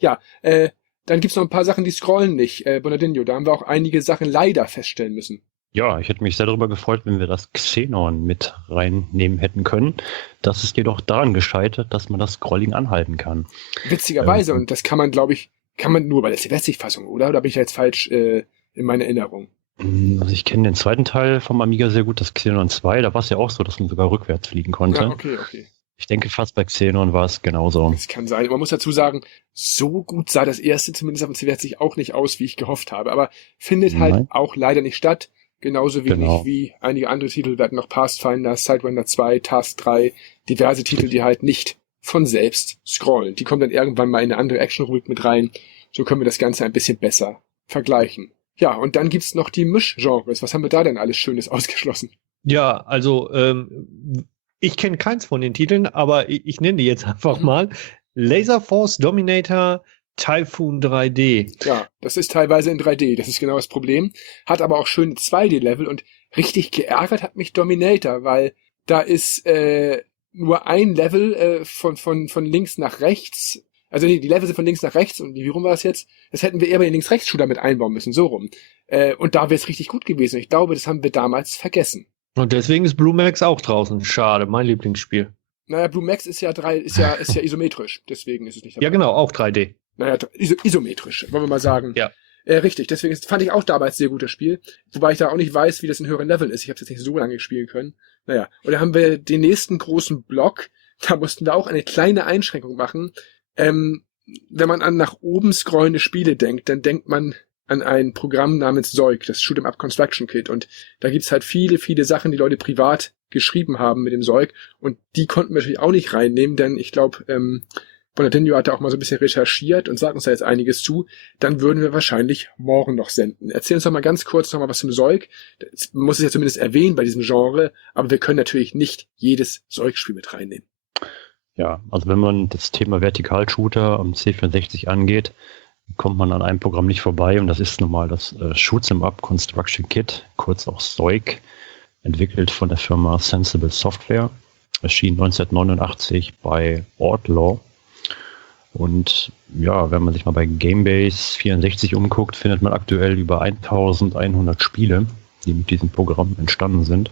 Ja, dann gibt's noch ein paar Sachen, die scrollen nicht. Bonadinho, da haben wir auch einige Sachen leider feststellen müssen. Ja, ich hätte mich sehr darüber gefreut, wenn wir das Xenon mit reinnehmen hätten können. Das ist jedoch daran gescheitert, dass man das Scrolling anhalten kann. Witzigerweise, und das kann man, glaube ich, nur bei der Westig-Fassung, oder? Oder bin ich jetzt falsch in meiner Erinnerung? Also ich kenne den zweiten Teil vom Amiga sehr gut, das Xenon 2. Da war es ja auch so, dass man sogar rückwärts fliegen konnte. Ja, okay. Ich denke, fast bei Xenon war es genauso. Das kann sein. Man muss dazu sagen, so gut sah das erste zumindest auf dem C64 auch nicht aus, wie ich gehofft habe. Aber findet halt auch leider nicht statt. Genauso wenig wie einige andere Titel. Wir hatten noch Pathfinder, Sidewinder 2, Task 3, diverse Titel, die halt nicht von selbst scrollen. Die kommen dann irgendwann mal in eine andere Action-Rubrik mit rein. So können wir das Ganze ein bisschen besser vergleichen. Ja, und dann gibt's noch die Mischgenres. Was haben wir da denn alles Schönes ausgeschlossen? Ja, also ich kenne keins von den Titeln, aber ich nenne die jetzt einfach mal. Laser Force Dominator Typhoon 3D. Ja, das ist teilweise in 3D, das ist genau das Problem. Hat aber auch schöne 2D-Level und richtig geärgert hat mich Dominator, weil da ist nur ein Level von links nach rechts. Also nee, die Level sind von links nach rechts und wie rum war das jetzt? Das hätten wir eher bei den Links-Rechts-Shooter mit einbauen müssen, so rum. Und da wäre es richtig gut gewesen. Ich glaube, das haben wir damals vergessen. Und deswegen ist Blue Max auch draußen. Schade, mein Lieblingsspiel. Naja, Blue Max ist ja isometrisch, deswegen ist es nicht dabei. Ja, genau, auch 3D. Naja, isometrisch, wollen wir mal sagen. Ja. Richtig, deswegen fand ich auch damals sehr gutes Spiel, wobei ich da auch nicht weiß, wie das in höheren Leveln ist. Ich habe es jetzt nicht so lange spielen können. Naja, und dann haben wir den nächsten großen Block, da mussten wir auch eine kleine Einschränkung machen. Wenn man an nach oben scrollende Spiele denkt, dann denkt man an ein Programm namens Zeug, das Shoot'em Up Construction Kit. Und da gibt's halt viele, viele Sachen, die Leute privat geschrieben haben mit dem Zeug. Und die konnten wir natürlich auch nicht reinnehmen, denn ich glaube, Bonadinho hat da auch mal so ein bisschen recherchiert und sagt uns da jetzt einiges zu. Dann würden wir wahrscheinlich morgen noch senden. Erzähl uns doch mal ganz kurz noch mal was zum Zeug. Das muss es ja zumindest erwähnen bei diesem Genre, aber wir können natürlich nicht jedes Zeugspiel mit reinnehmen. Ja, also wenn man das Thema Vertikalshooter am C64 angeht, kommt man an einem Programm nicht vorbei und das ist nun mal das Shoot'em Up Construction Kit, kurz auch Zeug, entwickelt von der Firma Sensible Software, erschien 1989 bei Outlaw. Und ja, wenn man sich mal bei Gamebase 64 umguckt, findet man aktuell über 1100 Spiele, die mit diesem Programm entstanden sind.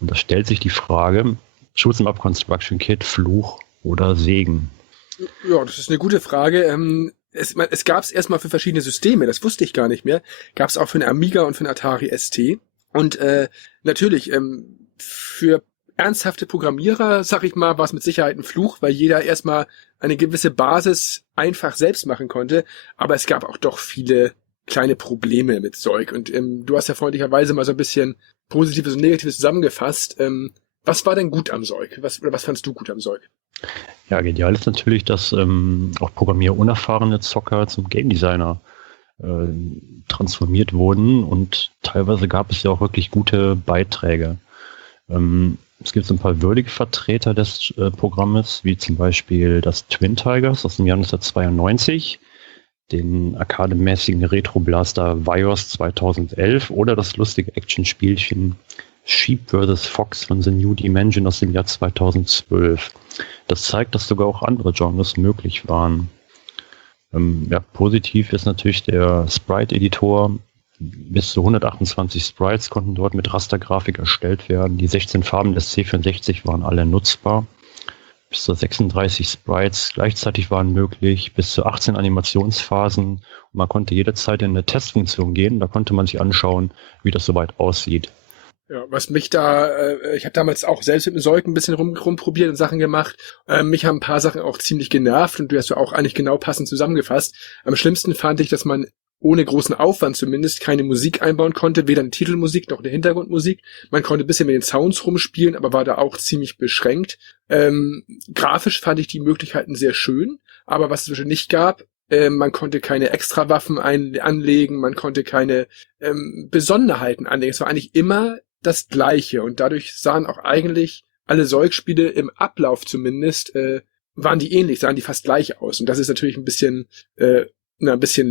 Und da stellt sich die Frage, Shoot'em Up Construction Kit, Fluch oder Segen? Ja, das ist eine gute Frage. Es gab es erstmal für verschiedene Systeme, das wusste ich gar nicht mehr. Gab es auch für eine Amiga und für eine Atari ST. Und natürlich, für ernsthafte Programmierer, sag ich mal, war es mit Sicherheit ein Fluch, weil jeder erstmal eine gewisse Basis einfach selbst machen konnte. Aber es gab auch doch viele kleine Probleme mit Zeug. Und du hast ja freundlicherweise mal so ein bisschen Positives und Negatives zusammengefasst. Was war denn gut am Zeug? Was fandst du gut am Zeug? Ja, genial ist natürlich, dass auch programmierunerfahrene Zocker zum Game Designer transformiert wurden und teilweise gab es ja auch wirklich gute Beiträge. Es gibt so ein paar würdige Vertreter des Programmes, wie zum Beispiel das Twin Tigers aus dem Jahr 1992, den arkademäßigen Retro-Blaster Vios 2011 oder das lustige Action-Spielchen Sheep vs. Fox von The New Dimension aus dem Jahr 2012. Das zeigt, dass sogar auch andere Genres möglich waren. Ja, positiv ist natürlich der Sprite-Editor. Bis zu 128 Sprites konnten dort mit Rastergrafik erstellt werden. Die 16 Farben des C64 waren alle nutzbar. bis zu 36 Sprites gleichzeitig waren möglich, bis zu 18 Animationsphasen. Und man konnte jederzeit in eine Testfunktion gehen, da konnte man sich anschauen, wie das soweit aussieht. Ja, was mich ich habe damals auch selbst mit dem Zeug ein bisschen rumprobiert und Sachen gemacht. Mich haben ein paar Sachen auch ziemlich genervt und du hast ja auch eigentlich genau passend zusammengefasst. Am schlimmsten fand ich, dass man ohne großen Aufwand zumindest keine Musik einbauen konnte, weder eine Titelmusik noch eine Hintergrundmusik. Man konnte ein bisschen mit den Sounds rumspielen, aber war da auch ziemlich beschränkt. Grafisch fand ich die Möglichkeiten sehr schön, aber was es zwischen nicht gab, man konnte keine Extrawaffen anlegen, man konnte keine Besonderheiten anlegen. Es war eigentlich immer das Gleiche und dadurch sahen auch eigentlich alle Zeug-Spiele im Ablauf zumindest, waren die ähnlich, sahen die fast gleich aus. Und das ist natürlich ein bisschen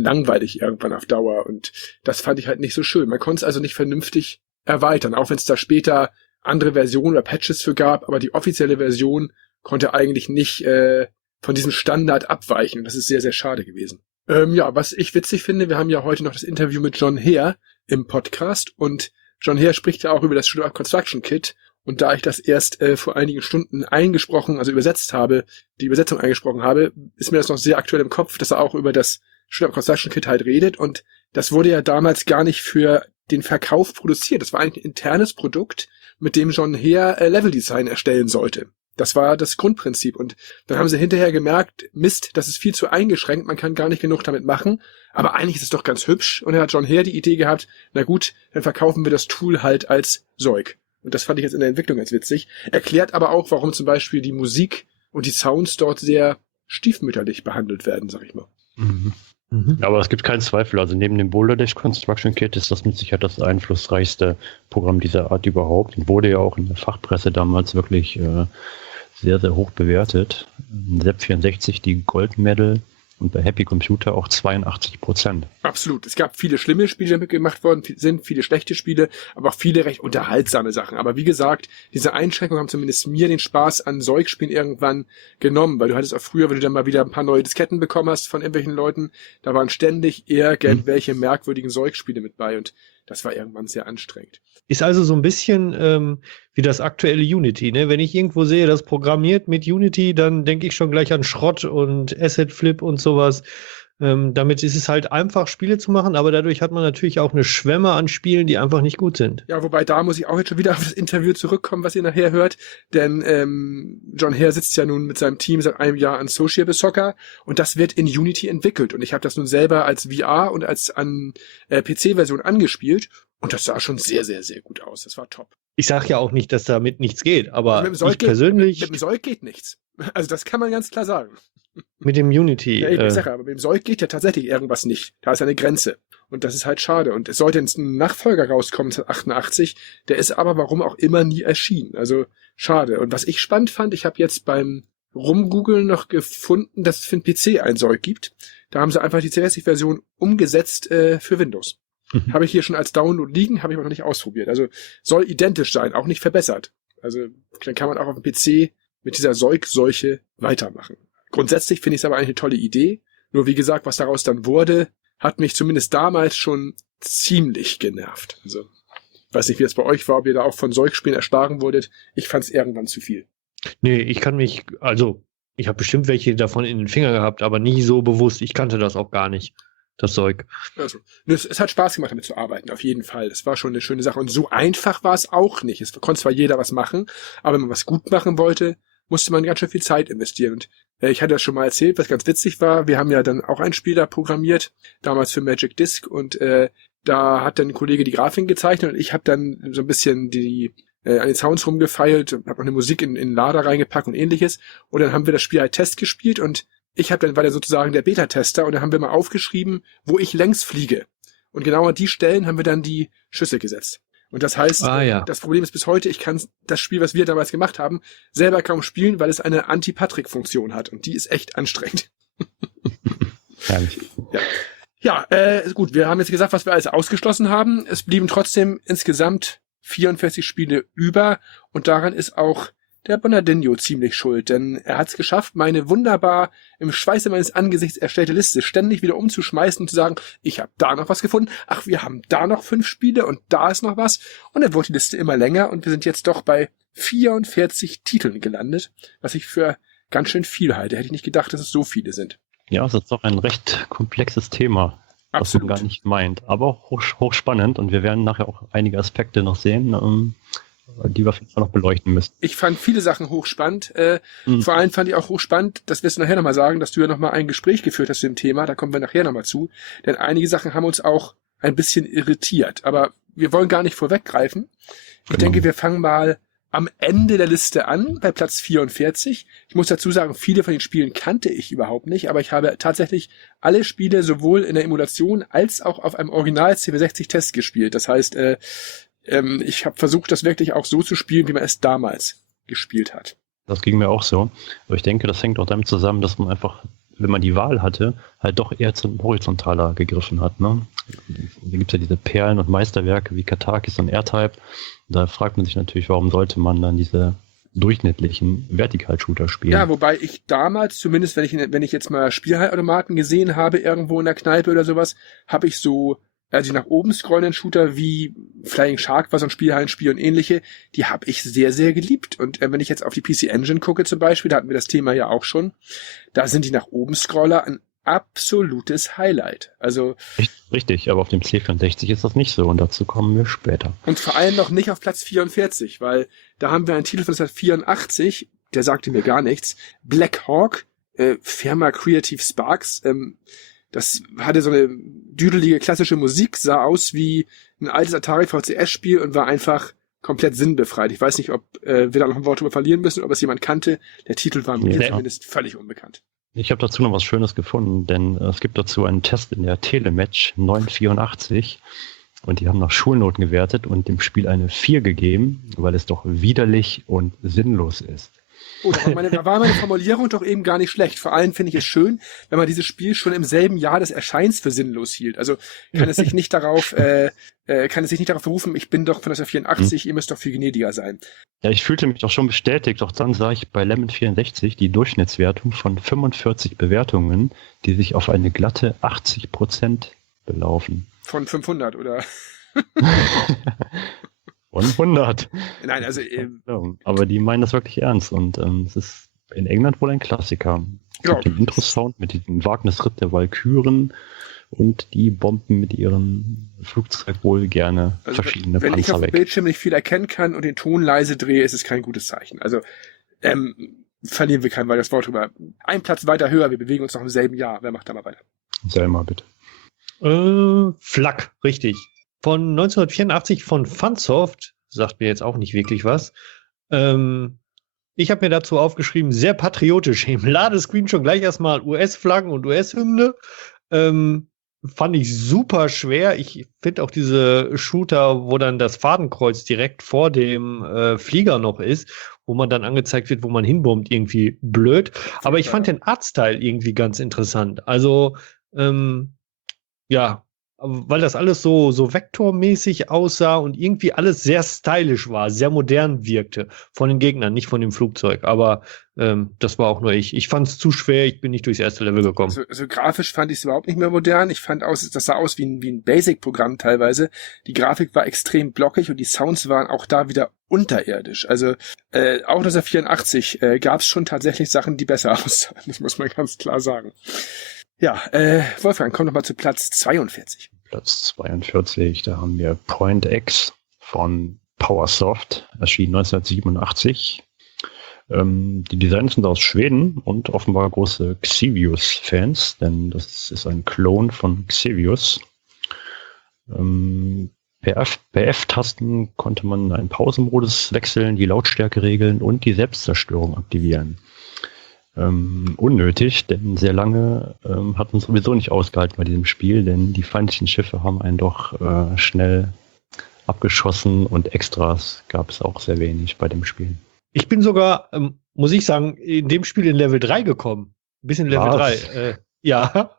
langweilig irgendwann auf Dauer und das fand ich halt nicht so schön. Man konnte es also nicht vernünftig erweitern, auch wenn es da später andere Versionen oder Patches für gab, aber die offizielle Version konnte eigentlich nicht von diesem Standard abweichen. Das ist sehr, sehr schade gewesen. Was ich witzig finde, wir haben ja heute noch das Interview mit John Hare im Podcast und John Hare spricht ja auch über das Shoot-Up Construction Kit und da ich das erst vor einigen Stunden die Übersetzung eingesprochen habe, ist mir das noch sehr aktuell im Kopf, dass er auch über das Shoot-Up Construction Kit halt redet und das wurde ja damals gar nicht für den Verkauf produziert. Das war eigentlich ein internes Produkt, mit dem John Hare Leveldesign erstellen sollte. Das war das Grundprinzip und dann haben sie hinterher gemerkt, Mist, das ist viel zu eingeschränkt, man kann gar nicht genug damit machen, aber eigentlich ist es doch ganz hübsch und dann hat John Hare die Idee gehabt, na gut, dann verkaufen wir das Tool halt als Zeug. Und das fand ich jetzt in der Entwicklung ganz witzig. Erklärt aber auch, warum zum Beispiel die Musik und die Sounds dort sehr stiefmütterlich behandelt werden, sag ich mal. Mhm. Aber es gibt keinen Zweifel, also neben dem Boulder Dash Construction Kit ist das mit Sicherheit das einflussreichste Programm dieser Art überhaupt und wurde ja auch in der Fachpresse damals wirklich sehr, sehr hoch bewertet. In ZEP64 die Gold Medal und bei Happy Computer auch 82%. Absolut. Es gab viele schlimme Spiele, die damit gemacht worden sind, viele schlechte Spiele, aber auch viele recht unterhaltsame Sachen. Aber wie gesagt, diese Einschränkungen haben zumindest mir den Spaß an Zeugspielen irgendwann genommen, weil du hattest auch früher, wenn du dann mal wieder ein paar neue Disketten bekommen hast von irgendwelchen Leuten, da waren ständig irgendwelche merkwürdigen Zeugspiele mit bei und das war irgendwann sehr anstrengend. Ist also so ein bisschen wie das aktuelle Unity, ne? Wenn ich irgendwo sehe, das programmiert mit Unity, dann denke ich schon gleich an Schrott und Asset Flip und sowas. Damit ist es halt einfach, Spiele zu machen, aber dadurch hat man natürlich auch eine Schwemme an Spielen, die einfach nicht gut sind. Ja, wobei da muss ich auch jetzt schon wieder auf das Interview zurückkommen, was ihr nachher hört, denn John Hare sitzt ja nun mit seinem Team seit einem Jahr an Sociable Soccer und das wird in Unity entwickelt und ich habe das nun selber als VR und als an PC-Version angespielt und das sah schon sehr, sehr, sehr gut aus. Das war top. Ich sage ja auch nicht, dass damit nichts geht, aber mit dem ich persönlich... Mit dem Zeug geht nichts. Also das kann man ganz klar sagen. Mit dem Unity. Ja, ich sage, aber mit dem Zeug geht ja tatsächlich irgendwas nicht. Da ist eine Grenze. Und das ist halt schade. Und es sollte jetzt ein Nachfolger rauskommen, 1988. Der ist aber warum auch immer nie erschienen. Also schade. Und was ich spannend fand, ich habe jetzt beim Rumgoogeln noch gefunden, dass es für den PC ein Zeug gibt. Da haben sie einfach die C60-Version umgesetzt für Windows. Habe ich hier schon als Download liegen, habe ich aber noch nicht ausprobiert. Also soll identisch sein, auch nicht verbessert. Also dann kann man auch auf dem PC mit dieser Zeug-Seuche weitermachen. Grundsätzlich finde ich es aber eigentlich eine tolle Idee. Nur wie gesagt, was daraus dann wurde, hat mich zumindest damals schon ziemlich genervt. Also weiß nicht, wie das bei euch war, ob ihr da auch von Zeugspielen erschlagen wurdet. Ich fand es irgendwann zu viel. Nee, ich habe bestimmt welche davon in den Finger gehabt, aber nie so bewusst. Ich kannte das auch gar nicht, das Zeug. Also, es hat Spaß gemacht, damit zu arbeiten, auf jeden Fall. Das war schon eine schöne Sache. Und so einfach war es auch nicht. Es konnte zwar jeder was machen, aber wenn man was gut machen wollte, musste man ganz schön viel Zeit investieren. Und ich hatte das schon mal erzählt, was ganz witzig war. Wir haben ja dann auch ein Spiel da programmiert, damals für Magic Disc. Und da hat dann ein Kollege die Grafik gezeichnet und ich habe dann so ein bisschen an den Sounds rumgefeilt, habe noch eine Musik in Lader reingepackt und ähnliches. Und dann haben wir das Spiel halt Test gespielt und war dann sozusagen der Beta-Tester und dann haben wir mal aufgeschrieben, wo ich längs fliege. Und genau an die Stellen haben wir dann die Schüsse gesetzt. Und das heißt, Das Problem ist bis heute, ich kann das Spiel, was wir damals gemacht haben, selber kaum spielen, weil es eine Anti-Patrick-Funktion hat. Und die ist echt anstrengend. Gut, wir haben jetzt gesagt, was wir alles ausgeschlossen haben. Es blieben trotzdem insgesamt 44 Spiele über. Und daran ist auch der Bernardino ziemlich schuld, denn er hat es geschafft, meine wunderbar im Schweiße meines Angesichts erstellte Liste ständig wieder umzuschmeißen und zu sagen, ich habe da noch was gefunden, ach, wir haben da noch 5 Spiele und da ist noch was. Und dann wurde die Liste immer länger und wir sind jetzt doch bei 44 Titeln gelandet, was ich für ganz schön viel halte. Hätte ich nicht gedacht, dass es so viele sind. Ja, es ist doch ein recht komplexes Thema, was man gar nicht meint. Aber auch hochspannend und wir werden nachher auch einige Aspekte noch sehen, die wir auf jeden Fall noch beleuchten müssen. Ich fand viele Sachen hochspannend. Vor allem fand ich auch hochspannend, das wirst du nachher nochmal sagen, dass du ja nochmal ein Gespräch geführt hast zu dem Thema. Da kommen wir nachher nochmal zu. Denn einige Sachen haben uns auch ein bisschen irritiert. Aber wir wollen gar nicht vorweggreifen. Ich denke, wir fangen mal am Ende der Liste an, bei Platz 44. Ich muss dazu sagen, viele von den Spielen kannte ich überhaupt nicht, aber ich habe tatsächlich alle Spiele sowohl in der Emulation als auch auf einem Original C64-Test gespielt. Das heißt, ich habe versucht, das wirklich auch so zu spielen, wie man es damals gespielt hat. Das ging mir auch so. Aber ich denke, das hängt auch damit zusammen, dass man einfach, wenn man die Wahl hatte, halt doch eher zum Horizontaler gegriffen hat. Ne? Da gibt es ja diese Perlen und Meisterwerke wie Katakis und R-Type. Da fragt man sich natürlich, warum sollte man dann diese durchschnittlichen Vertical-Shooter spielen? Ja, wobei ich damals, zumindest wenn ich jetzt mal Spielautomaten gesehen habe, irgendwo in der Kneipe oder sowas, habe ich so, also nach oben scrollenden Shooter wie Flying Shark war so ein Spielhallenspiel und ähnliche, die habe ich sehr, sehr geliebt. Und wenn ich jetzt auf die PC Engine gucke zum Beispiel, da hatten wir das Thema ja auch schon, da sind die nach oben Scroller ein absolutes Highlight. Also Richtig, aber auf dem C64 ist das nicht so und dazu kommen wir später. Und vor allem noch nicht auf Platz 44, weil da haben wir einen Titel von 1984, der sagte mir gar nichts. Black Hawk, Firma Creative Sparks, das hatte so eine düdelige klassische Musik, sah aus wie ein altes Atari VCS-Spiel und war einfach komplett sinnbefreit. Ich weiß nicht, ob wir da noch ein Wort drüber verlieren müssen, ob es jemand kannte. Der Titel war mir zumindest völlig unbekannt. Ich habe dazu noch was Schönes gefunden, denn es gibt dazu einen Test in der Telematch 984 und die haben nach Schulnoten gewertet und dem Spiel eine 4 gegeben, weil es doch widerlich und sinnlos ist. Oh, da war meine Formulierung doch eben gar nicht schlecht. Vor allem finde ich es schön, wenn man dieses Spiel schon im selben Jahr des Erscheins für sinnlos hielt. Also kann es sich nicht darauf berufen, ich bin doch von 1984, ihr müsst doch viel gnädiger sein. Ja, ich fühlte mich doch schon bestätigt, doch dann sah ich bei Lemon 64 die Durchschnittswertung von 45 Bewertungen, die sich auf eine glatte 80% belaufen. Von 500, oder? Von 100. Nein, also aber die meinen das wirklich ernst und es ist in England wohl ein Klassiker. Es gibt den Intro-Sound mit diesem Wagnisritt der Walküren und die Bomben mit ihrem Flugzeug wohl gerne verschiedene Panzer weg. Wenn ich auf dem Bildschirm nicht viel erkennen kann und den Ton leise drehe, ist es kein gutes Zeichen. Also verlieren wir kein weiteres Wort drüber. Ein Platz weiter höher, wir bewegen uns noch im selben Jahr. Wer macht da mal weiter? Selma, bitte. Flak, richtig. Von 1984 von Funsoft, sagt mir jetzt auch nicht wirklich was. Ich habe mir dazu aufgeschrieben, sehr patriotisch, im Ladescreen schon gleich erstmal US-Flaggen und US-Hymne. Fand ich super schwer. Ich finde auch diese Shooter, wo dann das Fadenkreuz direkt vor dem Flieger noch ist, wo man dann angezeigt wird, wo man hinbombt, irgendwie blöd. Aber ich fand den Artstyle irgendwie ganz interessant. Also, ja, weil das alles so vektormäßig aussah und irgendwie alles sehr stylisch war, sehr modern wirkte. Von den Gegnern, nicht von dem Flugzeug. Aber das war auch nur ich. Ich fand es zu schwer, ich bin nicht durchs erste Level gekommen. Also grafisch fand ich es überhaupt nicht mehr modern. Ich fand das sah aus wie ein Basic-Programm teilweise. Die Grafik war extrem blockig und die Sounds waren auch da wieder unterirdisch. Also auch 1984 gab es schon tatsächlich Sachen, die besser aussahen. Das muss man ganz klar sagen. Ja, Wolfgang, komm noch mal zu Platz 42. Platz 42, da haben wir Point X von Powersoft, erschien 1987. Die Designs sind aus Schweden und offenbar große Xevious-Fans, denn das ist ein Klon von Xevious. Per F-Tasten konnte man einen Pausenmodus wechseln, die Lautstärke regeln und die Selbstzerstörung aktivieren. Unnötig, denn sehr lange hat man sowieso nicht ausgehalten bei diesem Spiel, denn die feindlichen Schiffe haben einen doch schnell abgeschossen und Extras gab es auch sehr wenig bei dem Spiel. Ich bin sogar, muss ich sagen, in dem Spiel in Level 3 gekommen. Bis in Level 3. Ja.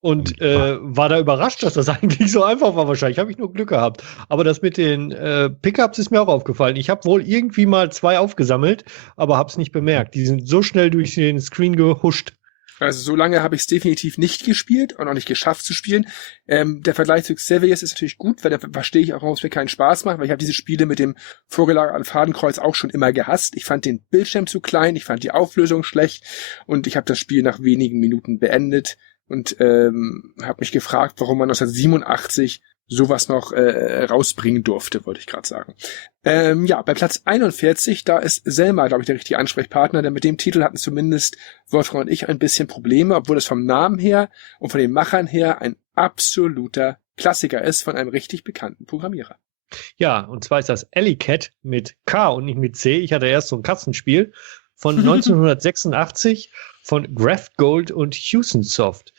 Und war da überrascht, dass das eigentlich so einfach war wahrscheinlich. Habe ich nur Glück gehabt. Aber das mit den Pickups ist mir auch aufgefallen. Ich habe wohl irgendwie mal 2 aufgesammelt, aber habe es nicht bemerkt. Die sind so schnell durch den Screen gehuscht. Also so lange habe ich es definitiv nicht gespielt und auch nicht geschafft zu spielen. Der Vergleich zu Xevious ist natürlich gut, weil da verstehe ich auch, warum es mir keinen Spaß macht, weil ich habe diese Spiele mit dem vorgelagerten Fadenkreuz auch schon immer gehasst. Ich fand den Bildschirm zu klein, ich fand die Auflösung schlecht und ich habe das Spiel nach wenigen Minuten beendet und habe mich gefragt, warum man 1987 sowas noch rausbringen durfte, wollte ich gerade sagen. Bei Platz 41, da ist Selma, glaube ich, der richtige Ansprechpartner, denn mit dem Titel hatten zumindest Wolfgang und ich ein bisschen Probleme, obwohl es vom Namen her und von den Machern her ein absoluter Klassiker ist von einem richtig bekannten Programmierer. Ja, und zwar ist das Alley Cat mit K und nicht mit C. Ich hatte erst so ein Katzenspiel von 1986 von Graphgold und Hewsonsoft.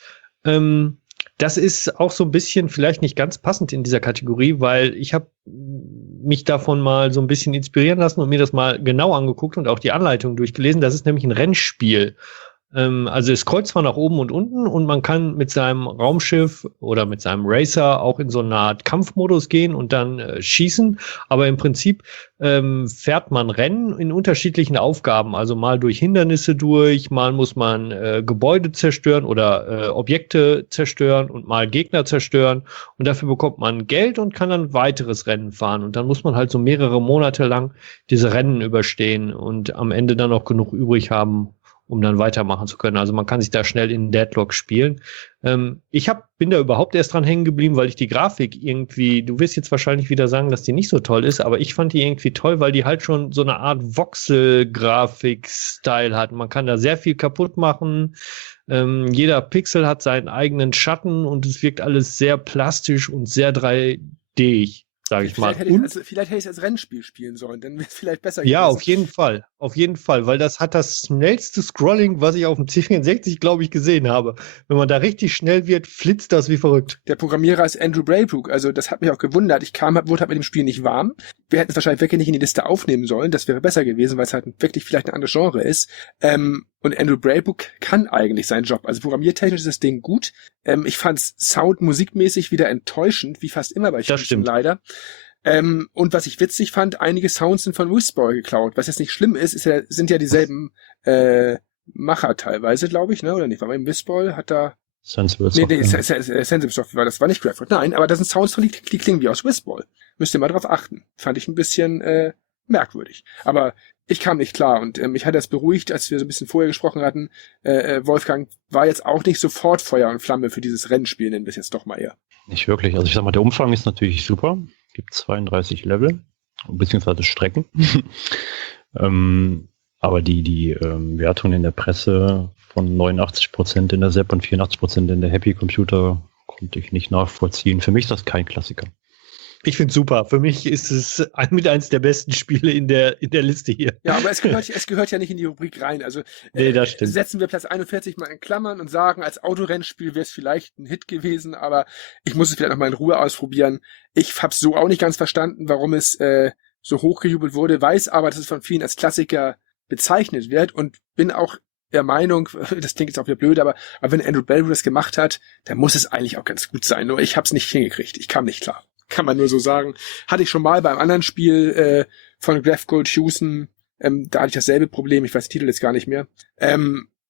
Das ist auch so ein bisschen vielleicht nicht ganz passend in dieser Kategorie, weil ich habe mich davon mal so ein bisschen inspirieren lassen und mir das mal genau angeguckt und auch die Anleitung durchgelesen. Das ist nämlich ein Rennspiel. Also es kreuzt zwar nach oben und unten und man kann mit seinem Raumschiff oder mit seinem Racer auch in so eine Art Kampfmodus gehen und dann schießen, aber im Prinzip fährt man Rennen in unterschiedlichen Aufgaben, also mal durch Hindernisse durch, mal muss man Gebäude zerstören oder Objekte zerstören und mal Gegner zerstören und dafür bekommt man Geld und kann dann ein weiteres Rennen fahren und dann muss man halt so mehrere Monate lang diese Rennen überstehen und am Ende dann auch genug übrig haben, um dann weitermachen zu können. Also man kann sich da schnell in Deadlock spielen. Ich bin da überhaupt erst dran hängen geblieben, weil ich die Grafik irgendwie, du wirst jetzt wahrscheinlich wieder sagen, dass die nicht so toll ist, aber ich fand die irgendwie toll, weil die halt schon so eine Art Voxel-Grafik-Style hat. Man kann da sehr viel kaputt machen. Jeder Pixel hat seinen eigenen Schatten und es wirkt alles sehr plastisch und sehr 3D-ig. Sage ich mal. Vielleicht hätte ich es als Rennspiel spielen sollen, dann wäre es vielleicht besser gewesen. Ja, auf jeden Fall, weil das hat das schnellste Scrolling, was ich auf dem C64, glaube ich, gesehen habe. Wenn man da richtig schnell wird, flitzt das wie verrückt. Der Programmierer ist Andrew Braybrook, also das hat mich auch gewundert. Wurde halt mit dem Spiel nicht warm. Wir hätten es wahrscheinlich wirklich nicht in die Liste aufnehmen sollen, das wäre besser gewesen, weil es halt wirklich vielleicht ein anderes Genre ist. Und Andrew Braybrook kann eigentlich seinen Job. Also programmiertechnisch ist das Ding gut. Ich fand's musikmäßig wieder enttäuschend, wie fast immer bei Spielen leider. Und was ich witzig fand, einige Sounds sind von Whisper geklaut. Was jetzt nicht schlimm ist, sind ja dieselben Macher teilweise, glaube ich, ne? Oder nicht? Weil Whisper hat da Sensible Software. Sensible Software, das war nicht Graphgold. Nein, aber da sind Sounds drin, die klingen wie aus Whisper. Müsst ihr mal drauf achten. Fand ich ein bisschen merkwürdig. Aber ich kam nicht klar und mich hat das beruhigt, als wir so ein bisschen vorher gesprochen hatten. Wolfgang war jetzt auch nicht sofort Feuer und Flamme für dieses Rennspiel, nennen wir es jetzt doch mal eher. Nicht wirklich. Also ich sag mal, der Umfang ist natürlich super. Gibt 32 Level, beziehungsweise Strecken. Aber die Wertung in der Presse von 89% in der SEP und 84% in der Happy Computer konnte ich nicht nachvollziehen. Für mich ist das kein Klassiker. Ich finde es super. Für mich ist es mit eins der besten Spiele in der Liste hier. Ja, aber es gehört ja nicht in die Rubrik rein. Also nee, das stimmt. Setzen wir Platz 41 mal in Klammern und sagen, als Autorennspiel wäre es vielleicht ein Hit gewesen, aber ich muss es vielleicht noch mal in Ruhe ausprobieren. Ich habe so auch nicht ganz verstanden, warum es so hochgejubelt wurde, weiß aber, dass es von vielen als Klassiker bezeichnet wird und bin auch der Meinung, das klingt jetzt auch wieder blöd, aber wenn Andrew Braybrook das gemacht hat, dann muss es eigentlich auch ganz gut sein. Nur ich habe es nicht hingekriegt. Ich kam nicht klar. Kann man nur so sagen. Hatte ich schon mal beim anderen Spiel von Graphgold Hewson, da hatte ich dasselbe Problem, ich weiß den Titel jetzt gar nicht mehr.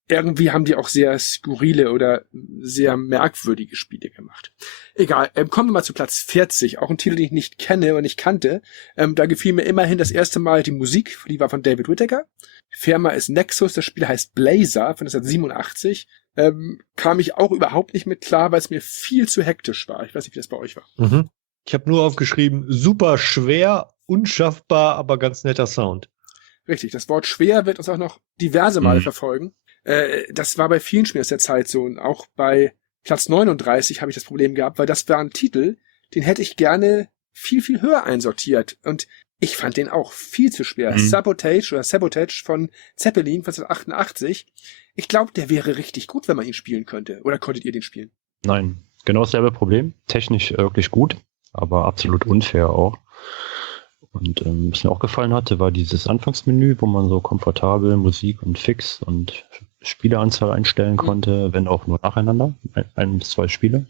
Irgendwie haben die auch sehr skurrile oder sehr merkwürdige Spiele gemacht. Egal, kommen wir mal zu Platz 40, auch ein Titel, den ich nicht kenne und nicht kannte. Da gefiel mir immerhin das erste Mal die Musik, die war von David Whittaker. Firma ist Nexus, das Spiel heißt Blazer von 1987. Kam ich auch überhaupt nicht mit klar, weil es mir viel zu hektisch war. Ich weiß nicht, wie das bei euch war. Mhm. Ich habe nur aufgeschrieben, super schwer, unschaffbar, aber ganz netter Sound. Richtig, das Wort schwer wird uns auch noch diverse Male verfolgen. Das war bei vielen Spielen aus der Zeit so. Und auch bei Platz 39 habe ich das Problem gehabt, weil das war ein Titel, den hätte ich gerne viel, viel höher einsortiert. Und ich fand den auch viel zu schwer. Sabotage von Zeppelin von 1988. Ich glaube, der wäre richtig gut, wenn man ihn spielen könnte. Oder konntet ihr den spielen? Nein, genau dasselbe Problem. Technisch wirklich gut, aber absolut unfair auch. Und was mir auch gefallen hatte, war dieses Anfangsmenü, wo man so komfortabel Musik und Fix und Spieleranzahl einstellen konnte, wenn auch nur nacheinander, 1 bis 2 Spiele.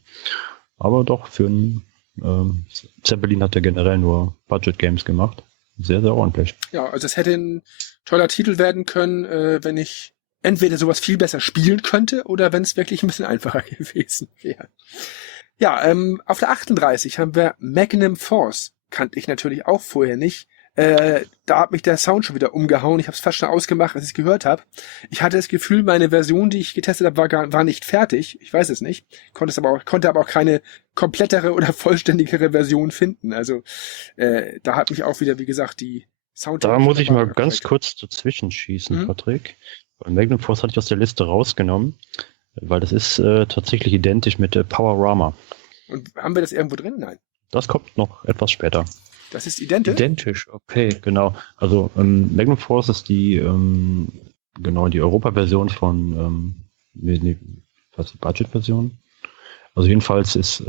Aber doch, für einen Zeppelin hat er generell nur Budget-Games gemacht. Sehr, sehr ordentlich. Ja, also es hätte ein toller Titel werden können, wenn ich entweder sowas viel besser spielen könnte oder wenn es wirklich ein bisschen einfacher gewesen wäre. Ja, auf der 38 haben wir Magnum Force. Kannte ich natürlich auch vorher nicht. Da hat mich der Sound schon wieder umgehauen. Ich habe es fast schon ausgemacht, als ich es gehört habe. Ich hatte das Gefühl, meine Version, die ich getestet habe, war nicht fertig. Ich weiß es nicht. Konnte aber auch keine komplettere oder vollständigere Version finden. Also da hat mich auch wieder, wie gesagt, die Sound. Da muss ich mal ganz kurz dazwischen schießen, Patrick. Bei Magnum Force hatte ich aus der Liste rausgenommen, weil das ist tatsächlich identisch mit Powerama. Und haben wir das irgendwo drin? Nein. Das kommt noch etwas später. Das ist identisch? Identisch, okay. Genau. Also Magnum Force ist die die Europa-Version von was die Budget-Version. Also jedenfalls ist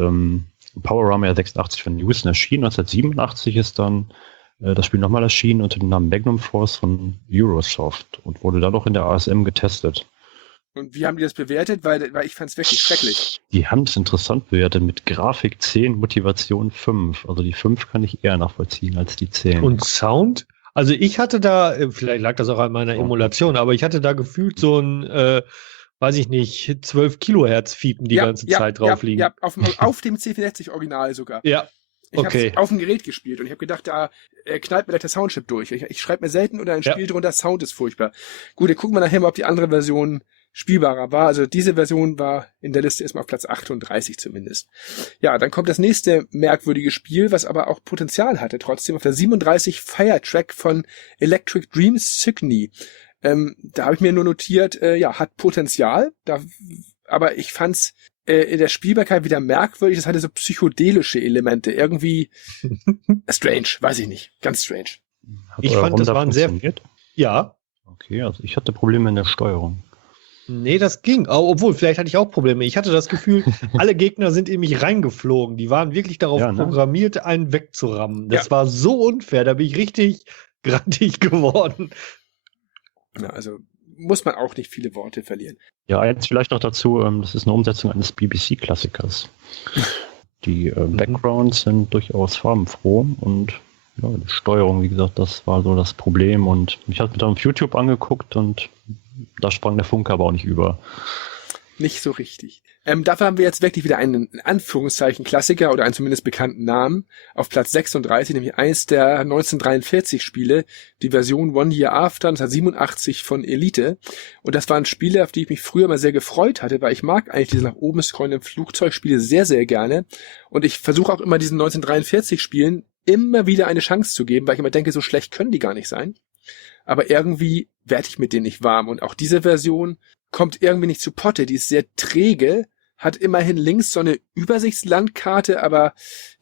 Powerama 86 von Houston erschienen. 1987 ist dann das Spiel nochmal erschienen unter dem Namen Magnum Force von Eurosoft und wurde dann auch in der ASM getestet. Und wie haben die das bewertet? Weil ich fand es wirklich schrecklich. Die haben es interessant bewertet mit Grafik 10, Motivation 5. Also die 5 kann ich eher nachvollziehen als die 10. Und Sound? Also ich hatte da, vielleicht lag das auch an meiner Emulation, aber ich hatte da gefühlt so ein, weiß ich nicht, 12 Kilohertz Fiepen die ganze Zeit drauf liegen. Ja, auf dem C64 Original sogar. Ja. Ich habe auf dem Gerät gespielt und ich habe gedacht, da knallt mir gleich der Soundchip durch. Ich schreibe mir selten oder ein Spiel drunter, Sound ist furchtbar. Gut, dann gucken wir nachher mal, ob die andere Version spielbarer war. Also diese Version war in der Liste erstmal auf Platz 38 zumindest. Ja, dann kommt das nächste merkwürdige Spiel, was aber auch Potenzial hatte. Trotzdem auf der 37 Firetrack von Electric Dream Symphony. Da habe ich mir nur notiert, hat Potenzial. Aber ich fand's in der Spielbarkeit wieder merkwürdig. Das hatte so psychedelische Elemente. Irgendwie strange, weiß ich nicht. Ganz strange. Ich fand, das waren sehr... Ja. Okay, also ich hatte Probleme in der Steuerung. Nee, das ging. Obwohl, vielleicht hatte ich auch Probleme. Ich hatte das Gefühl, alle Gegner sind in mich reingeflogen. Die waren wirklich darauf programmiert, einen wegzurammen. Das war so unfair. Da bin ich richtig grantig geworden. Ja, also muss man auch nicht viele Worte verlieren. Ja, eins vielleicht noch dazu. Das ist eine Umsetzung eines BBC-Klassikers. Die Backgrounds sind durchaus farbenfroh und die Steuerung, wie gesagt, das war so das Problem. Und ich habe mir dann auf YouTube angeguckt und da sprang der Funke aber auch nicht über. Nicht so richtig. Dafür haben wir jetzt wirklich wieder einen, in Anführungszeichen, Klassiker oder einen zumindest bekannten Namen auf Platz 36, nämlich eins der 1943 Spiele, die Version One Year After 1987 von Elite. Und das waren Spiele, auf die ich mich früher mal sehr gefreut hatte, weil ich mag eigentlich diese nach oben scrollenden Flugzeugspiele sehr, sehr gerne. Und ich versuche auch immer diesen 1943 Spielen immer wieder eine Chance zu geben, weil ich immer denke, so schlecht können die gar nicht sein. Aber irgendwie werde ich mit denen nicht warm. Und auch diese Version kommt irgendwie nicht zu Potte. Die ist sehr träge, hat immerhin links so eine Übersichtslandkarte, aber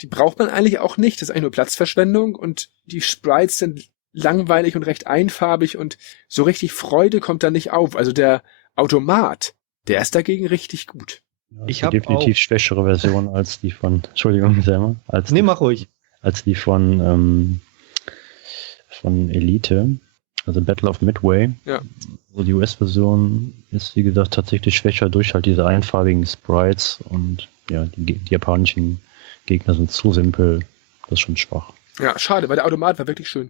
die braucht man eigentlich auch nicht. Das ist eigentlich nur Platzverschwendung und die Sprites sind langweilig und recht einfarbig und so richtig Freude kommt da nicht auf. Also der Automat, der ist dagegen richtig gut. Ja, ich habe definitiv schwächere Version als die von, Entschuldigung, Selma. Mach ruhig. Als die von Elite. Also Battle of Midway. Ja. Also die US-Version ist, wie gesagt, tatsächlich schwächer durch halt diese einfarbigen Sprites und ja, die japanischen Gegner sind zu simpel. Das ist schon schwach. Ja, schade, weil der Automat war wirklich schön.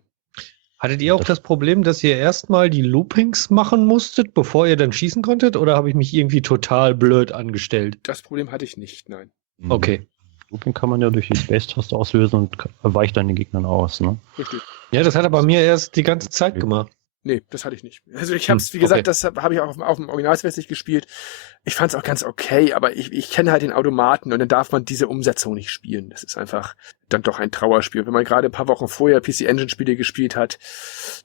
Hattet ihr auch das Problem, dass ihr erstmal die Loopings machen musstet, bevor ihr dann schießen konntet? Oder habe ich mich irgendwie total blöd angestellt? Das Problem hatte ich nicht, nein. Okay. Looping kann man ja durch die Space-Taste auslösen und weicht dann den Gegnern aus, ne? Richtig. Ja, das hat er bei mir erst die ganze Zeit gemacht. Nee, das hatte ich nicht. Also ich habe es, wie gesagt, das habe ich auch auf dem Originalswestlich gespielt. Ich fand es auch ganz okay, aber ich kenne halt den Automaten und dann darf man diese Umsetzung nicht spielen. Das ist einfach dann doch ein Trauerspiel. Wenn man gerade ein paar Wochen vorher PC Engine Spiele gespielt hat,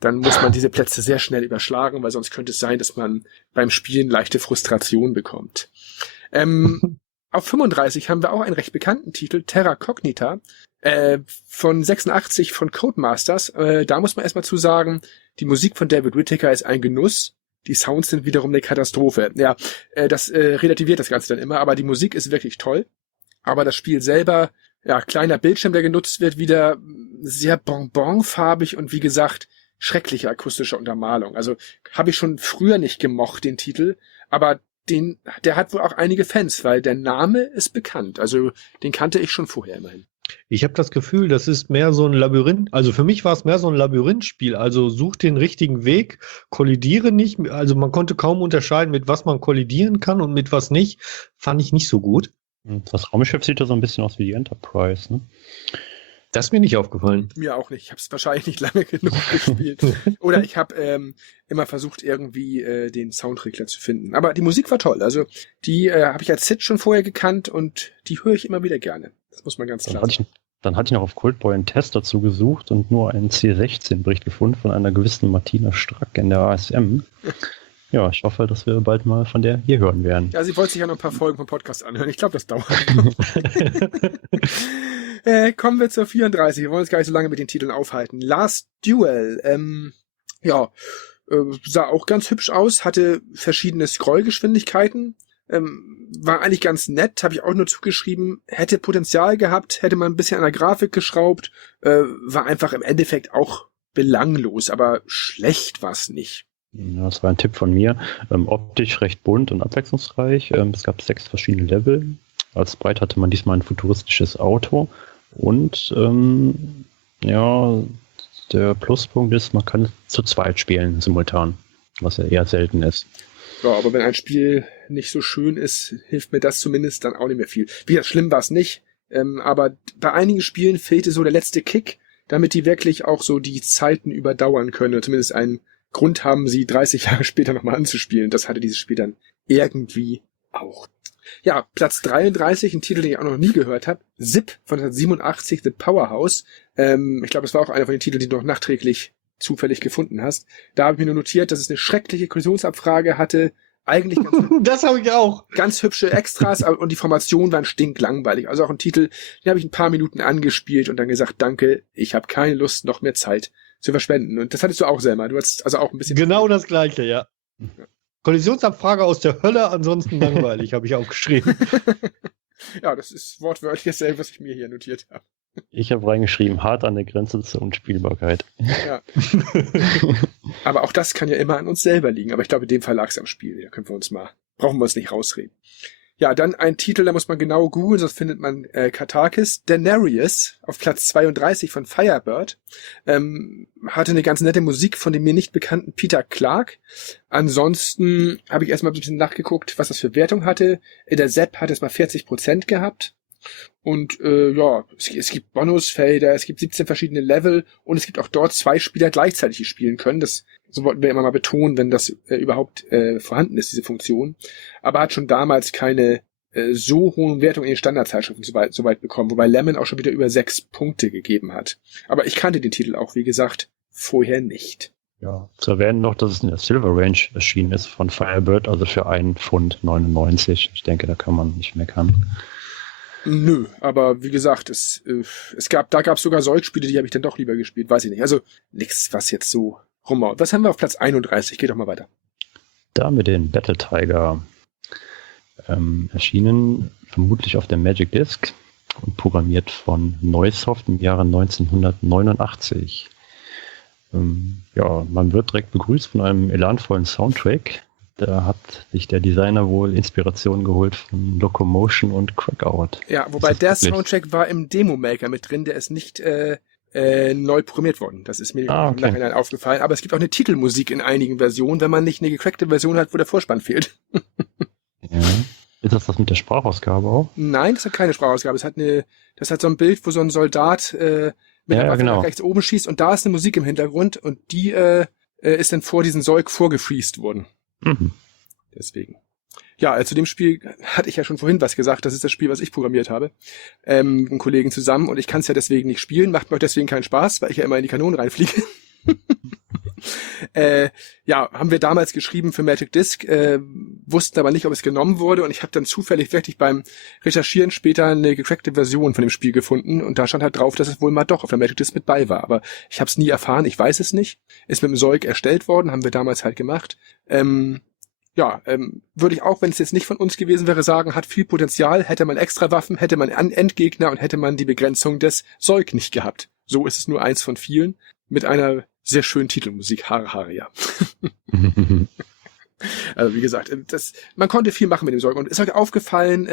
dann muss man diese Plätze sehr schnell überschlagen, weil sonst könnte es sein, dass man beim Spielen leichte Frustration bekommt. Auf 35 haben wir auch einen recht bekannten Titel, Terra Cognita, von 86 von Codemasters. Da muss man erstmal zu sagen, die Musik von David Whittaker ist ein Genuss. Die Sounds sind wiederum eine Katastrophe. Ja, das relativiert das Ganze dann immer, aber die Musik ist wirklich toll. Aber das Spiel selber, ja, kleiner Bildschirm, der genutzt wird, wieder sehr bonbonfarbig und wie gesagt, schreckliche akustische Untermalung. Also habe ich schon früher nicht gemocht, den Titel, aber der hat wohl auch einige Fans, weil der Name ist bekannt. Also den kannte ich schon vorher immerhin. Ich habe das Gefühl, das ist mehr so ein Labyrinth, also für mich war es mehr so ein Labyrinthspiel, also such den richtigen Weg, kollidiere nicht, also man konnte kaum unterscheiden, mit was man kollidieren kann und mit was nicht, fand ich nicht so gut. Das Raumschiff sieht ja so ein bisschen aus wie die Enterprise, ne? Das ist mir nicht aufgefallen. Mir auch nicht. Ich habe es wahrscheinlich nicht lange genug gespielt. Oder ich habe immer versucht, irgendwie den Soundregler zu finden. Aber die Musik war toll. Also die habe ich als Sid schon vorher gekannt und die höre ich immer wieder gerne. Das muss man ganz klar sagen. Dann hatte ich noch auf Coldboy einen Test dazu gesucht und nur einen C16-Bericht gefunden von einer gewissen Martina Strack in der ASM. Ja, ich hoffe, dass wir bald mal von der hier hören werden. Ja, sie wollte sich ja noch ein paar Folgen vom Podcast anhören. Ich glaube, das dauert. Kommen wir zur 34. Wir wollen uns gar nicht so lange mit den Titeln aufhalten. Last Duel. Sah auch ganz hübsch aus, hatte verschiedene Scrollgeschwindigkeiten. War eigentlich ganz nett, habe ich auch nur zugeschrieben. Hätte Potenzial gehabt, hätte man ein bisschen an der Grafik geschraubt. War einfach im Endeffekt auch belanglos, aber schlecht war es nicht. Ja, das war ein Tipp von mir. Optisch recht bunt und abwechslungsreich. Es gab 6 verschiedene Level. Als Sprite hatte man diesmal ein futuristisches Auto. Und der Pluspunkt ist, man kann zu zweit spielen simultan, was ja eher selten ist. Ja, aber wenn ein Spiel nicht so schön ist, hilft mir das zumindest dann auch nicht mehr viel. Wie schlimm war es nicht, aber bei einigen Spielen fehlte so der letzte Kick, damit die wirklich auch so die Zeiten überdauern können, oder zumindest einen Grund haben, sie 30 Jahre später nochmal anzuspielen. Das hatte dieses Spiel dann irgendwie auch. Ja, Platz 33, ein Titel, den ich auch noch nie gehört habe. Zip von 1987, The Powerhouse. Ich glaube, das war auch einer von den Titeln, die du noch nachträglich zufällig gefunden hast. Da habe ich mir nur notiert, dass es eine schreckliche Kollisionsabfrage hatte. Eigentlich das habe ich auch. Ganz hübsche Extras und die Formationen waren stinklangweilig. Also auch ein Titel, den habe ich ein paar Minuten angespielt und dann gesagt, danke, ich habe keine Lust, noch mehr Zeit zu verschwenden. Und das hattest du auch, Selma. Du hast also auch ein bisschen... Genau das Gleiche, ja. Kollisionsabfrage aus der Hölle, ansonsten langweilig, habe ich aufgeschrieben. Ja, das ist wortwörtlich dasselbe, was ich mir hier notiert habe. Ich habe reingeschrieben, hart an der Grenze zur Unspielbarkeit. Ja. Aber auch das kann ja immer an uns selber liegen. Aber ich glaube, in dem Fall lag es am Spiel. Da brauchen wir uns nicht rausreden. Ja, dann ein Titel, da muss man genau googeln, sonst findet man Katakis. Denarius auf Platz 32 von Firebird. Hatte eine ganz nette Musik von dem mir nicht bekannten Peter Clark. Ansonsten habe ich erstmal ein bisschen nachgeguckt, was das für Wertung hatte. Der Sepp hat es mal 40% gehabt. Und es gibt Bonusfelder, es gibt 17 verschiedene Level und es gibt auch dort 2 Spieler gleichzeitig, die spielen können. So wollten wir immer mal betonen, wenn das überhaupt vorhanden ist, diese Funktion. Aber hat schon damals keine so hohen Wertungen in den Standardzeitschriften so weit bekommen, wobei Lemon auch schon wieder über 6 Punkte gegeben hat. Aber ich kannte den Titel auch, wie gesagt, vorher nicht. Ja, zu erwähnen noch, dass es in der Silver Range erschienen ist von Firebird, also für 1,99 £. Ich denke, da kann man nicht meckern. Nö, aber wie gesagt, da gab es sogar Zeugspiele, die habe ich dann doch lieber gespielt, weiß ich nicht. Also nichts, was jetzt so rumhaut. Was haben wir auf Platz 31? Geht doch mal weiter. Da haben wir den Battle Tiger. Erschienen vermutlich auf der Magic Disk und programmiert von Neusoft im Jahre 1989. Man wird direkt begrüßt von einem elanvollen Soundtrack. Da hat sich der Designer wohl Inspiration geholt von Locomotion und Crackout. Ja, wobei der Soundtrack war im Demo-Maker mit drin, der ist nicht neu programmiert worden. Das ist mir im Nachhinein aufgefallen. Aber es gibt auch eine Titelmusik in einigen Versionen, wenn man nicht eine gecrackte Version hat, wo der Vorspann fehlt. Ja. Ist das mit der Sprachausgabe auch? Nein, das hat keine Sprachausgabe. Das hat so ein Bild, wo so ein Soldat mit der Waffe nach rechts oben schießt und da ist eine Musik im Hintergrund und die ist dann vor diesen Sold vorgefriest worden. Mhm. Deswegen. Ja, zu dem Spiel hatte ich ja schon vorhin was gesagt. Das ist das Spiel, was ich programmiert habe. Mit einem Kollegen zusammen. Und ich kann es ja deswegen nicht spielen. Macht mir auch deswegen keinen Spaß, weil ich ja immer in die Kanonen reinfliege. Haben wir damals geschrieben für Magic Disk, wussten aber nicht, ob es genommen wurde. Und ich habe dann zufällig wirklich beim Recherchieren später eine gecrackte Version von dem Spiel gefunden. Und da stand halt drauf, dass es wohl mal doch auf der Magic Disk mit bei war. Aber ich habe es nie erfahren. Ich weiß es nicht. Ist mit dem Zeug erstellt worden. Haben wir damals halt gemacht. Würde ich auch, wenn es jetzt nicht von uns gewesen wäre, sagen, hat viel Potenzial, hätte man extra Waffen, hätte man Endgegner und hätte man die Begrenzung des Zeug nicht gehabt. So ist es nur eins von vielen, mit einer sehr schönen Titelmusik, ja. Also wie gesagt, man konnte viel machen mit dem Zeug. Und ist euch aufgefallen,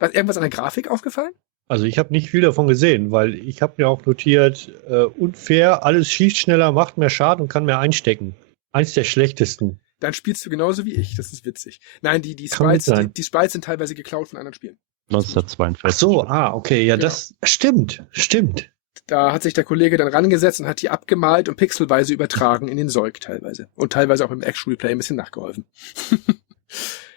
irgendwas an der Grafik aufgefallen? Also ich habe nicht viel davon gesehen, weil ich habe mir auch notiert, unfair, alles schießt schneller, macht mehr Schaden und kann mehr einstecken. Eins der schlechtesten. Dann spielst du genauso wie ich, das ist witzig. Nein, die Kann gut Sprites, sein. die Sprites sind teilweise geklaut von anderen Spielen. 1942. Ach so, okay, ja, Ja. das stimmt. Da hat sich der Kollege dann rangesetzt und hat die abgemalt und pixelweise übertragen in den Soig teilweise. Und teilweise auch im Actual Replay ein bisschen nachgeholfen.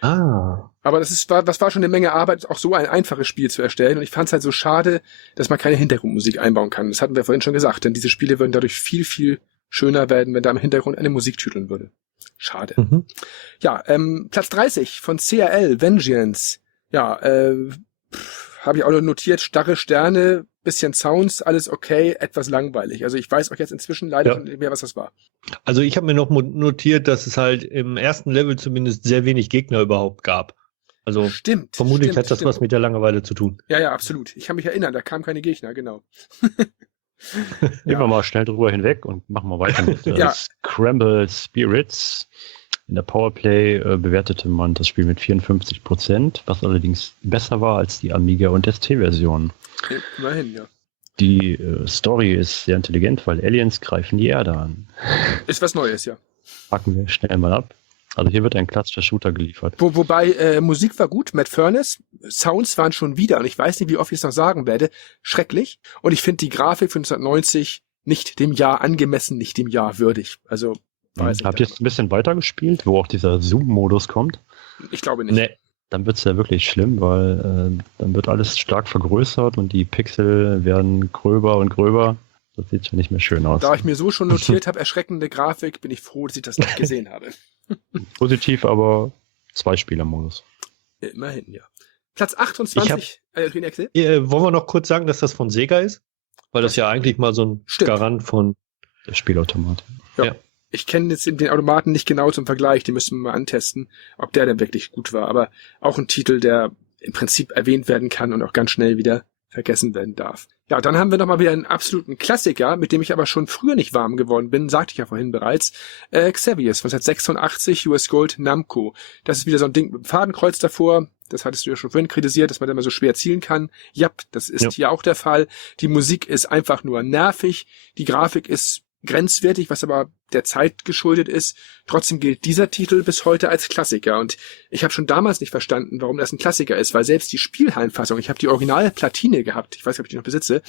Aber das war schon eine Menge Arbeit, auch so ein einfaches Spiel zu erstellen. Und ich fand es halt so schade, dass man keine Hintergrundmusik einbauen kann. Das hatten wir vorhin schon gesagt, denn diese Spiele würden dadurch viel, viel schöner werden, wenn da im Hintergrund eine Musik tüdeln würde. Schade. Mhm. Ja, Platz 30 von CRL, Vengeance. Ja, habe ich auch noch notiert, starre Sterne, bisschen Sounds, alles okay, etwas langweilig. Also ich weiß auch jetzt inzwischen leider schon nicht mehr, was das war. Also ich habe mir noch notiert, dass es halt im ersten Level zumindest sehr wenig Gegner überhaupt gab. Also Stimmt. vermutlich hat das was mit der Langeweile zu tun. Ja, absolut. Ich kann mich erinnern, da kamen keine Gegner, genau. Gehen wir mal schnell drüber hinweg und machen wir weiter mit Ja. Scramble Spirits. In der Powerplay bewertete man das Spiel mit 54%, was allerdings besser war als die Amiga- und ST-Version. Immerhin, ja. Die Story ist sehr intelligent, weil Aliens greifen die Erde an. Ist was Neues, ja. Packen wir schnell mal ab. Also hier wird ein klassischer Shooter geliefert. Wobei Musik war gut, Matt Furness, Sounds waren schon wieder, und ich weiß nicht, wie oft ich es noch sagen werde, schrecklich. Und ich finde die Grafik von 1990 nicht dem Jahr angemessen, nicht dem Jahr würdig. Also, weiß Habt ihr nicht. jetzt ein bisschen weiter gespielt, wo auch dieser Zoom-Modus kommt? Ich glaube nicht. Nee. Dann wird es ja wirklich schlimm, weil dann wird alles stark vergrößert und die Pixel werden gröber und gröber. Das sieht schon nicht mehr schön aus. Da ich mir so schon notiert habe, erschreckende Grafik, bin ich froh, dass ich das nicht gesehen habe. Positiv, aber Zwei-Spieler-Modus. Immerhin, ja. Platz 28. René, Wollen wir noch kurz sagen, dass das von Sega ist? Weil das ja eigentlich mal so ein Stimmt. Garant von... Der Spielautomat. ich kenne jetzt den Automaten nicht genau zum Vergleich, den müssen wir mal antesten, ob der denn wirklich gut war. Aber auch ein Titel, der im Prinzip erwähnt werden kann und auch ganz schnell wieder vergessen werden darf. Ja, dann haben wir nochmal wieder einen absoluten Klassiker, mit dem ich aber schon früher nicht warm geworden bin, sagte ich ja vorhin bereits. Xavius von 1986, US Gold Namco. Das ist wieder so ein Ding mit einem Fadenkreuz davor. Das hattest du ja schon vorhin kritisiert, dass man da immer so schwer zielen kann. Ja, das ist hier auch der Fall. Die Musik ist einfach nur nervig. Die Grafik ist grenzwertig, was aber der Zeit geschuldet ist. Trotzdem gilt dieser Titel bis heute als Klassiker. Und ich habe schon damals nicht verstanden, warum das ein Klassiker ist, weil selbst die Spielhallenfassung, ich habe die Original-Platine gehabt, ich weiß nicht, ob ich die noch besitze,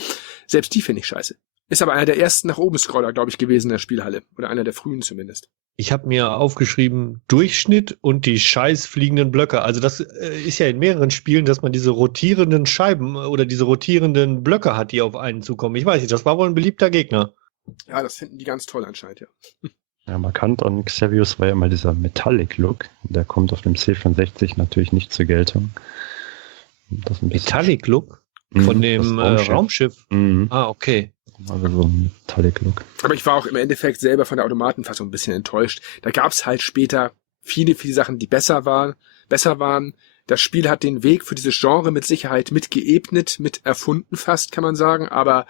selbst die finde ich scheiße. Ist aber einer der ersten nach oben Scroller, glaube ich, gewesen in der Spielhalle. Oder einer der frühen zumindest. Ich habe mir aufgeschrieben, Durchschnitt und die scheiß fliegenden Blöcke. Also das ist ja in mehreren Spielen, dass man diese rotierenden Scheiben oder diese rotierenden Blöcke hat, die auf einen zukommen. Ich weiß nicht, das war wohl ein beliebter Gegner. Ja, das finden die ganz toll anscheinend, ja. Ja, markant an Xavius war ja immer dieser Metallic-Look. Der kommt auf dem C64 natürlich nicht zur Geltung. Das ein bisschen Metallic-Look von dem Raumschiff. Mhm. Ah, okay. Also so ein Metallic-Look. Aber ich war auch im Endeffekt selber von der Automatenfassung ein bisschen enttäuscht. Da gab's halt später viele, viele Sachen, die besser waren. Das Spiel hat den Weg für dieses Genre mit Sicherheit mit geebnet, mit erfunden fast, kann man sagen. Aber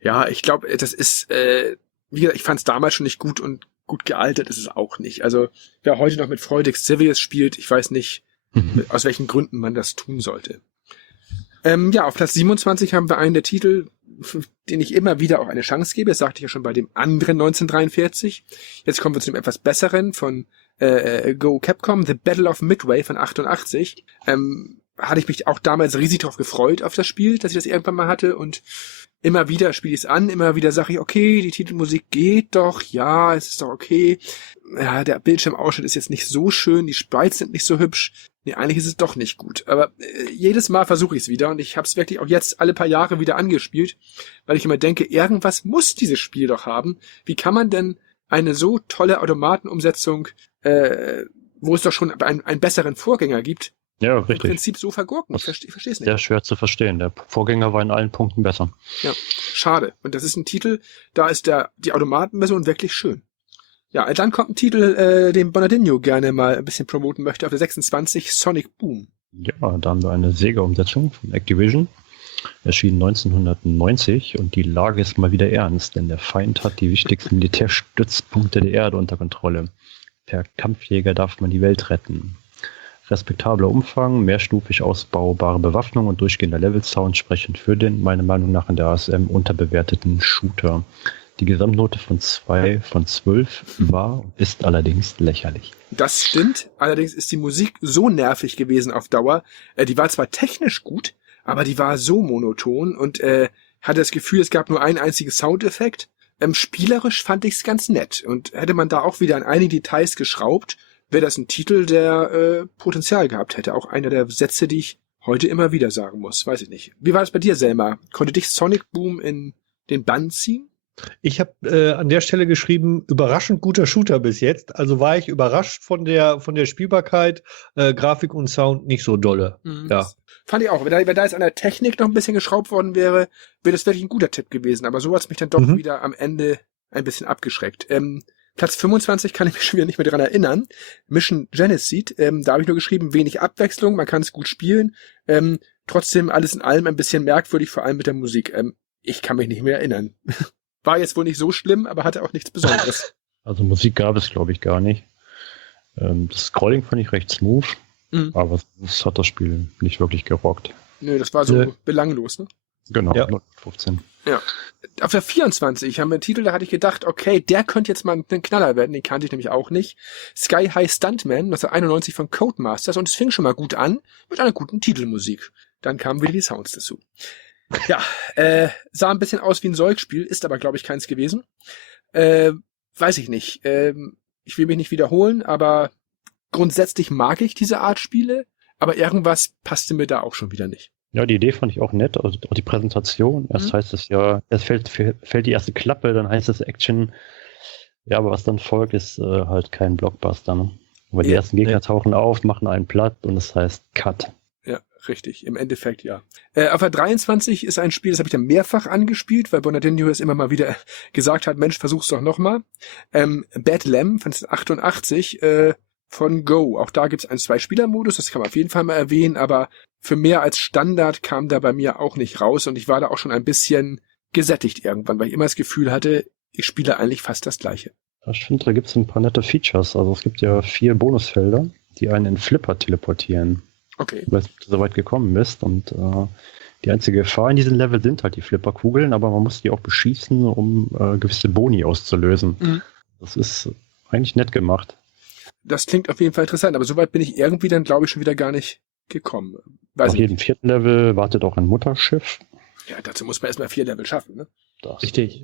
ja, ich glaube, das ist, wie gesagt, ich fand es damals schon nicht gut und gut gealtert ist es auch nicht. Also wer heute noch mit Freude Xavius spielt, ich weiß nicht, aus welchen Gründen man das tun sollte. Ja, auf Platz 27 haben wir einen der Titel, den ich immer wieder auch eine Chance gebe. Das sagte ich ja schon bei dem anderen 1943. Jetzt kommen wir zu dem etwas besseren von Go Capcom, The Battle of Midway von 88. Hatte ich mich auch damals riesig drauf gefreut auf das Spiel, dass ich das irgendwann mal hatte, und immer wieder spiele ich es an, immer wieder sage ich, okay, die Titelmusik geht doch, ja, es ist doch okay. Ja, der Bildschirmausschnitt ist jetzt nicht so schön, die Sprites sind nicht so hübsch. Nee, eigentlich ist es doch nicht gut. Aber jedes Mal versuche ich es wieder, und ich habe es wirklich auch jetzt alle paar Jahre wieder angespielt, weil ich immer denke, irgendwas muss dieses Spiel doch haben. Wie kann man denn eine so tolle Automatenumsetzung, wo es doch schon einen besseren Vorgänger gibt, Ja, im richtig. Prinzip so vergurken? Ich verstehe es nicht. Sehr schwer zu verstehen. Der Vorgänger war in allen Punkten besser. Ja, schade. Und das ist ein Titel, da ist die Automatenversion wirklich schön. Ja, dann kommt ein Titel, den Bonadinho gerne mal ein bisschen promoten möchte, auf der 26, Sonic Boom. Ja, da haben wir eine Sega-Umsetzung von Activision. Erschien 1990 und die Lage ist mal wieder ernst, denn der Feind hat die wichtigsten Militärstützpunkte der Erde unter Kontrolle. Per Kampfjäger darf man die Welt retten. Respektabler Umfang, mehrstufig ausbaubare Bewaffnung und durchgehender Level-Sound sprechen für den, meiner Meinung nach, in der ASM unterbewerteten Shooter. Die Gesamtnote von 2 von 12 war und ist allerdings lächerlich. Das stimmt. Allerdings ist die Musik so nervig gewesen auf Dauer. Die war zwar technisch gut, aber die war so monoton und hatte das Gefühl, es gab nur einen einzigen Soundeffekt. Spielerisch fand ich es ganz nett. Und hätte man da auch wieder an einigen Details geschraubt, wäre das ein Titel, der Potenzial gehabt hätte. Auch einer der Sätze, die ich heute immer wieder sagen muss. Weiß ich nicht. Wie war das bei dir, Selma? Konnte dich Sonic Boom in den Bann ziehen? Ich habe an der Stelle geschrieben, überraschend guter Shooter bis jetzt. Also war ich überrascht von der Spielbarkeit, Grafik und Sound nicht so dolle. Ja. Fand ich auch. Wenn da jetzt an der Technik noch ein bisschen geschraubt worden wäre, wäre das wirklich ein guter Tipp gewesen. Aber so hat es mich dann doch wieder am Ende ein bisschen abgeschreckt. Platz 25 kann ich mich schon wieder nicht mehr dran erinnern. Mission Genesis, da habe ich nur geschrieben, wenig Abwechslung, man kann es gut spielen. Trotzdem alles in allem ein bisschen merkwürdig, vor allem mit der Musik. Ich kann mich nicht mehr erinnern. War jetzt wohl nicht so schlimm, aber hatte auch nichts Besonderes. Also Musik gab es, glaube ich, gar nicht. Das Scrolling fand ich recht smooth, aber das hat das Spiel nicht wirklich gerockt. Nö, das war so belanglos, ne? Genau, Ja. 15. Ja. Auf der 24 haben wir einen Titel, da hatte ich gedacht, okay, der könnte jetzt mal ein Knaller werden, den kannte ich nämlich auch nicht. Sky High Stuntman, 1991 von Codemasters, und es fing schon mal gut an mit einer guten Titelmusik. Dann kamen wieder die Sounds dazu. Ja, sah ein bisschen aus wie ein Zeugspiel, ist aber, glaube ich, keins gewesen. Weiß ich nicht. Ich will mich nicht wiederholen, aber grundsätzlich mag ich diese Art Spiele, aber irgendwas passte mir da auch schon wieder nicht. Ja, die Idee fand ich auch nett, also auch die Präsentation. Erst heißt es ja, erst fällt die erste Klappe, dann heißt es Action. Ja, aber was dann folgt, ist halt kein Blockbuster. Ne? Aber die ersten Gegner tauchen auf, machen einen platt und es heißt Cut. Ja, richtig. Im Endeffekt ja. Auf der 23 ist ein Spiel, das habe ich dann mehrfach angespielt, weil Bonadinho es immer mal wieder gesagt hat, Mensch, versuch's doch nochmal. Bad Lamb von 88 von Go. Auch da gibt's einen 2-Spieler-Modus, das kann man auf jeden Fall mal erwähnen, aber für mehr als Standard kam da bei mir auch nicht raus und ich war da auch schon ein bisschen gesättigt irgendwann, weil ich immer das Gefühl hatte, ich spiele eigentlich fast das Gleiche. Ich finde, da gibt's ein paar nette Features. Also es gibt ja 4 Bonusfelder, die einen in Flipper teleportieren. Okay. Weil du so weit gekommen bist und die einzige Gefahr in diesem Level sind halt die Flipperkugeln, aber man muss die auch beschießen, um gewisse Boni auszulösen. Das ist eigentlich nett gemacht. Das klingt auf jeden Fall interessant, aber soweit bin ich irgendwie dann, glaube ich, schon wieder gar nicht gekommen. Auf jedem 4. Level wartet auch ein Mutterschiff. Ja, dazu muss man erstmal 4 Level schaffen, ne? Richtig.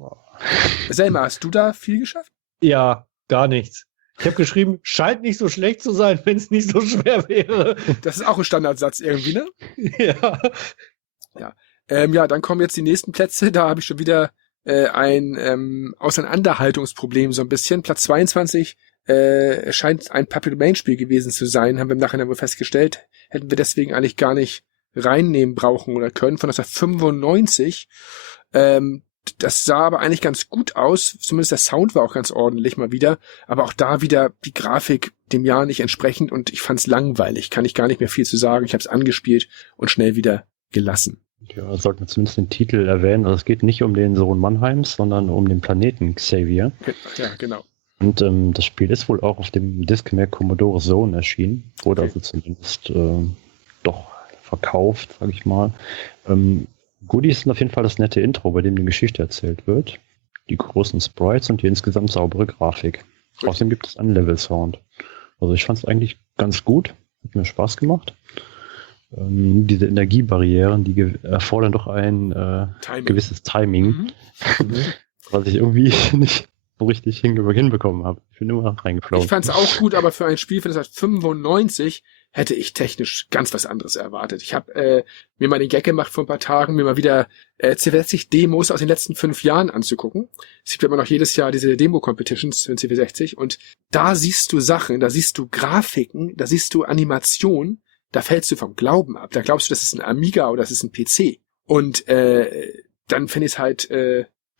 Selma, hast du da viel geschafft? Ja, gar nichts. Ich habe geschrieben, scheint nicht so schlecht zu sein, wenn es nicht so schwer wäre. Das ist auch ein Standardsatz irgendwie, ne? Ja. Ja, dann kommen jetzt die nächsten Plätze. Da habe ich schon wieder ein Auseinanderhaltungsproblem so ein bisschen. Platz 22 scheint ein Public Domain Spiel gewesen zu sein, haben wir im Nachhinein wohl festgestellt. Hätten wir deswegen eigentlich gar nicht reinnehmen brauchen oder können. Von 1995. Das sah aber eigentlich ganz gut aus. Zumindest der Sound war auch ganz ordentlich mal wieder. Aber auch da wieder die Grafik dem Jahr nicht entsprechend und ich fand's langweilig. Kann ich gar nicht mehr viel zu sagen. Ich habe es angespielt und schnell wieder gelassen. Ja, sollten wir zumindest den Titel erwähnen. Also es geht nicht um den Sohn Mannheims, sondern um den Planeten Xavier. Ja, genau. Und das Spiel ist wohl auch auf dem Discman Commodore Zone erschienen. Wurde also zumindest doch verkauft, sag ich mal. Goodies sind auf jeden Fall das nette Intro, bei dem die Geschichte erzählt wird. Die großen Sprites und die insgesamt saubere Grafik. Außerdem gibt es einen Level-Sound. Also ich fand es eigentlich ganz gut. Hat mir Spaß gemacht. Diese Energiebarrieren, die erfordern doch ein gewisses Timing. Was ich irgendwie nicht so richtig hinbekommen habe. Ich bin immer reingeflogen. Ich fand es auch gut, aber für ein Spiel von 1995 hätte ich technisch ganz was anderes erwartet. Ich habe mir mal den Gag gemacht vor ein paar Tagen, mir mal wieder C64-Demos aus den letzten 5 Jahren anzugucken. Es gibt ja immer noch jedes Jahr diese Demo-Competitions für C64 und da siehst du Sachen, da siehst du Grafiken, da siehst du Animationen, da fällst du vom Glauben ab. Da glaubst du, das ist ein Amiga oder das ist ein PC. Und dann finde ich es halt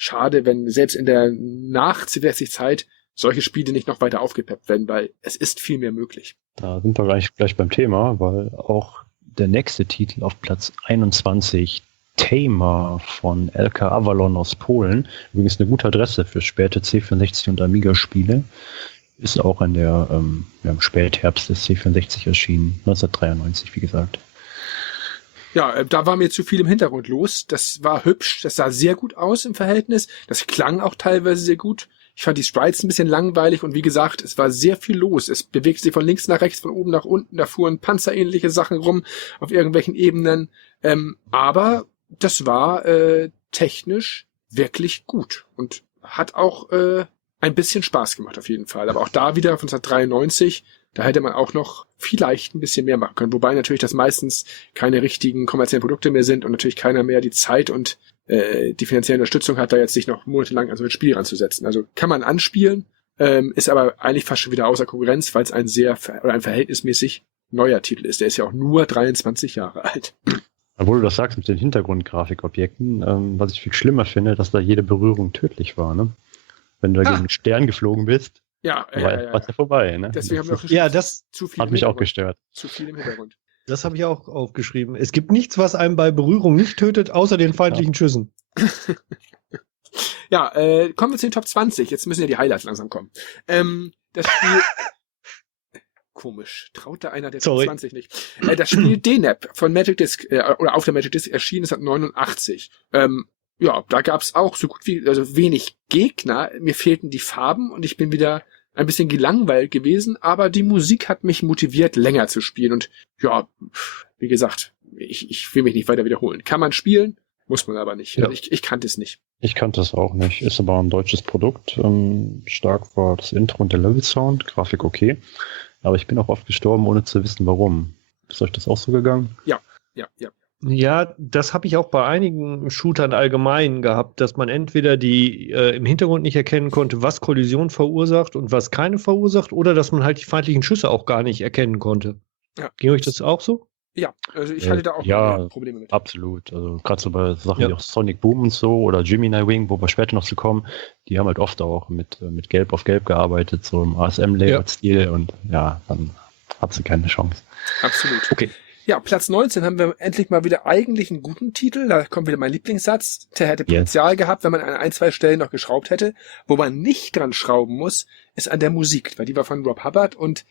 schade, wenn selbst in der Nach-C64-Zeit solche Spiele nicht noch weiter aufgepeppt werden, weil es ist viel mehr möglich. Da sind wir gleich beim Thema, weil auch der nächste Titel auf Platz 21, Tamer von LK Avalon aus Polen, übrigens eine gute Adresse für späte C64 und Amiga-Spiele, Ist auch in der im Spätherbst des C64 erschienen, 1993, wie gesagt. Ja, da war mir zu viel im Hintergrund los. Das war hübsch, das sah sehr gut aus im Verhältnis. Das klang auch teilweise sehr gut. Ich fand die Sprites ein bisschen langweilig und wie gesagt, es war sehr viel los. Es bewegte sich von links nach rechts, von oben nach unten, da fuhren panzerähnliche Sachen rum auf irgendwelchen Ebenen. Aber das war technisch wirklich gut und hat auch ein bisschen Spaß gemacht auf jeden Fall. Aber auch da wieder von 1993, da hätte man auch noch vielleicht ein bisschen mehr machen können. Wobei natürlich das meistens keine richtigen kommerziellen Produkte mehr sind und natürlich keiner mehr die Zeit und die finanzielle Unterstützung hat, da jetzt sich noch monatelang an so ein Spiel ranzusetzen. Also kann man anspielen, ist aber eigentlich fast schon wieder außer Konkurrenz, weil es ein ein verhältnismäßig neuer Titel ist. Der ist ja auch nur 23 Jahre alt. Obwohl du das sagst mit den Hintergrundgrafikobjekten, was ich viel schlimmer finde, dass da jede Berührung tödlich war, ne? Wenn du da gegen einen Stern geflogen bist, war es ja vorbei, ne? Deswegen haben wir auch das zu viel hat mich auch gestört. Zu viel im Hintergrund. Das habe ich auch aufgeschrieben. Es gibt nichts, was einem bei Berührung nicht tötet, außer den feindlichen Schüssen. Ja, kommen wir zu den Top 20. Jetzt müssen ja die Highlights langsam kommen. Das Spiel... Komisch. Traut da einer der Top 20 nicht. Das Spiel DNAP von Magic Disc, oder auf der Magic Disc erschienen ist 1989. Ja, da gab's auch so gut wie, also wenig Gegner. Mir fehlten die Farben und ich bin wieder ein bisschen gelangweilt gewesen, aber die Musik hat mich motiviert, länger zu spielen. Und ja, wie gesagt, ich will mich nicht weiter wiederholen. Kann man spielen, muss man aber nicht. Ja. Ich kannte es nicht. Ich kannte es auch nicht. Ist aber ein deutsches Produkt. Stark war das Intro und der Level-Sound. Grafik okay. Aber ich bin auch oft gestorben, ohne zu wissen, warum. Ist euch das auch so gegangen? Ja. Ja, das habe ich auch bei einigen Shootern allgemein gehabt, dass man entweder die im Hintergrund nicht erkennen konnte, was Kollision verursacht und was keine verursacht, oder dass man halt die feindlichen Schüsse auch gar nicht erkennen konnte. Ja. Ging euch das auch so? Ja, also ich hatte da auch Probleme mit. Absolut. Also gerade so bei Sachen wie auch Sonic Boom und so oder Gemini Wing, wo wir später noch zu kommen, die haben halt oft auch mit Gelb auf Gelb gearbeitet, so im ASM-Layout-Stil und ja, dann hat sie keine Chance. Absolut. Okay. Ja, Platz 19 haben wir endlich mal wieder eigentlich einen guten Titel. Da kommt wieder mein Lieblingssatz. Der hätte Potenzial gehabt, wenn man an ein, zwei Stellen noch geschraubt hätte. Wo man nicht dran schrauben muss, ist an der Musik, weil die war von Rob Hubbard und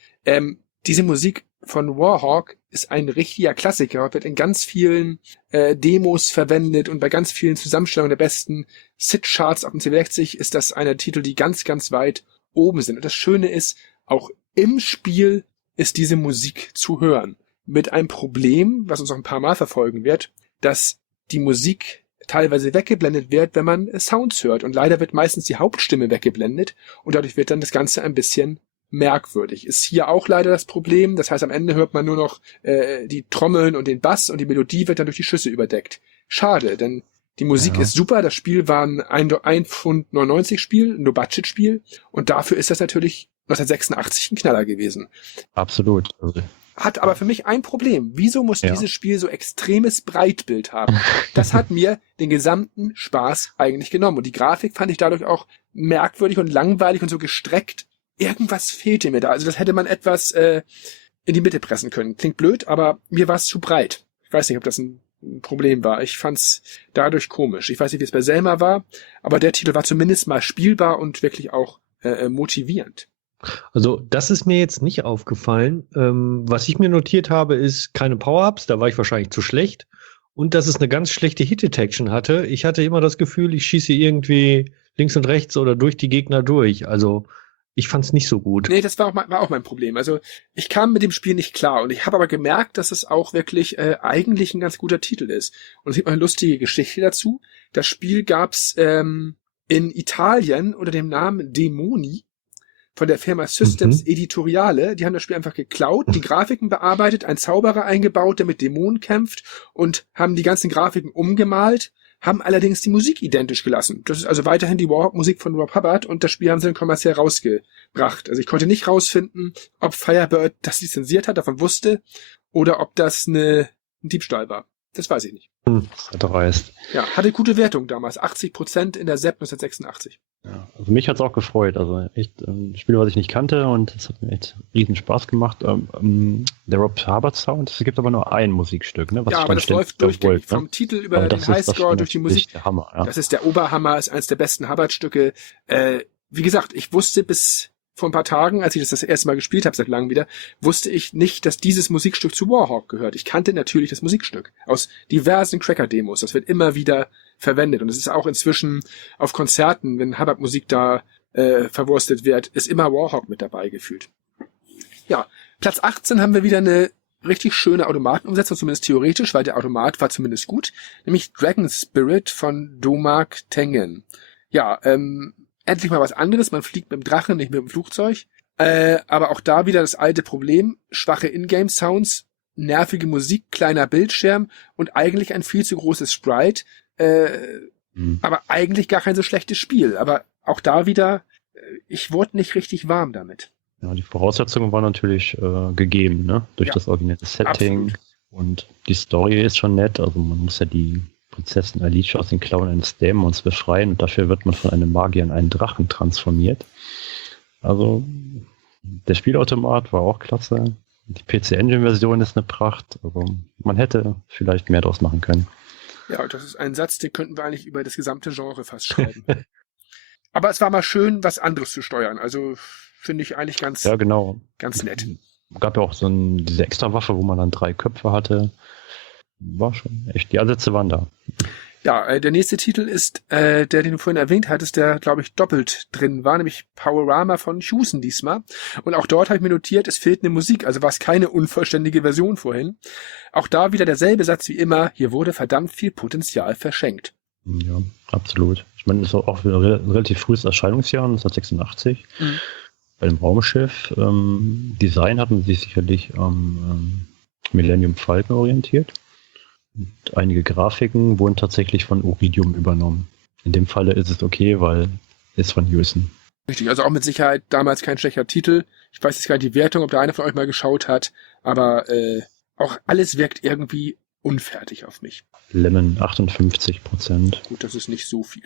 diese Musik von Warhawk ist ein richtiger Klassiker, wird in ganz vielen Demos verwendet und bei ganz vielen Zusammenstellungen der besten SID-Charts auf dem C60 ist das einer der Titel, die ganz, ganz weit oben sind. Und das Schöne ist, auch im Spiel ist diese Musik zu hören. Mit einem Problem, was uns noch ein paar Mal verfolgen wird, dass die Musik teilweise weggeblendet wird, wenn man Sounds hört. Und leider wird meistens die Hauptstimme weggeblendet und dadurch wird dann das Ganze ein bisschen merkwürdig. Ist hier auch leider das Problem. Das heißt, am Ende hört man nur noch die Trommeln und den Bass und die Melodie wird dann durch die Schüsse überdeckt. Schade, denn die Musik ist super. Das Spiel war ein 1,99 Pfund Spiel, ein No-Budget-Spiel und dafür ist das natürlich 1986 ein Knaller gewesen. Absolut. Hat aber für mich ein Problem. Wieso muss dieses Spiel so extremes Breitbild haben? Das hat mir den gesamten Spaß eigentlich genommen. Und die Grafik fand ich dadurch auch merkwürdig und langweilig und so gestreckt. Irgendwas fehlte mir da. Also das hätte man etwas in die Mitte pressen können. Klingt blöd, aber mir war es zu breit. Ich weiß nicht, ob das ein Problem war. Ich fand's dadurch komisch. Ich weiß nicht, wie es bei Selma war, aber der Titel war zumindest mal spielbar und wirklich auch motivierend. Also das ist mir jetzt nicht aufgefallen. Was ich mir notiert habe, ist keine Power-Ups, da war ich wahrscheinlich zu schlecht. Und dass es eine ganz schlechte Hit-Detection hatte. Ich hatte immer das Gefühl, ich schieße irgendwie links und rechts oder durch die Gegner durch. Also ich fand es nicht so gut. Nee, das war auch mein Problem. Also ich kam mit dem Spiel nicht klar und ich habe aber gemerkt, dass es auch wirklich eigentlich ein ganz guter Titel ist. Und es gibt noch eine lustige Geschichte dazu. Das Spiel gab's in Italien unter dem Namen Demoni von der Firma Systems Editoriale. Die haben das Spiel einfach geklaut, die Grafiken bearbeitet, einen Zauberer eingebaut, der mit Dämonen kämpft und haben die ganzen Grafiken umgemalt, haben allerdings die Musik identisch gelassen. Das ist also weiterhin die Warhawk-Musik von Rob Hubbard und das Spiel haben sie dann kommerziell rausgebracht. Also ich konnte nicht rausfinden, ob Firebird das lizenziert hat, davon wusste, oder ob das ein Diebstahl war. Das weiß ich nicht. Das hat dreist. Ja, hatte gute Wertung damals. 80% in der SEP 1986. Ja, also mich hat's auch gefreut. Also echt ein Spiel, was ich nicht kannte und es hat mir echt riesen Spaß gemacht. Der Rob Hubbard Sound, es gibt aber nur ein Musikstück. Ne, was ja, aber das läuft durchgängig. Vom Titel über den Highscore durch die Musik. Der Hammer, ja. Das ist der Oberhammer, ist eines der besten Hubbard-Stücke. Wie gesagt, ich wusste bis vor ein paar Tagen, als ich das erste Mal gespielt habe, seit langem wieder, wusste ich nicht, dass dieses Musikstück zu Warhawk gehört. Ich kannte natürlich das Musikstück aus diversen Cracker-Demos. Das wird immer wieder verwendet. Und es ist auch inzwischen auf Konzerten, wenn Hubbard-Musik da verwurstet wird, ist immer Warhawk mit dabei gefühlt. Ja, Platz 18 haben wir wieder eine richtig schöne Automatenumsetzung, zumindest theoretisch, weil der Automat war zumindest gut, nämlich Dragon Spirit von Domark Tengen. Ja, endlich mal was anderes, man fliegt mit dem Drachen, nicht mit dem Flugzeug, aber auch da wieder das alte Problem, schwache Ingame-Sounds, nervige Musik, kleiner Bildschirm und eigentlich ein viel zu großes Sprite, aber eigentlich gar kein so schlechtes Spiel, aber auch da wieder, ich wurde nicht richtig warm damit. Ja, die Voraussetzungen waren natürlich gegeben, ne? Durch das originelle Setting. Absolut. Und die Story ist schon nett. Also man muss ja die Prinzessin Alicia aus den Klauen eines Dämons befreien und dafür wird man von einem Magier in einen Drachen transformiert. Also der Spielautomat war auch klasse. Die PC-Engine-Version ist eine Pracht. Also man hätte vielleicht mehr draus machen können. Ja, das ist ein Satz, den könnten wir eigentlich über das gesamte Genre fast schreiben. Aber es war mal schön, was anderes zu steuern. Also finde ich eigentlich ganz nett. Gab ja auch diese Extra-Waffe, wo man dann 3 Köpfe hatte. War schon echt, die Ansätze waren da. Ja, der nächste Titel ist der, den du vorhin erwähnt hattest, der, glaube ich, doppelt drin war, nämlich Powerama von Hewson diesmal. Und auch dort habe ich mir notiert, es fehlt eine Musik, also war es keine unvollständige Version vorhin. Auch da wieder derselbe Satz wie immer, hier wurde verdammt viel Potenzial verschenkt. Ja, absolut. Ich meine, das ist auch ein relativ frühes Erscheinungsjahr, 1986. Bei dem Raumschiff. Design hatten sie sich sicherlich am Millennium Falcon orientiert. Und einige Grafiken wurden tatsächlich von Iridium übernommen. In dem Falle ist es okay, weil es von Hewson. Richtig, also auch mit Sicherheit damals kein schlechter Titel. Ich weiß jetzt gar nicht die Wertung, ob da einer von euch mal geschaut hat, aber auch alles wirkt irgendwie unfertig auf mich. Lemon 58%. Gut, das ist nicht so viel.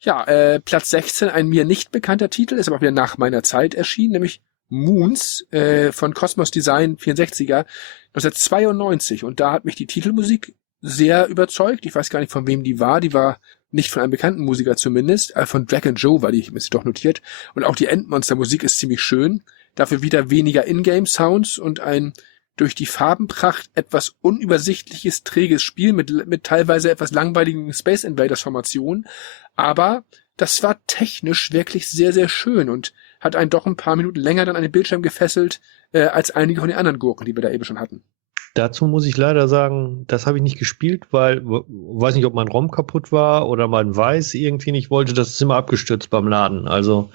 Ja, Platz 16, ein mir nicht bekannter Titel, ist aber auch wieder nach meiner Zeit erschienen, nämlich Moons von Cosmos Design 64er 1992. Und da hat mich die Titelmusik sehr überzeugt. Ich weiß gar nicht, von wem die war. Die war nicht von einem bekannten Musiker zumindest. Von Drag and Joe war die, ich habe es doch notiert. Und auch die Endmonster-Musik ist ziemlich schön. Dafür wieder weniger Ingame-Sounds und ein durch die Farbenpracht etwas unübersichtliches, träges Spiel mit teilweise etwas langweiligen Space Invaders-Formationen. Aber das war technisch wirklich sehr, sehr schön und hat einen doch ein paar Minuten länger dann an den Bildschirm gefesselt, als einige von den anderen Gurken, die wir da eben schon hatten. Dazu muss ich leider sagen, das habe ich nicht gespielt, weil, weiß nicht, ob mein ROM kaputt war oder mein Weiß irgendwie nicht wollte, das ist immer abgestürzt beim Laden, also.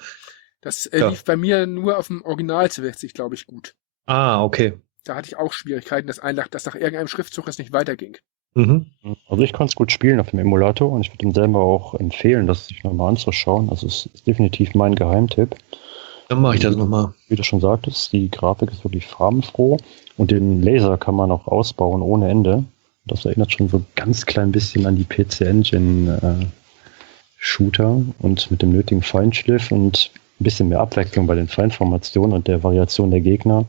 Das lief bei mir nur auf dem Original C60, glaube ich, gut. Ah, okay. Da hatte ich auch Schwierigkeiten, dass nach irgendeinem Schriftzug es nicht weiterging. Also ich konnte es gut spielen auf dem Emulator und ich würde ihm selber auch empfehlen, das sich nochmal anzuschauen. Also es ist definitiv mein Geheimtipp. Dann mache ich das nochmal. Wie du schon sagtest, die Grafik ist wirklich farbenfroh und den Laser kann man auch ausbauen ohne Ende. Das erinnert schon so ganz klein bisschen an die PC Engine Shooter und mit dem nötigen Feinschliff und ein bisschen mehr Abwechslung bei den Feinformationen und der Variation der Gegner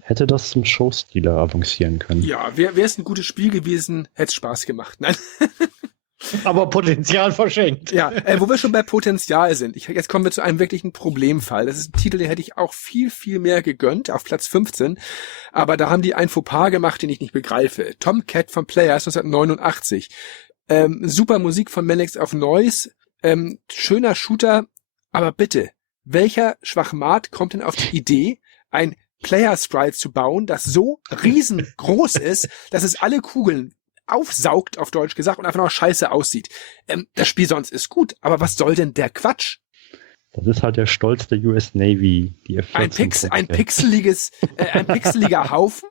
hätte das zum Showstealer avancieren können. Ja, wäre es ein gutes Spiel gewesen, hätte es Spaß gemacht. Nein. Aber Potenzial verschenkt. Ja, wo wir schon bei Potenzial sind. Jetzt kommen wir zu einem wirklichen Problemfall. Das ist ein Titel, den hätte ich auch viel, viel mehr gegönnt, auf Platz 15. Aber da haben die ein Fauxpas gemacht, den ich nicht begreife. Tomcat von Players 1989. Super Musik von Maniacs of Noise. Schöner Shooter. Aber bitte, welcher Schwachmat kommt denn auf die Idee, ein Player-Sprite zu bauen, das so riesengroß ist, dass es alle Kugeln aufsaugt, auf Deutsch gesagt, und einfach noch scheiße aussieht. Das Spiel sonst ist gut, aber was soll denn der Quatsch? Das ist halt der Stolz der US Navy, die F-14. Ein pixeliger Haufen?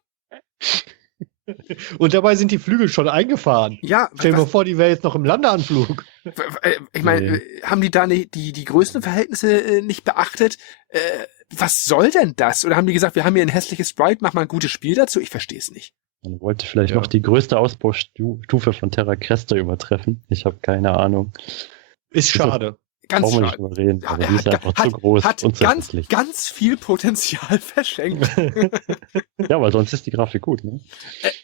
Und dabei sind die Flügel schon eingefahren. Ja. Stell dir mal vor, die wäre jetzt noch im Landeanflug. Ich meine, haben die da die Größenverhältnisse nicht beachtet? Was soll denn das? Oder haben die gesagt, wir haben hier ein hässliches Sprite, mach mal ein gutes Spiel dazu? Ich verstehe es nicht. Man wollte vielleicht noch die größte Ausbaustufe von Terra Cresta übertreffen. Ich habe keine Ahnung. Ist schade. Ganz schade. Nicht drüber reden, aber die ist einfach zu groß und ganz viel Potenzial verschenkt. Ja, weil sonst ist die Grafik gut, ne?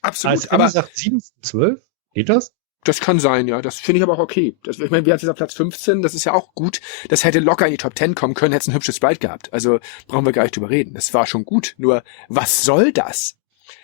Absolut. Aber gesagt 7:12? Geht das? Das kann sein, ja. Das finde ich aber auch okay. Ich meine, wir hatten jetzt auf Platz 15, das ist ja auch gut. Das hätte locker in die Top 10 kommen können, hätte es ein hübsches Sprite gehabt. Also brauchen wir gar nicht drüber reden. Das war schon gut. Nur, was soll das?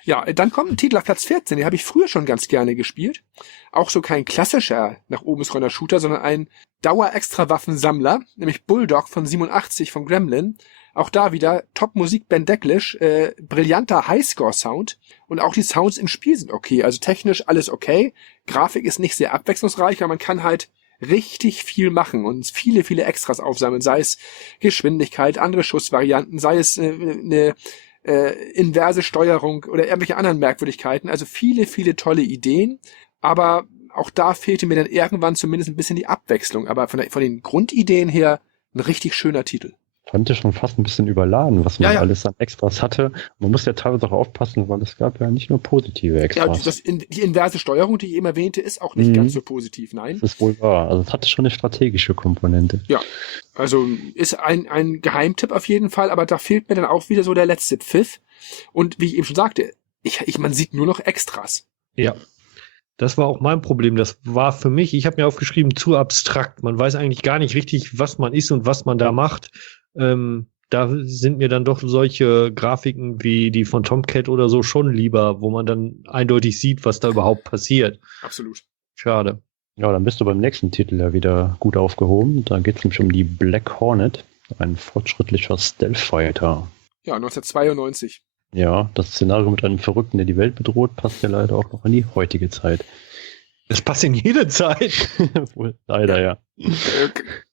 Ja, dann kommt ein Titel auf Platz 14, den habe ich früher schon ganz gerne gespielt. Auch so kein klassischer nach oben scrollender Shooter, sondern ein Dauer-Extra-Waffensammler, nämlich Bulldog von 87 von Gremlin. Auch da wieder Top-Musik Ben Decklish, brillanter Highscore-Sound und auch die Sounds im Spiel sind okay. Also technisch alles okay. Grafik ist nicht sehr abwechslungsreich, aber man kann halt richtig viel machen und viele, viele Extras aufsammeln, sei es Geschwindigkeit, andere Schussvarianten, sei es eine inverse Steuerung oder irgendwelche anderen Merkwürdigkeiten. Also viele, viele tolle Ideen, aber auch da fehlte mir dann irgendwann zumindest ein bisschen die Abwechslung. Aber von den Grundideen her ein richtig schöner Titel. Fand ich schon fast ein bisschen überladen, was man alles an Extras hatte. Man muss ja teilweise auch aufpassen, weil es gab ja nicht nur positive Extras. Ja, die inverse Steuerung, die ich eben erwähnte, ist auch nicht ganz so positiv, nein. Das ist wohl wahr. Also es hatte schon eine strategische Komponente. Ja, also ist ein Geheimtipp auf jeden Fall, aber da fehlt mir dann auch wieder so der letzte Pfiff. Und wie ich eben schon sagte, man sieht nur noch Extras. Ja. Das war auch mein Problem. Das war für mich, ich habe mir aufgeschrieben, zu abstrakt. Man weiß eigentlich gar nicht richtig, was man ist und was man da macht. Da sind mir dann doch solche Grafiken wie die von Tomcat oder so schon lieber, wo man dann eindeutig sieht, was da überhaupt passiert. Absolut. Schade. Ja, dann bist du beim nächsten Titel ja wieder gut aufgehoben. Da geht es nämlich um die Black Hornet, ein fortschrittlicher Stealth-Fighter. Ja, 1992. Ja, das Szenario mit einem Verrückten, der die Welt bedroht, passt ja leider auch noch in die heutige Zeit. Das passt in jede Zeit. Wohl, leider, ja.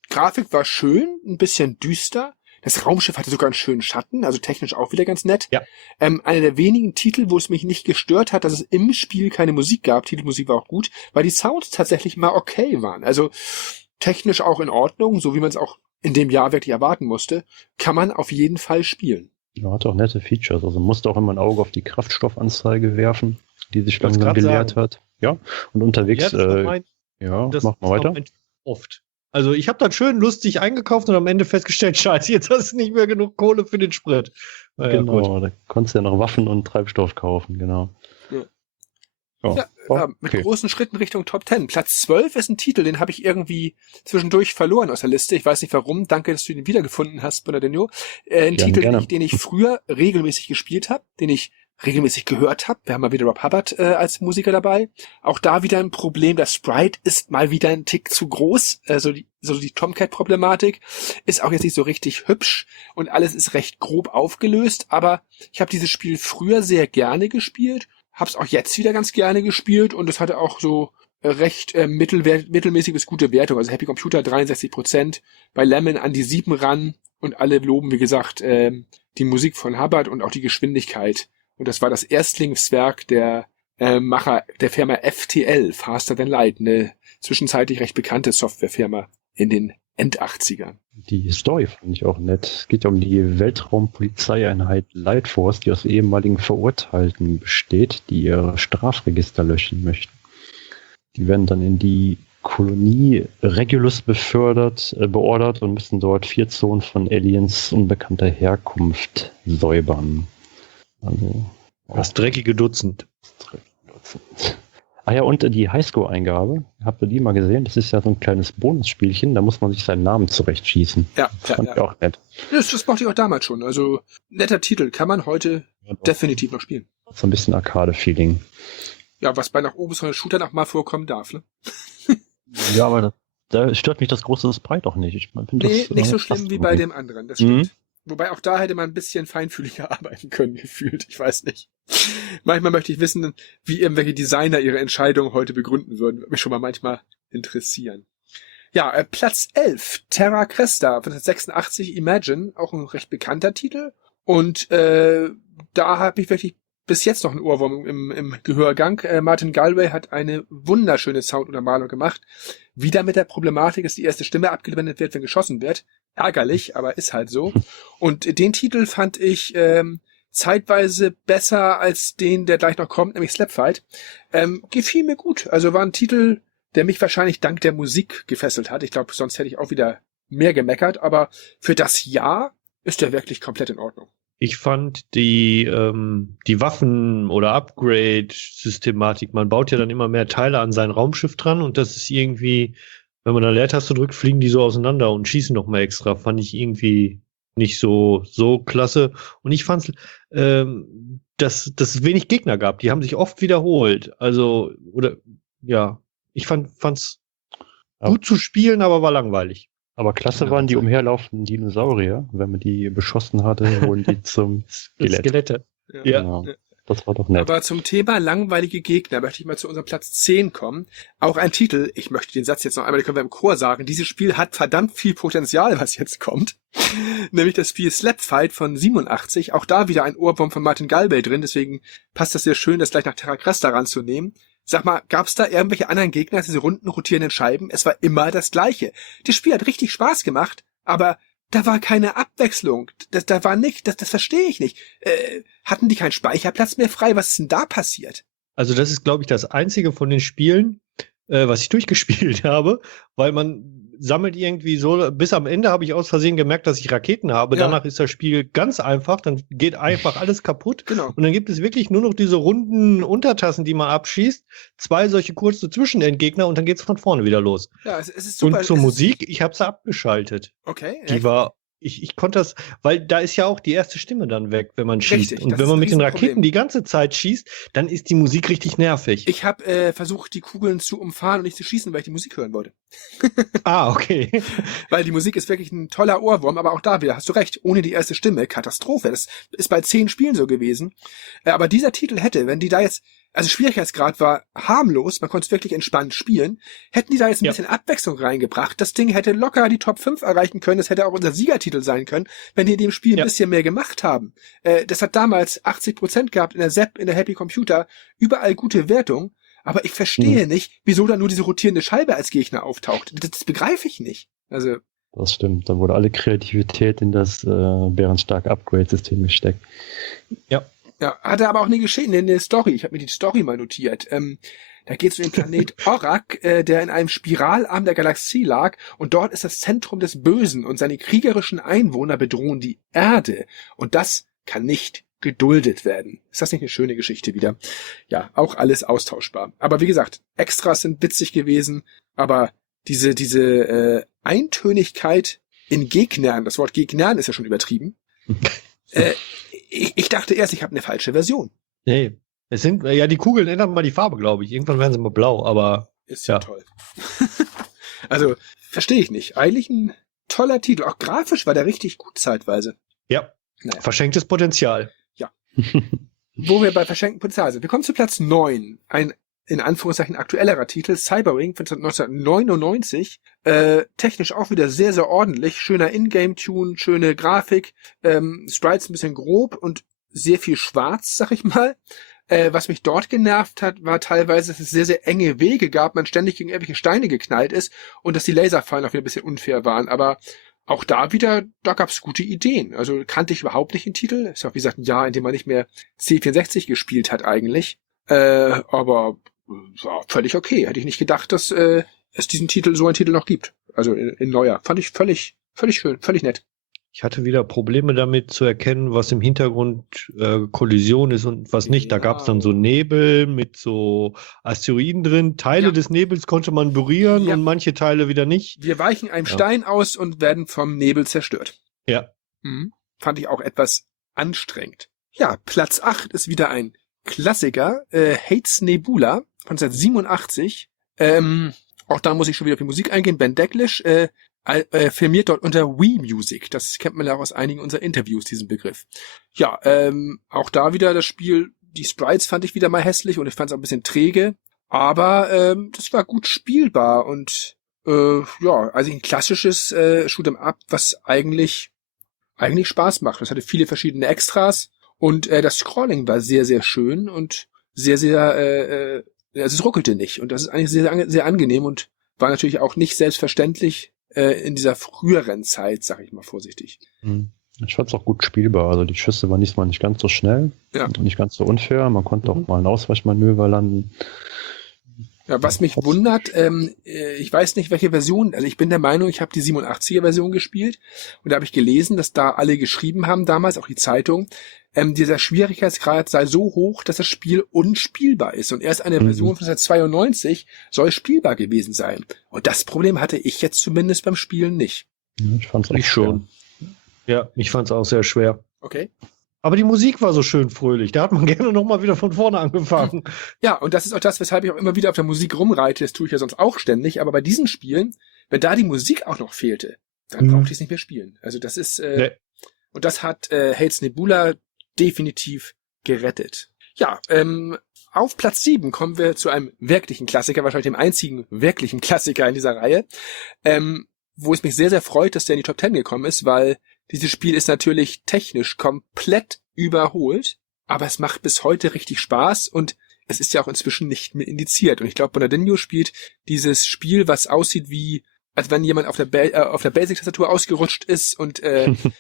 Grafik war schön, ein bisschen düster. Das Raumschiff hatte sogar einen schönen Schatten, also technisch auch wieder ganz nett. Ja. Einer der wenigen Titel, wo es mich nicht gestört hat, dass es im Spiel keine Musik gab. Titelmusik war auch gut, weil die Sounds tatsächlich mal okay waren. Also technisch auch in Ordnung, so wie man es auch in dem Jahr wirklich erwarten musste, kann man auf jeden Fall spielen. Ja, hat auch nette Features. Also musste auch immer ein Auge auf die Kraftstoffanzeige werfen, die sich langsam geleert hat. Ja, und unterwegs, mach mal weiter. Oft. Also ich habe dann schön lustig eingekauft und am Ende festgestellt, scheiße, jetzt hast du nicht mehr genug Kohle für den Sprit. Genau, da konntest du ja noch Waffen und Treibstoff kaufen, genau. Mit großen Schritten Richtung Top 10. Platz 12 ist ein Titel, den habe ich irgendwie zwischendurch verloren aus der Liste. Ich weiß nicht warum. Danke, dass du ihn wiedergefunden hast, Bernardino. Ein Titel, den ich früher regelmäßig gespielt habe, den ich regelmäßig gehört habe. Wir haben mal wieder Rob Hubbard als Musiker dabei. Auch da wieder ein Problem. Das Sprite ist mal wieder ein Tick zu groß. Die Tomcat-Problematik ist auch jetzt nicht so richtig hübsch und alles ist recht grob aufgelöst. Aber ich habe dieses Spiel früher sehr gerne gespielt. Hab's auch jetzt wieder ganz gerne gespielt und es hatte auch so recht mittelmäßig bis gute Wertung. Also Happy Computer 63%, bei Lemon an die 7 ran und alle loben, wie gesagt, die Musik von Hubbard und auch die Geschwindigkeit. Und das war das Erstlingswerk der Macher der Firma FTL, Faster Than Light, eine zwischenzeitlich recht bekannte Softwarefirma in den End-80ern. Die Story fand ich auch nett. Es geht ja um die Weltraumpolizeieinheit Light Force, die aus ehemaligen Verurteilten besteht, die ihre Strafregister löschen möchten. Die werden dann in die Kolonie Regulus beordert und müssen dort 4 Zonen von Aliens unbekannter Herkunft säubern. Also das dreckige Dutzend. Ah ja, und die Highscore-Eingabe, habt ihr die mal gesehen? Das ist ja so ein kleines Bonusspielchen, da muss man sich seinen Namen zurechtschießen. Ja, das fand ich auch nett. Das mochte ich auch damals schon. Also netter Titel, kann man heute definitiv noch spielen. So ein bisschen Arcade-Feeling. Ja, was bei nach oben so einem Shooter noch mal vorkommen darf, ne? Ja, aber da stört mich das große Sprite auch nicht. Nicht so schlimm wie bei dem anderen, das stimmt. Wobei auch da hätte man ein bisschen feinfühliger arbeiten können, gefühlt. Ich weiß nicht. Manchmal möchte ich wissen, wie irgendwelche Designer ihre Entscheidungen heute begründen würden. Würde mich schon mal manchmal interessieren. Ja, Platz 11, Terra Cresta von 1986, Imagine, auch ein recht bekannter Titel. Und da habe ich wirklich bis jetzt noch einen Ohrwurm im Gehörgang. Martin Galway hat eine wunderschöne Sounduntermalung gemacht. Wieder mit der Problematik, dass die erste Stimme abgeblendet wird, wenn geschossen wird. Ärgerlich, aber ist halt so. Und den Titel fand ich zeitweise besser als den, der gleich noch kommt, nämlich Slapfight. Gefiel mir gut. Also war ein Titel, der mich wahrscheinlich dank der Musik gefesselt hat. Ich glaube, sonst hätte ich auch wieder mehr gemeckert. Aber für das Jahr ist der wirklich komplett in Ordnung. Ich fand die Waffen- oder Upgrade-Systematik, man baut ja dann immer mehr Teile an sein Raumschiff dran und das ist irgendwie, wenn man da Leertaste drückt, fliegen die so auseinander und schießen noch mal extra. Fand ich irgendwie nicht so klasse. Und ich fand dass es wenig Gegner gab. Die haben sich oft wiederholt. Also, ich fand's gut zu spielen, aber war langweilig. Aber klasse waren die umherlaufenden Dinosaurier. Wenn man die beschossen hatte, wurden die zum Skelett. Skelette. Ja. Genau. Das war doch nett. Aber zum Thema langweilige Gegner möchte ich mal zu unserem Platz 10 kommen. Auch ein Titel, ich möchte den Satz jetzt noch einmal, den können wir im Chor sagen, dieses Spiel hat verdammt viel Potenzial, was jetzt kommt. Nämlich das Spiel Slap Fight von 87. Auch da wieder ein Ohrwurm von Martin Galway drin, deswegen passt das sehr schön, das gleich nach Terra Cresta ranzunehmen. Sag mal, gab's da irgendwelche anderen Gegner als diese runden rotierenden Scheiben? Es war immer das Gleiche. Das Spiel hat richtig Spaß gemacht, aber da war keine Abwechslung. Da war nicht, das verstehe ich nicht. Hatten die keinen Speicherplatz mehr frei? Was ist denn da passiert? Also das ist, glaube ich, das einzige von den Spielen, was ich durchgespielt habe, weil man sammelt irgendwie so, bis am Ende habe ich aus Versehen gemerkt, dass ich Raketen habe. Ja. Danach ist das Spiel ganz einfach, dann geht einfach alles kaputt. Genau. Und dann gibt es wirklich nur noch diese runden Untertassen, die man abschießt, 2 solche kurze Zwischenendgegner und dann geht es von vorne wieder los. Ja, es ist super. Und zur Musik, ich habe sie abgeschaltet. Okay. Die war, ich konnte das, weil da ist ja auch die erste Stimme dann weg, wenn man schießt. Richtig, und wenn man mit den Raketen die ganze Zeit schießt, dann ist die Musik richtig nervig. Ich habe versucht, die Kugeln zu umfahren und nicht zu schießen, weil ich die Musik hören wollte. Okay. Weil die Musik ist wirklich ein toller Ohrwurm, aber auch da wieder, hast du recht, ohne die erste Stimme, Katastrophe. Das ist bei 10 Spielen so gewesen. Aber dieser Titel hätte, wenn die da jetzt, also Schwierigkeitsgrad war harmlos, man konnte es wirklich entspannt spielen, hätten die da jetzt ein bisschen Abwechslung reingebracht. Das Ding hätte locker die Top 5 erreichen können, das hätte auch unser Siegertitel sein können, wenn die in dem Spiel ein bisschen mehr gemacht haben. Das hat damals 80% gehabt in der ZEP, in der Happy Computer, überall gute Wertung, aber ich verstehe nicht, wieso da nur diese rotierende Scheibe als Gegner auftaucht. Das begreife ich nicht. Also. Das stimmt, da wurde alle Kreativität in das bärenstarke Upgrade-System gesteckt. Ja, hatte aber auch nie geschehen in der Story. Ich habe mir die Story mal notiert. Da geht es um den Planet Orak, der in einem Spiralarm der Galaxie lag und dort ist das Zentrum des Bösen und seine kriegerischen Einwohner bedrohen die Erde. Und das kann nicht geduldet werden. Ist das nicht eine schöne Geschichte wieder? Ja, auch alles austauschbar. Aber wie gesagt, Extras sind witzig gewesen, aber diese Eintönigkeit in Gegnern, das Wort Gegnern ist ja schon übertrieben, ich dachte erst, ich habe eine falsche Version. Nee, es sind, die Kugeln ändern mal die Farbe, glaube ich. Irgendwann werden sie mal blau, aber. Ist ja toll. Also, verstehe ich nicht. Eigentlich ein toller Titel. Auch grafisch war der richtig gut zeitweise. Ja. Naja. Verschenktes Potenzial. Ja. Wo wir bei verschenktem Potenzial sind. Wir kommen zu Platz 9. Ein, in Anführungszeichen, aktuellerer Titel. Cyberwing von 1999. Technisch auch wieder sehr, sehr ordentlich. Schöner Ingame-Tune, schöne Grafik. Sprites ein bisschen grob und sehr viel schwarz, sag ich mal. Was mich dort genervt hat, war teilweise, dass es sehr, sehr enge Wege gab, man ständig gegen irgendwelche Steine geknallt ist und dass die Laserfallen auch wieder ein bisschen unfair waren. Aber auch da wieder, da gab's gute Ideen. Also kannte ich überhaupt nicht den Titel. Ist ja auch, wie gesagt, ein Jahr, in dem man nicht mehr C64 gespielt hat eigentlich. Aber war völlig okay. Hätte ich nicht gedacht, dass es diesen Titel, so einen Titel noch gibt. Also in neuer. Fand ich völlig schön, völlig nett. Ich hatte wieder Probleme damit zu erkennen, was im Hintergrund Kollision ist und was nicht. Da gab es dann so Nebel mit so Asteroiden drin. Teile des Nebels konnte man berühren und manche Teile wieder nicht. Wir weichen einem Stein aus und werden vom Nebel zerstört. Ja. Fand ich auch etwas anstrengend. Ja, Platz 8 ist wieder ein Klassiker. Hades Nebula von 1987. Auch da muss ich schon wieder auf die Musik eingehen. Ben Daglish firmiert dort unter Wii Music. Das kennt man ja auch aus einigen unserer Interviews, diesen Begriff. Ja, auch da wieder das Spiel, die Sprites fand ich wieder mal hässlich und ich fand es auch ein bisschen träge, aber das war gut spielbar und also ein klassisches Shoot'em Up, was eigentlich Spaß macht. Das hatte viele verschiedene Extras und das Scrolling war sehr, sehr schön und sehr, sehr, also es ruckelte nicht und das ist eigentlich sehr, sehr angenehm und war natürlich auch nicht selbstverständlich in dieser früheren Zeit, sag ich mal vorsichtig. Ich fand es auch gut spielbar. Also die Schüsse waren diesmal nicht ganz so schnell und nicht ganz so unfair. Man konnte auch mal ein Ausweichmanöver landen. Ja, was mich wundert, ich weiß nicht, welche Version, also ich bin der Meinung, ich habe die 87er-Version gespielt und da habe ich gelesen, dass da alle geschrieben haben, damals auch die Zeitung, dieser Schwierigkeitsgrad sei so hoch, dass das Spiel unspielbar ist und erst eine Version von 1992 soll spielbar gewesen sein. Und das Problem hatte ich jetzt zumindest beim Spielen nicht. Ich fand's auch Ich schon. Ja, ich fand es auch sehr schwer. Okay. Aber die Musik war so schön fröhlich. Da hat man gerne nochmal wieder von vorne angefangen. Ja, und das ist auch das, weshalb ich auch immer wieder auf der Musik rumreite. Das tue ich ja sonst auch ständig. Aber bei diesen Spielen, wenn da die Musik auch noch fehlte, dann brauchte ich es nicht mehr spielen. Also das ist, Nee. und das hat Hades Nebula definitiv gerettet. Ja, auf Platz 7 kommen wir zu einem wirklichen Klassiker, wahrscheinlich dem einzigen wirklichen Klassiker in dieser Reihe, wo es mich sehr, sehr freut, dass der in die Top 10 gekommen ist, weil dieses Spiel ist natürlich technisch komplett überholt, aber es macht bis heute richtig Spaß und es ist ja auch inzwischen nicht mehr indiziert. Und ich glaube, Bonadinho spielt dieses Spiel, was aussieht wie, als wenn jemand auf der Basic-Tastatur ausgerutscht ist und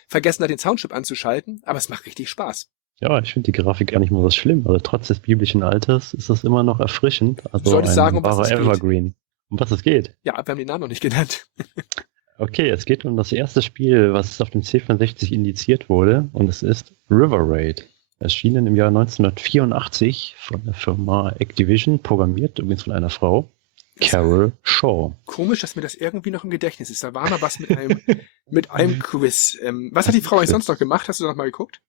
vergessen hat, den Soundchip anzuschalten, aber es macht richtig Spaß. Ja, ich finde die Grafik gar nicht mal so schlimm. Also trotz des biblischen Alters ist das immer noch erfrischend. Also Du solltest sagen, um was es geht. Evergreen. Um was es geht? Ja, wir haben den Namen noch nicht genannt. Okay, es geht um das erste Spiel, was auf dem C64 indiziert wurde, und es ist River Raid. Erschienen im Jahr 1984 von der Firma Activision, programmiert übrigens von einer Frau, Carol Shaw. Komisch, dass mir das irgendwie noch im Gedächtnis ist. Da war mal was mit einem Quiz. Was hat die Frau eigentlich sonst noch gemacht? Hast du noch mal geguckt?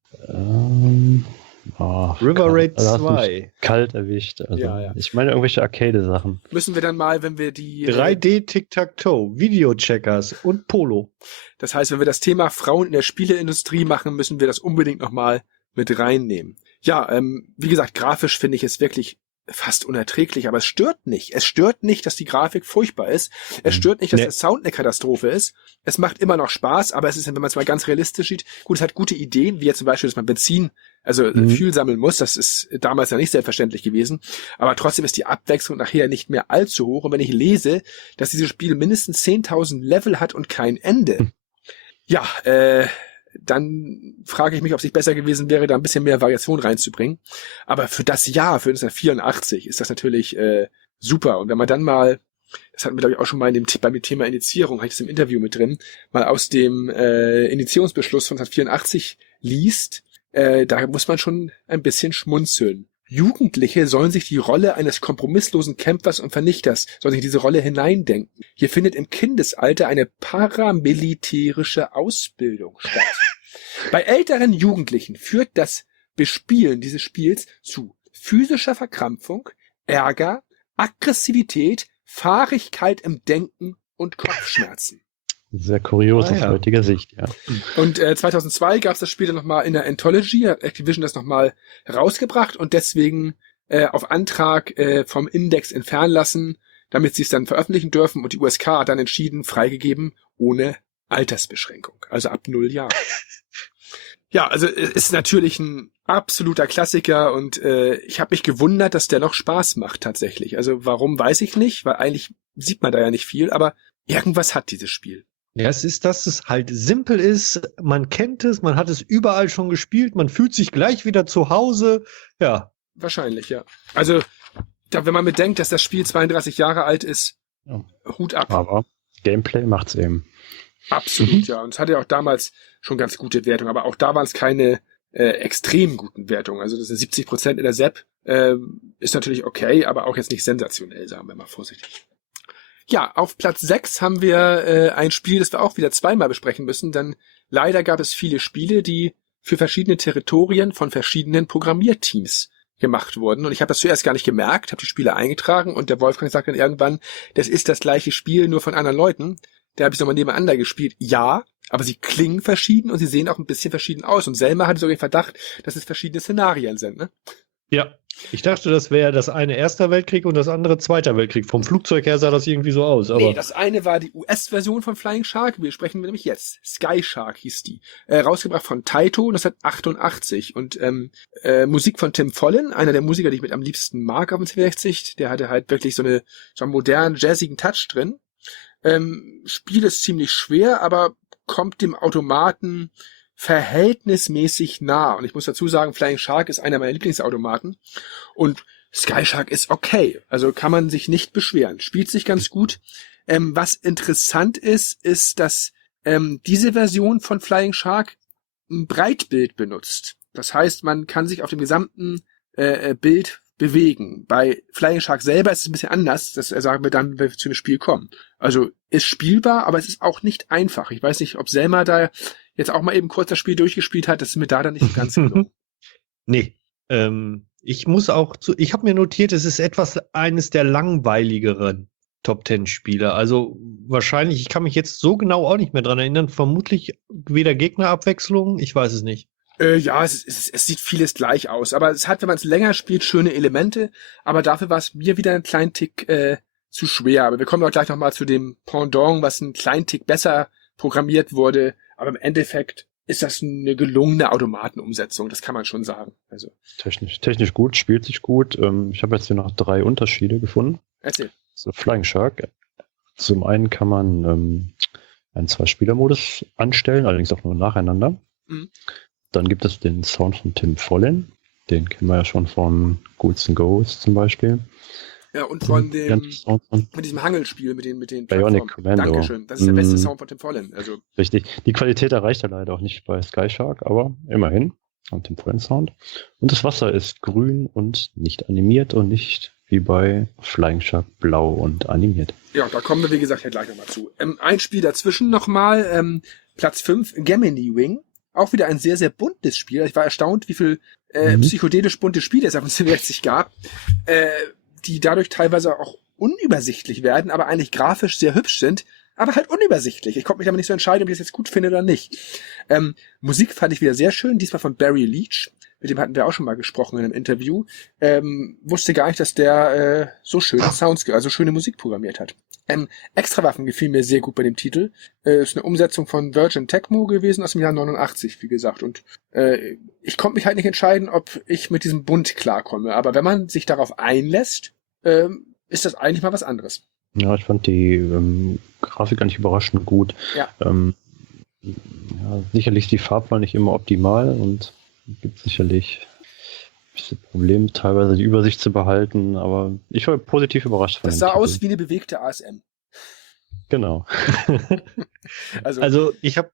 River Raid 2. Kalt erwischt. Also, Ja. Ich meine irgendwelche Arcade-Sachen. Müssen wir dann mal, wenn wir die 3D Tic-Tac-Toe, Videocheckers und Polo. Das heißt, wenn wir das Thema Frauen in der Spieleindustrie machen, müssen wir das unbedingt nochmal mit reinnehmen. Ja, wie gesagt, grafisch finde ich es wirklich fast unerträglich, aber es stört nicht. Es stört nicht, dass die Grafik furchtbar ist. Es stört nicht, dass der Sound eine Katastrophe ist. Es macht immer noch Spaß, aber es ist, wenn man es mal ganz realistisch sieht, gut, es hat gute Ideen, wie jetzt zum Beispiel, dass man Benzin, also Fuel sammeln muss. Das ist damals ja nicht selbstverständlich gewesen. Aber trotzdem ist die Abwechslung nachher nicht mehr allzu hoch. Und wenn ich lese, dass dieses Spiel mindestens 10.000 Level hat und kein Ende, ja, dann frage ich mich, ob es nicht besser gewesen wäre, da ein bisschen mehr Variation reinzubringen. Aber für das Jahr, für 1984, ist das natürlich super. Und wenn man dann mal, das hatten wir glaube ich auch schon mal beim Thema Indizierung, habe ich das im Interview mit drin, mal aus dem Indizierungsbeschluss von 1984 liest, da muss man schon ein bisschen schmunzeln. Jugendliche sollen sich die Rolle eines kompromisslosen Kämpfers und Vernichters, sollen sich diese Rolle hineindenken. Hier findet im Kindesalter eine paramilitärische Ausbildung statt. Bei älteren Jugendlichen führt das Bespielen dieses Spiels zu physischer Verkrampfung, Ärger, Aggressivität, Fahrigkeit im Denken und Kopfschmerzen. Sehr kurios aus heutiger Sicht, ja. Und 2002 gab es das Spiel dann nochmal in der Anthology, hat Activision das nochmal rausgebracht und deswegen auf Antrag vom Index entfernen lassen, damit sie es dann veröffentlichen dürfen. Und die USK hat dann entschieden, freigegeben, ohne Altersbeschränkung, also ab 0 Jahren. Ja, also es ist natürlich ein absoluter Klassiker und ich habe mich gewundert, dass der noch Spaß macht tatsächlich. Also warum, weiß ich nicht, weil eigentlich sieht man da ja nicht viel, aber irgendwas hat dieses Spiel. Ja, es ist, dass es halt simpel ist, man kennt es, man hat es überall schon gespielt, man fühlt sich gleich wieder zu Hause, ja. Wahrscheinlich, ja. Also, wenn man bedenkt, dass das Spiel 32 Jahre alt ist, Hut ab. Aber Gameplay macht's eben. Absolut, ja. Und es hatte ja auch damals schon ganz gute Wertungen, aber auch da waren es keine extrem guten Wertungen. Also das sind 70% in der SEP, ist natürlich okay, aber auch jetzt nicht sensationell, sagen wir mal vorsichtig. Ja, auf Platz 6 haben wir ein Spiel, das wir auch wieder zweimal besprechen müssen, denn leider gab es viele Spiele, die für verschiedene Territorien von verschiedenen Programmierteams gemacht wurden. Und ich habe das zuerst gar nicht gemerkt, habe die Spiele eingetragen und der Wolfgang sagt dann irgendwann, das ist das gleiche Spiel, nur von anderen Leuten. Da habe ich nochmal nebeneinander gespielt. Ja, aber sie klingen verschieden und sie sehen auch ein bisschen verschieden aus. Und Selma hatte sogar den Verdacht, dass es verschiedene Szenarien sind, ne? Ja. Ich dachte, das wäre das eine Erster Weltkrieg und das andere Zweiter Weltkrieg. Vom Flugzeug her sah das irgendwie so aus. Aber nee, das eine war die US-Version von Flying Shark. Wir sprechen nämlich jetzt. Sky Shark hieß die. Rausgebracht von Taito 1988. Und Musik von Tim Follin, einer der Musiker, die ich mit am liebsten mag auf dem C64. Der hatte halt wirklich so einen modernen, jazzigen Touch drin. Spiel ist ziemlich schwer, aber kommt dem Automaten verhältnismäßig nah. Und ich muss dazu sagen, Flying Shark ist einer meiner Lieblingsautomaten. Und Sky Shark ist okay. Also kann man sich nicht beschweren. Spielt sich ganz gut. Was interessant ist, dass diese Version von Flying Shark ein Breitbild benutzt. Das heißt, man kann sich auf dem gesamten Bild bewegen. Bei Flying Shark selber ist es ein bisschen anders. Das sagen wir dann, wenn wir zu dem Spiel kommen. Also ist spielbar, aber es ist auch nicht einfach. Ich weiß nicht, ob Selma da jetzt auch mal eben kurz das Spiel durchgespielt hat. Das ist mir da dann nicht so ganz gelungen. Nee. Ich habe mir notiert, es ist eines der langweiligeren Top-10-Spiele. Also wahrscheinlich, ich kann mich jetzt so genau auch nicht mehr dran erinnern, vermutlich weder Gegnerabwechslung, ich weiß es nicht. Ja, es sieht vieles gleich aus, aber es hat, wenn man es länger spielt, schöne Elemente, aber dafür war es mir wieder einen kleinen Tick zu schwer. Aber wir kommen auch gleich nochmal zu dem Pendant, was einen kleinen Tick besser programmiert wurde, aber im Endeffekt ist das eine gelungene Automatenumsetzung, das kann man schon sagen. Also Technisch gut, spielt sich gut. Ich habe jetzt hier noch 3 Unterschiede gefunden. Erzähl. So, Flying Shark. Zum einen kann man einen 2-Spieler-Modus anstellen, allerdings auch nur nacheinander. Mhm. Dann gibt es den Sound von Tim Follin. Den kennen wir ja schon von Ghouls and Ghosts zum Beispiel. Ja, und von mit diesem Hangelspiel, mit den Bionic Commando. Dankeschön. Das ist der beste Sound von Tim Follin. Also richtig. Die Qualität erreicht er leider auch nicht bei Sky Shark, aber immerhin. Und Tim Follin Sound. Und das Wasser ist grün und nicht animiert und nicht wie bei Flying Shark blau und animiert. Ja, da kommen wir, wie gesagt, ja gleich nochmal zu. Ein Spiel dazwischen nochmal, Platz 5, Gemini Wing. Auch wieder ein sehr, sehr buntes Spiel. Ich war erstaunt, wie viel psychedelisch bunte Spiele es auf dem C64 gab, die dadurch teilweise auch unübersichtlich werden, aber eigentlich grafisch sehr hübsch sind, aber halt unübersichtlich. Ich konnte mich aber nicht so entscheiden, ob ich das jetzt gut finde oder nicht. Musik fand ich wieder sehr schön, diesmal von Barry Leach. Mit dem hatten wir auch schon mal gesprochen in einem Interview. Wusste gar nicht, dass der so schöne Sounds, also schöne Musik programmiert hat. Extrawaffen gefiel mir sehr gut bei dem Titel. Ist eine Umsetzung von Virgin Tecmo gewesen aus dem Jahr 89, wie gesagt. Und ich konnte mich halt nicht entscheiden, ob ich mit diesem Bund klarkomme. Aber wenn man sich darauf einlässt, ist das eigentlich mal was anderes. Ja, ich fand die Grafik eigentlich überraschend gut. Ja. Sicherlich ist die Farbwahl nicht immer optimal und gibt sicherlich ein bisschen Probleme, teilweise die Übersicht zu behalten, aber ich war positiv überrascht von das sah aus wie eine bewegte ASM. Genau. Also ich hab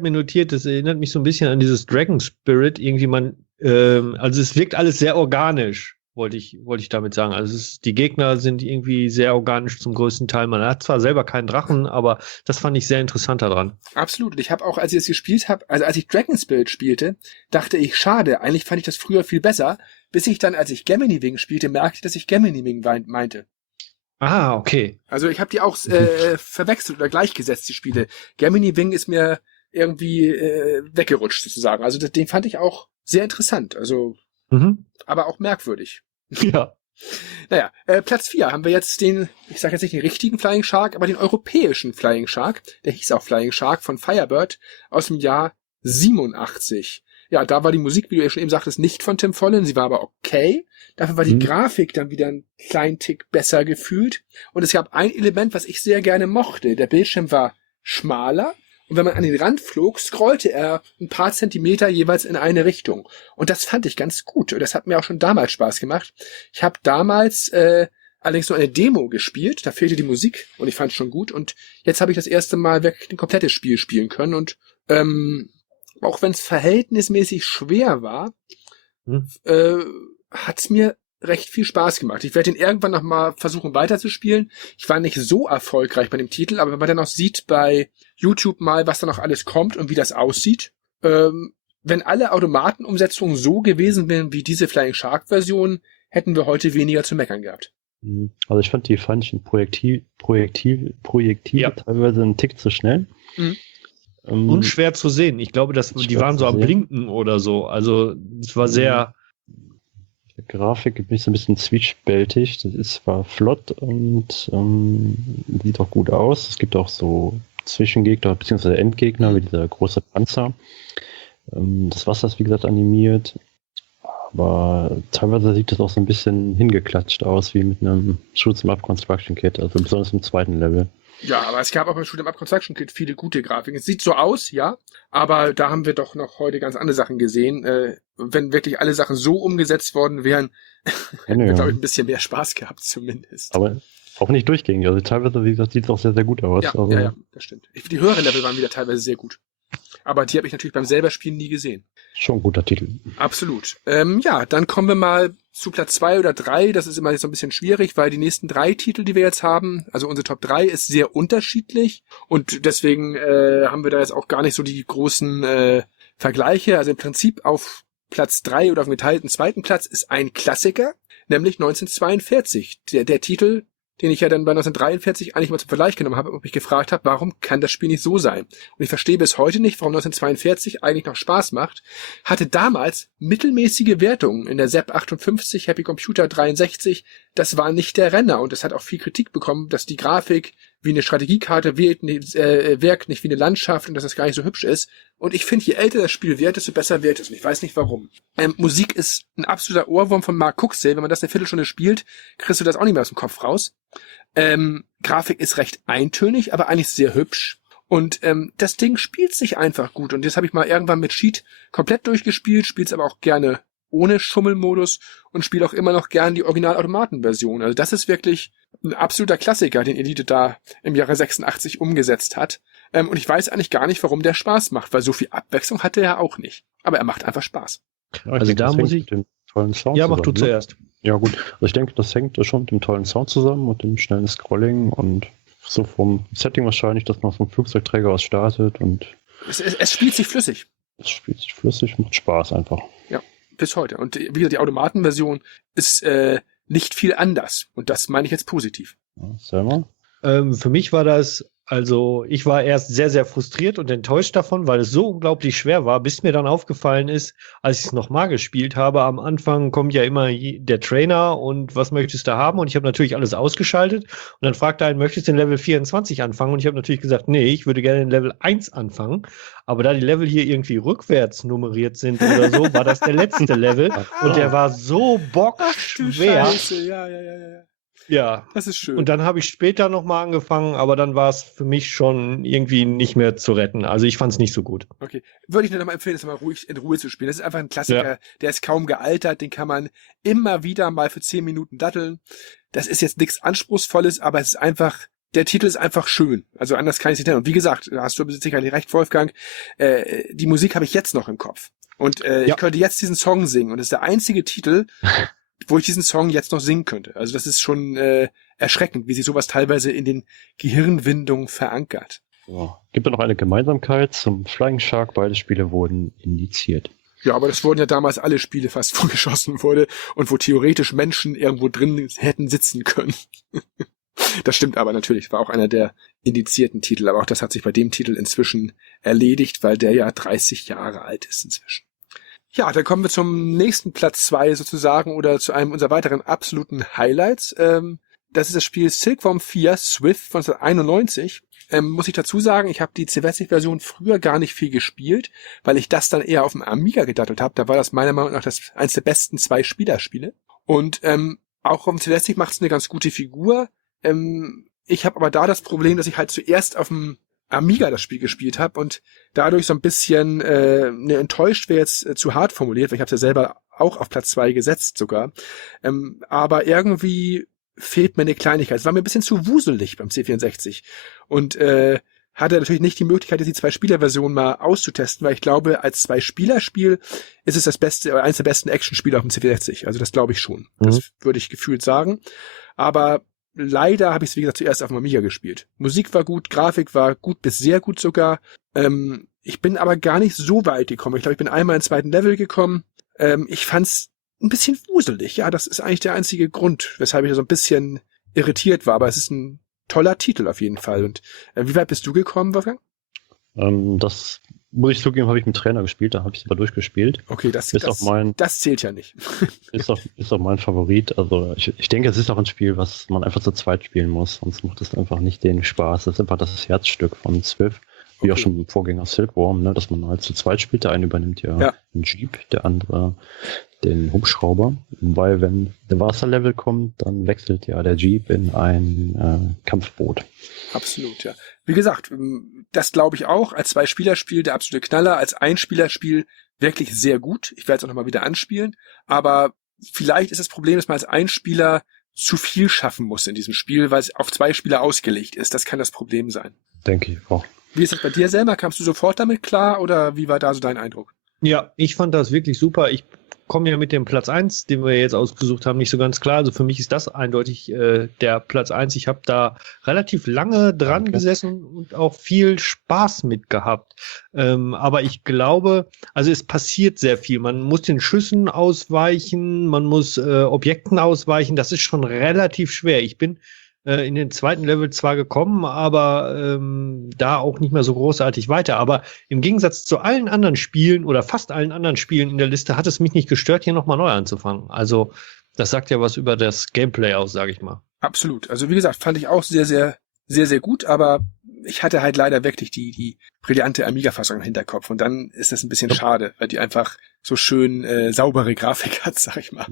mir notiert, das erinnert mich so ein bisschen an dieses Dragon Spirit. Irgendwie also es wirkt alles sehr organisch, wollte ich damit sagen. Also die Gegner sind irgendwie sehr organisch zum größten Teil. Man hat zwar selber keinen Drachen, aber das fand ich sehr interessant daran. Absolut. Und ich habe auch, als ich das gespielt habe, also als ich Dragon Spirit spielte, dachte ich, schade, eigentlich fand ich das früher viel besser, bis ich dann, als ich Gemini Wing spielte, merkte, dass ich Gemini Wing meinte. Ah, okay. Also ich habe die auch verwechselt oder gleichgesetzt, die Spiele. Gemini Wing ist mir irgendwie weggerutscht sozusagen. Also den fand ich auch sehr interessant. Also aber auch merkwürdig. Ja. Naja, Platz 4 haben wir jetzt ich sage jetzt nicht den richtigen Flying Shark, aber den europäischen Flying Shark. Der hieß auch Flying Shark von Firebird aus dem Jahr 87. Ja, da war die Musik, wie du ja schon eben sagtest, nicht von Tim Follin, sie war aber okay. Dafür war die Grafik dann wieder einen kleinen Tick besser gefühlt. Und es gab ein Element, was ich sehr gerne mochte. Der Bildschirm war schmaler. Und wenn man an den Rand flog, scrollte er ein paar Zentimeter jeweils in eine Richtung. Und das fand ich ganz gut. Und das hat mir auch schon damals Spaß gemacht. Ich habe damals allerdings nur eine Demo gespielt. Da fehlte die Musik und ich fand es schon gut. Und jetzt habe ich das erste Mal wirklich ein komplettes Spiel spielen können. Und auch wenn es verhältnismäßig schwer war, hat es mir recht viel Spaß gemacht. Ich werde ihn irgendwann noch mal versuchen weiterzuspielen. Ich war nicht so erfolgreich bei dem Titel, aber wenn man dann noch sieht bei YouTube mal, was da noch alles kommt und wie das aussieht, wenn alle Automatenumsetzungen so gewesen wären wie diese Flying Shark Version, hätten wir heute weniger zu meckern gehabt. Also ich fand die feindlichen Projektile teilweise einen Tick zu schnell. Und schwer zu sehen. Ich glaube, die waren so am Blinken oder so. Also es war sehr... Die Grafik ist ein bisschen zwiespältig. Das ist zwar flott und sieht auch gut aus. Es gibt auch so Zwischengegner bzw. Endgegner wie dieser große Panzer. Das Wasser ist wie gesagt animiert. Aber teilweise sieht das auch so ein bisschen hingeklatscht aus, wie mit einem Shoot'em Up Construction Kit, also besonders im zweiten Level. Ja, aber es gab auch beim Shoot'em Up Construction Kit viele gute Grafiken. Es sieht so aus, ja, aber da haben wir doch noch heute ganz andere Sachen gesehen. Wenn wirklich alle Sachen so umgesetzt worden wären, hätten wir, glaube ich, ein bisschen mehr Spaß gehabt zumindest. Aber auch nicht durchgängig. Also teilweise, wie gesagt, sieht es auch sehr, sehr gut aus. Ja, also ja, das stimmt. Die höheren Level waren wieder teilweise sehr gut. Aber die habe ich natürlich beim selber Spielen nie gesehen. Schon ein guter Titel. Absolut. Ja, dann kommen wir mal zu Platz 2 oder 3. Das ist immer so ein bisschen schwierig, weil die nächsten 3 Titel, die wir jetzt haben, also unsere Top 3 ist sehr unterschiedlich und deswegen haben wir da jetzt auch gar nicht so die großen Vergleiche. Also im Prinzip auf Platz 3 oder auf dem geteilten zweiten Platz ist ein Klassiker, nämlich 1942. Der Titel, den ich ja dann bei 1943 eigentlich mal zum Vergleich genommen habe und mich gefragt habe, warum kann das Spiel nicht so sein? Und ich verstehe bis heute nicht, warum 1942 eigentlich noch Spaß macht. Hatte damals mittelmäßige Wertungen in der ZEP 58, Happy Computer 63. Das war nicht der Renner und es hat auch viel Kritik bekommen, dass die Grafik wie eine Strategiekarte wirkt, nicht wie eine Landschaft und dass das gar nicht so hübsch ist. Und ich finde, je älter das Spiel wird, desto besser wird es. Und ich weiß nicht warum. Musik ist ein absoluter Ohrwurm von Mark Kuxel. Wenn man das eine Viertelstunde spielt, kriegst du das auch nicht mehr aus dem Kopf raus. Grafik ist recht eintönig, aber eigentlich sehr hübsch. Und das Ding spielt sich einfach gut. Und das habe ich mal irgendwann mit Cheat komplett durchgespielt, spiel's aber auch gerne ohne Schummelmodus und spiele auch immer noch gern die Original-Automaten-Version. Also das ist wirklich ein absoluter Klassiker, den Elite da im Jahre 86 umgesetzt hat. Und ich weiß eigentlich gar nicht, warum der Spaß macht, weil so viel Abwechslung hatte er auch nicht. Aber er macht einfach Spaß. Ja, Also da muss ich... mit dem tollen Sound Ja, mach du zusammen, ne? zuerst. Ja gut, also ich denke, das hängt schon mit dem tollen Sound zusammen und dem schnellen Scrolling und so vom Setting wahrscheinlich, dass man vom Flugzeugträger aus startet und Es spielt sich flüssig. es spielt sich flüssig, macht Spaß einfach. Ja, bis heute. Und wie gesagt, die Automatenversion ist nicht viel anders. Und das meine ich jetzt positiv. Ja, selber? Für mich war das, also ich war erst sehr, sehr frustriert und enttäuscht davon, weil es so unglaublich schwer war, bis mir dann aufgefallen ist, als ich es nochmal gespielt habe, am Anfang kommt ja immer der Trainer und was möchtest du haben? Und ich habe natürlich alles ausgeschaltet und dann fragte einen, möchtest du in Level 24 anfangen? Und ich habe natürlich gesagt, nee, ich würde gerne in Level 1 anfangen. Aber da die Level hier irgendwie rückwärts nummeriert sind oder so, war das der letzte Level und der war so bockschwer. Ja. Ja, Das ist schön. und dann habe ich später nochmal angefangen, aber dann war es für mich schon irgendwie nicht mehr zu retten. Also ich fand es nicht so gut. Okay. Würde ich nur noch mal empfehlen, das mal ruhig in Ruhe zu spielen. Das ist einfach ein Klassiker, der ist kaum gealtert, den kann man immer wieder mal für 10 Minuten datteln. Das ist jetzt nichts Anspruchsvolles, aber es ist einfach, der Titel ist einfach schön. Also anders kann ich es nicht nennen. Und wie gesagt, da hast du sicherlich recht, Wolfgang, die Musik habe ich jetzt noch im Kopf. Und ich könnte jetzt diesen Song singen. Und das ist der einzige Titel, wo ich diesen Song jetzt noch singen könnte. Also das ist schon erschreckend, wie sich sowas teilweise in den Gehirnwindungen verankert. Ja. Gibt es noch eine Gemeinsamkeit zum Flying Shark? Beide Spiele wurden indiziert. Ja, aber das wurden ja damals alle Spiele fast vorgeschossen wurde und wo theoretisch Menschen irgendwo drin hätten sitzen können. Das stimmt aber natürlich, war auch einer der indizierten Titel, aber auch das hat sich bei dem Titel inzwischen erledigt, weil der ja 30 Jahre alt ist inzwischen. Ja, dann kommen wir zum nächsten Platz 2 sozusagen oder zu einem unserer weiteren absoluten Highlights. Das ist das Spiel Silkworm 4 Swift von 1991. Muss ich dazu sagen, ich habe die C60-Version früher gar nicht viel gespielt, weil ich das dann eher auf dem Amiga gedattelt habe. Da war das meiner Meinung nach eines der besten 2-Spieler-Spiele. Und auch auf dem C60 macht es eine ganz gute Figur. Ich habe aber da das Problem, dass ich halt zuerst auf dem Amiga das Spiel gespielt habe und dadurch so ein bisschen enttäuscht wäre jetzt zu hart formuliert, weil ich habe es ja selber auch auf Platz 2 gesetzt sogar. Aber irgendwie fehlt mir eine Kleinigkeit. Es war mir ein bisschen zu wuselig beim C64 und hatte natürlich nicht die Möglichkeit, die 2-Spieler-Version mal auszutesten, weil ich glaube, als 2-Spieler-Spiel ist es das beste oder eines der besten Action-Spiele auf dem C64. Also das glaube ich schon. Das würde ich gefühlt sagen. Aber leider habe ich es, wie gesagt, zuerst auf dem Amiga gespielt. Musik war gut, Grafik war gut bis sehr gut sogar. Ich bin aber gar nicht so weit gekommen. Ich glaube, ich bin einmal in den zweiten Level gekommen. Ich fand's ein bisschen wuselig. Ja, das ist eigentlich der einzige Grund, weshalb ich so ein bisschen irritiert war. Aber es ist ein toller Titel auf jeden Fall. Und wie weit bist du gekommen, Wolfgang? Das muss ich zugeben, habe ich mit dem Trainer gespielt, da habe ich es aber durchgespielt. Okay, das zählt ja nicht. Ist auch mein Favorit. Also ich denke, es ist auch ein Spiel, was man einfach zu zweit spielen muss, sonst macht es einfach nicht den Spaß. Das ist einfach das Herzstück von Swift, wie auch schon im Vorgänger Silkworm, ne, dass man halt zu zweit spielt. Der eine übernimmt ja einen Jeep, der andere den Hubschrauber, weil wenn der Wasserlevel kommt, dann wechselt ja der Jeep in ein Kampfboot. Absolut, ja. Wie gesagt, das glaube ich auch. Als 2-Spieler-Spiel der absolute Knaller, als Ein-Spieler-Spiel wirklich sehr gut. Ich werde es auch nochmal wieder anspielen. Aber vielleicht ist das Problem, dass man als Ein-Spieler zu viel schaffen muss in diesem Spiel, weil es auf 2 Spieler ausgelegt ist. Das kann das Problem sein. Denke ich auch. Wie ist das bei dir selber? Kamst du sofort damit klar oder wie war da so dein Eindruck? Ja, ich fand das wirklich super. Ich komme ja mit dem Platz 1, den wir jetzt ausgesucht haben, nicht so ganz klar. Also für mich ist das eindeutig der Platz 1. Ich habe da relativ lange dran gesessen und auch viel Spaß mit gehabt. Aber ich glaube, also es passiert sehr viel. Man muss den Schüssen ausweichen, man muss Objekten ausweichen. Das ist schon relativ schwer. Ich bin in den zweiten Level zwar gekommen, aber da auch nicht mehr so großartig weiter. Aber im Gegensatz zu allen anderen Spielen oder fast allen anderen Spielen in der Liste hat es mich nicht gestört, hier nochmal neu anzufangen. Also das sagt ja was über das Gameplay aus, sage ich mal. Absolut. Also wie gesagt, fand ich auch sehr, sehr, sehr, sehr gut, aber ich hatte halt leider wirklich die brillante Amiga-Fassung im Hinterkopf und dann ist das ein bisschen schade, weil die einfach so schön saubere Grafik hat, sag ich mal.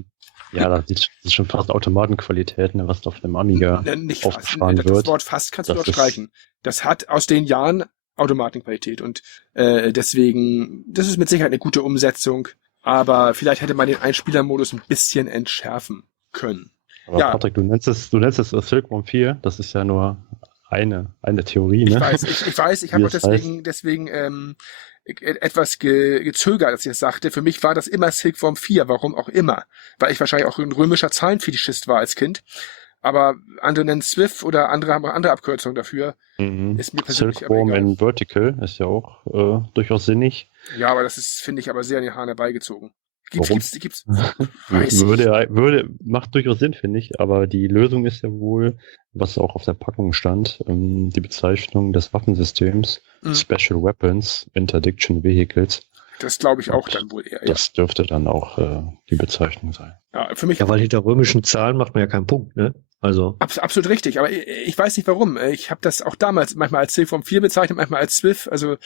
Ja, das ist schon fast Automatenqualität, ne, was da auf dem Amiga nicht aufgefahren fast. wird. Das Wort fast kannst du dort streichen. Das hat aus den Jahren Automatenqualität und deswegen, das ist mit Sicherheit eine gute Umsetzung, aber vielleicht hätte man den Einspielermodus ein bisschen entschärfen können. Aber ja. Patrick, du nennst es Silkworm 4, das ist ja nur eine Theorie, ne? Ich weiß, ich habe auch deswegen etwas gezögert, als ich das sagte. Für mich war das immer Silkworm 4, warum auch immer. Weil ich wahrscheinlich auch ein römischer Zahlenfetischist war als Kind. Aber andere nennen Swift oder andere haben auch andere Abkürzungen dafür. Ist mir persönlich Silkworm in Vertical ist ja auch durchaus sinnig. Ja, aber das ist, finde ich, aber sehr an den Haaren herbeigezogen. Gibt's? Macht durchaus Sinn, finde ich, aber die Lösung ist ja wohl, was auch auf der Packung stand, die Bezeichnung des Waffensystems Special Weapons Interdiction Vehicles. Das glaube ich auch dann wohl eher. Das dürfte dann auch die Bezeichnung sein. Ja, für mich. Ja, weil hinter römischen Zahlen macht man ja keinen Punkt, ne? Also. Absolut richtig, aber ich weiß nicht warum. Ich habe das auch damals manchmal als Silkworm 4 bezeichnet, manchmal als Swift, also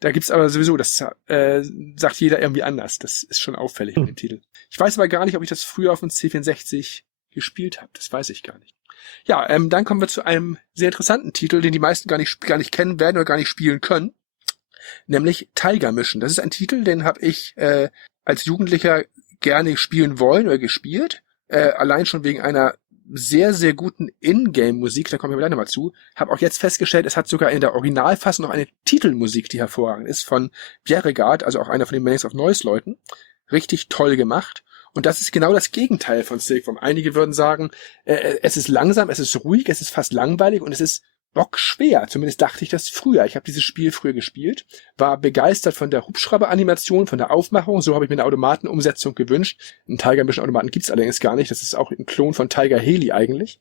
da gibt's aber sowieso, das sagt jeder irgendwie anders. Das ist schon auffällig mit dem Titel. Ich weiß aber gar nicht, ob ich das früher auf dem C64 gespielt habe. Das weiß ich gar nicht. Ja, dann kommen wir zu einem sehr interessanten Titel, den die meisten gar nicht kennen werden oder gar nicht spielen können. Nämlich Tiger Mission. Das ist ein Titel, den habe ich als Jugendlicher gerne spielen wollen oder gespielt. Allein schon wegen einer sehr, sehr guten Ingame-Musik, da kommen wir gleich nochmal zu. Habe auch jetzt festgestellt, es hat sogar in der Originalfassung noch eine Titelmusik, die hervorragend ist, von Bjerregaard, also auch einer von den Meanings of Noise-Leuten. Richtig toll gemacht. Und das ist genau das Gegenteil von Silkworm. Einige würden sagen, es ist langsam, es ist ruhig, es ist fast langweilig und es ist bockschwer. Zumindest dachte ich das früher. Ich habe dieses Spiel früher gespielt, war begeistert von der Hubschrauber-Animation, von der Aufmachung. So habe ich mir eine Automatenumsetzung gewünscht. Einen Tiger Mission Automaten gibt's allerdings gar nicht. Das ist auch ein Klon von Tiger Heli eigentlich.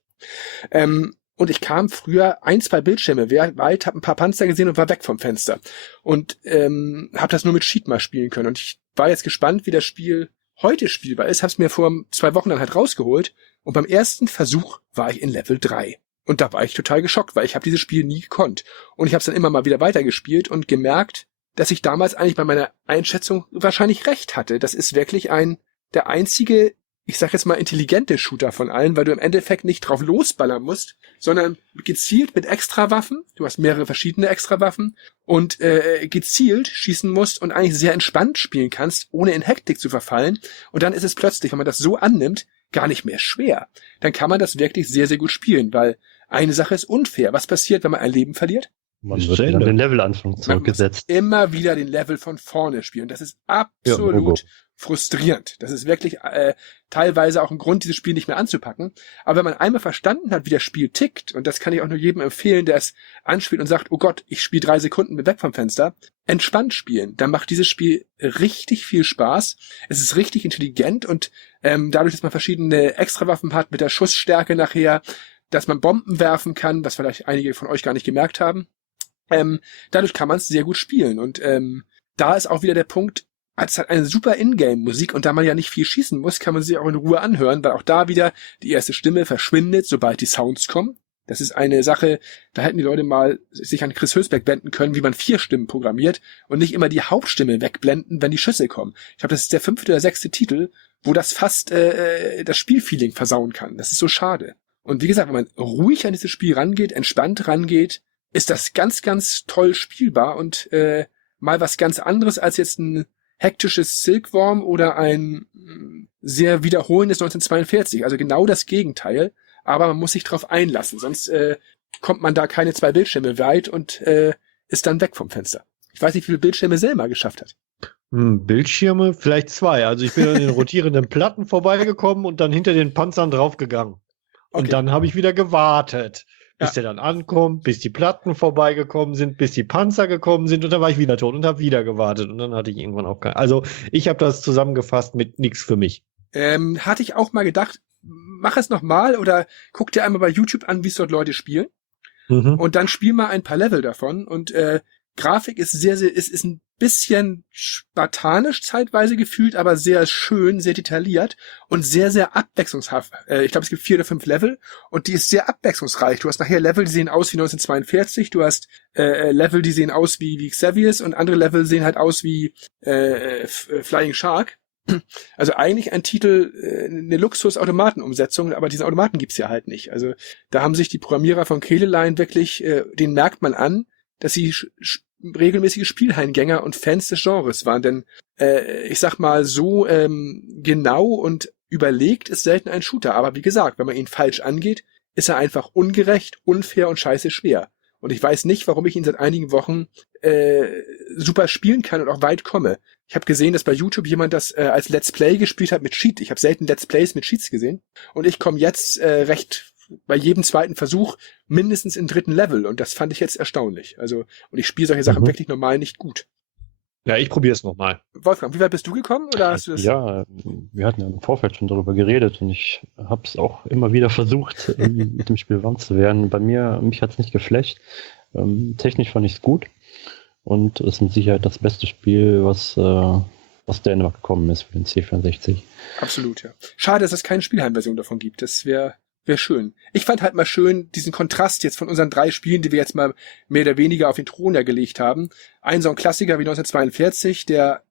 Und ich kam früher 1-2 Bildschirme weit, habe ein paar Panzer gesehen und war weg vom Fenster. Und habe das nur mit Cheat mal spielen können. Und ich war jetzt gespannt, wie das Spiel heute spielbar ist. Habe es mir vor 2 Wochen dann halt rausgeholt. Und beim ersten Versuch war ich in Level 3. Und da war ich total geschockt, weil ich habe dieses Spiel nie gekonnt. Und ich habe es dann immer mal wieder weitergespielt und gemerkt, dass ich damals eigentlich bei meiner Einschätzung wahrscheinlich recht hatte. Das ist wirklich der einzige, ich sag jetzt mal, intelligente Shooter von allen, weil du im Endeffekt nicht drauf losballern musst, sondern gezielt mit Extrawaffen, du hast mehrere verschiedene Extrawaffen und gezielt schießen musst und eigentlich sehr entspannt spielen kannst, ohne in Hektik zu verfallen. Und dann ist es plötzlich, wenn man das so annimmt, gar nicht mehr schwer. Dann kann man das wirklich sehr, sehr gut spielen, weil eine Sache ist unfair. Was passiert, wenn man ein Leben verliert? Man wird wieder den Levelanfang zurückgesetzt. Man muss immer wieder den Level von vorne spielen. Das ist absolut frustrierend. Das ist wirklich teilweise auch ein Grund, dieses Spiel nicht mehr anzupacken. Aber wenn man einmal verstanden hat, wie das Spiel tickt, und das kann ich auch nur jedem empfehlen, der es anspielt und sagt, oh Gott, ich spiele 3 Sekunden mit weg vom Fenster, entspannt spielen. Dann macht dieses Spiel richtig viel Spaß. Es ist richtig intelligent und dadurch, dass man verschiedene Extrawaffen hat mit der Schussstärke nachher, dass man Bomben werfen kann, was vielleicht einige von euch gar nicht gemerkt haben, dadurch kann man es sehr gut spielen. Und da ist auch wieder der Punkt, es hat eine super Ingame-Musik und da man ja nicht viel schießen muss, kann man sie auch in Ruhe anhören, weil auch da wieder die erste Stimme verschwindet, sobald die Sounds kommen. Das ist eine Sache, da hätten die Leute mal sich an Chris Hülsbeck wenden können, wie man 4 Stimmen programmiert und nicht immer die Hauptstimme wegblenden, wenn die Schüsse kommen. Ich glaube, das ist der 5. oder 6. Titel, wo das fast das Spielfeeling versauen kann. Das ist so schade. Und wie gesagt, wenn man ruhig an dieses Spiel rangeht, entspannt rangeht, ist das ganz, ganz toll spielbar und mal was ganz anderes als jetzt ein hektisches Silkworm oder ein sehr wiederholendes 1942. Also genau das Gegenteil. Aber man muss sich drauf einlassen, sonst kommt man da keine 2 Bildschirme weit und ist dann weg vom Fenster. Ich weiß nicht, wie viele Bildschirme Selma geschafft hat. Bildschirme, vielleicht 2. Also ich bin an den rotierenden Platten vorbeigekommen und dann hinter den Panzern draufgegangen. Und Okay. dann habe ich wieder gewartet, bis Ja. der dann ankommt, bis die Platten vorbeigekommen sind, bis die Panzer gekommen sind und dann war ich wieder tot und habe wieder gewartet und dann hatte ich irgendwann auch keinen. Also ich habe das zusammengefasst mit nichts für mich. Hatte ich auch mal gedacht, mach es nochmal oder guck dir einmal bei YouTube an, wie es dort Leute spielen. Und dann spiel mal ein paar Level davon und Grafik ist ist ein bisschen spartanisch zeitweise gefühlt, aber sehr schön, sehr detailliert und sehr, sehr abwechslungshaft. Ich glaube, es gibt 4 oder 5 Level und die ist sehr abwechslungsreich. Du hast nachher Level, die sehen aus wie 1942, du hast Level, die sehen aus wie Xavier's und andere Level sehen halt aus wie Flying Shark. Also eigentlich ein Titel, eine Luxus-Automaten-Umsetzung, aber diesen Automaten gibt's ja halt nicht. Also da haben sich die Programmierer von Kehleline wirklich, denen merkt man an, dass sie regelmäßige Spielheimgänger und Fans des Genres waren. Denn ich sag mal, so genau und überlegt ist selten ein Shooter. Aber wie gesagt, wenn man ihn falsch angeht, ist er einfach ungerecht, unfair und scheiße schwer. Und ich weiß nicht, warum ich ihn seit einigen Wochen super spielen kann und auch weit komme. Ich habe gesehen, dass bei YouTube jemand das als Let's Play gespielt hat mit Cheat. Ich habe selten Let's Plays mit Cheats gesehen. Und ich komme jetzt recht bei jedem zweiten Versuch mindestens im 3. Level. Und das fand ich jetzt erstaunlich. Also, und ich spiele solche Sachen wirklich normal nicht gut. Ja, ich probiere es nochmal. Wolfgang, wie weit bist du gekommen? Oder hast du das? Ja, wir hatten ja im Vorfeld schon darüber geredet und ich habe es auch immer wieder versucht, mit dem Spiel warm zu werden. Mich hat es nicht geflasht. Technisch fand ich es gut und es ist mit Sicherheit das beste Spiel, was aus Dänemark gekommen ist für den C64. Absolut, ja. Schade, dass es keine Spielheimversion davon gibt. Das wäre schön. Ich fand halt mal schön diesen Kontrast jetzt von unseren 3 Spielen, die wir jetzt mal mehr oder weniger auf den Thron ja gelegt haben. Ein so ein Klassiker wie 1942, der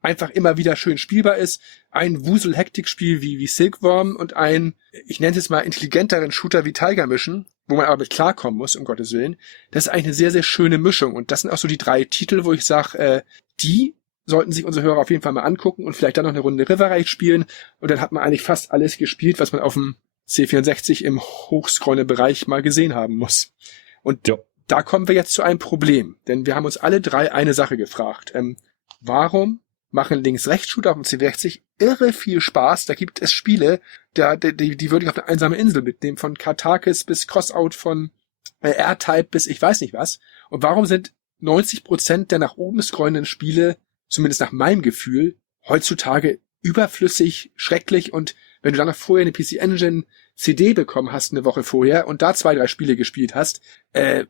einfach immer wieder schön spielbar ist. Ein Wusel-Hektik-Spiel wie Silkworm und ein, ich nenne es jetzt mal intelligenteren Shooter wie Tiger Mission, wo man aber mit klarkommen muss, um Gottes Willen. Das ist eigentlich eine sehr, sehr schöne Mischung. Und das sind auch so die 3 Titel, wo ich sage, die sollten sich unsere Hörer auf jeden Fall mal angucken und vielleicht dann noch eine Runde River Raid spielen. Und dann hat man eigentlich fast alles gespielt, was man auf dem C64 im hochscrollenden Bereich mal gesehen haben muss. Und da kommen wir jetzt zu einem Problem. Denn wir haben uns alle 3 eine Sache gefragt. Warum machen Links-Rechts-Shooter auf dem C64 irre viel Spaß? Da gibt es Spiele, die würde ich auf eine einsame Insel mitnehmen. Von Kartakis bis Crossout, von R-Type bis ich weiß nicht was. Und warum sind 90% der nach oben scrollenden Spiele, zumindest nach meinem Gefühl, heutzutage überflüssig, schrecklich und wenn du dann noch vorher eine PC Engine CD bekommen hast eine Woche vorher und da 2, 3 Spiele gespielt hast, dann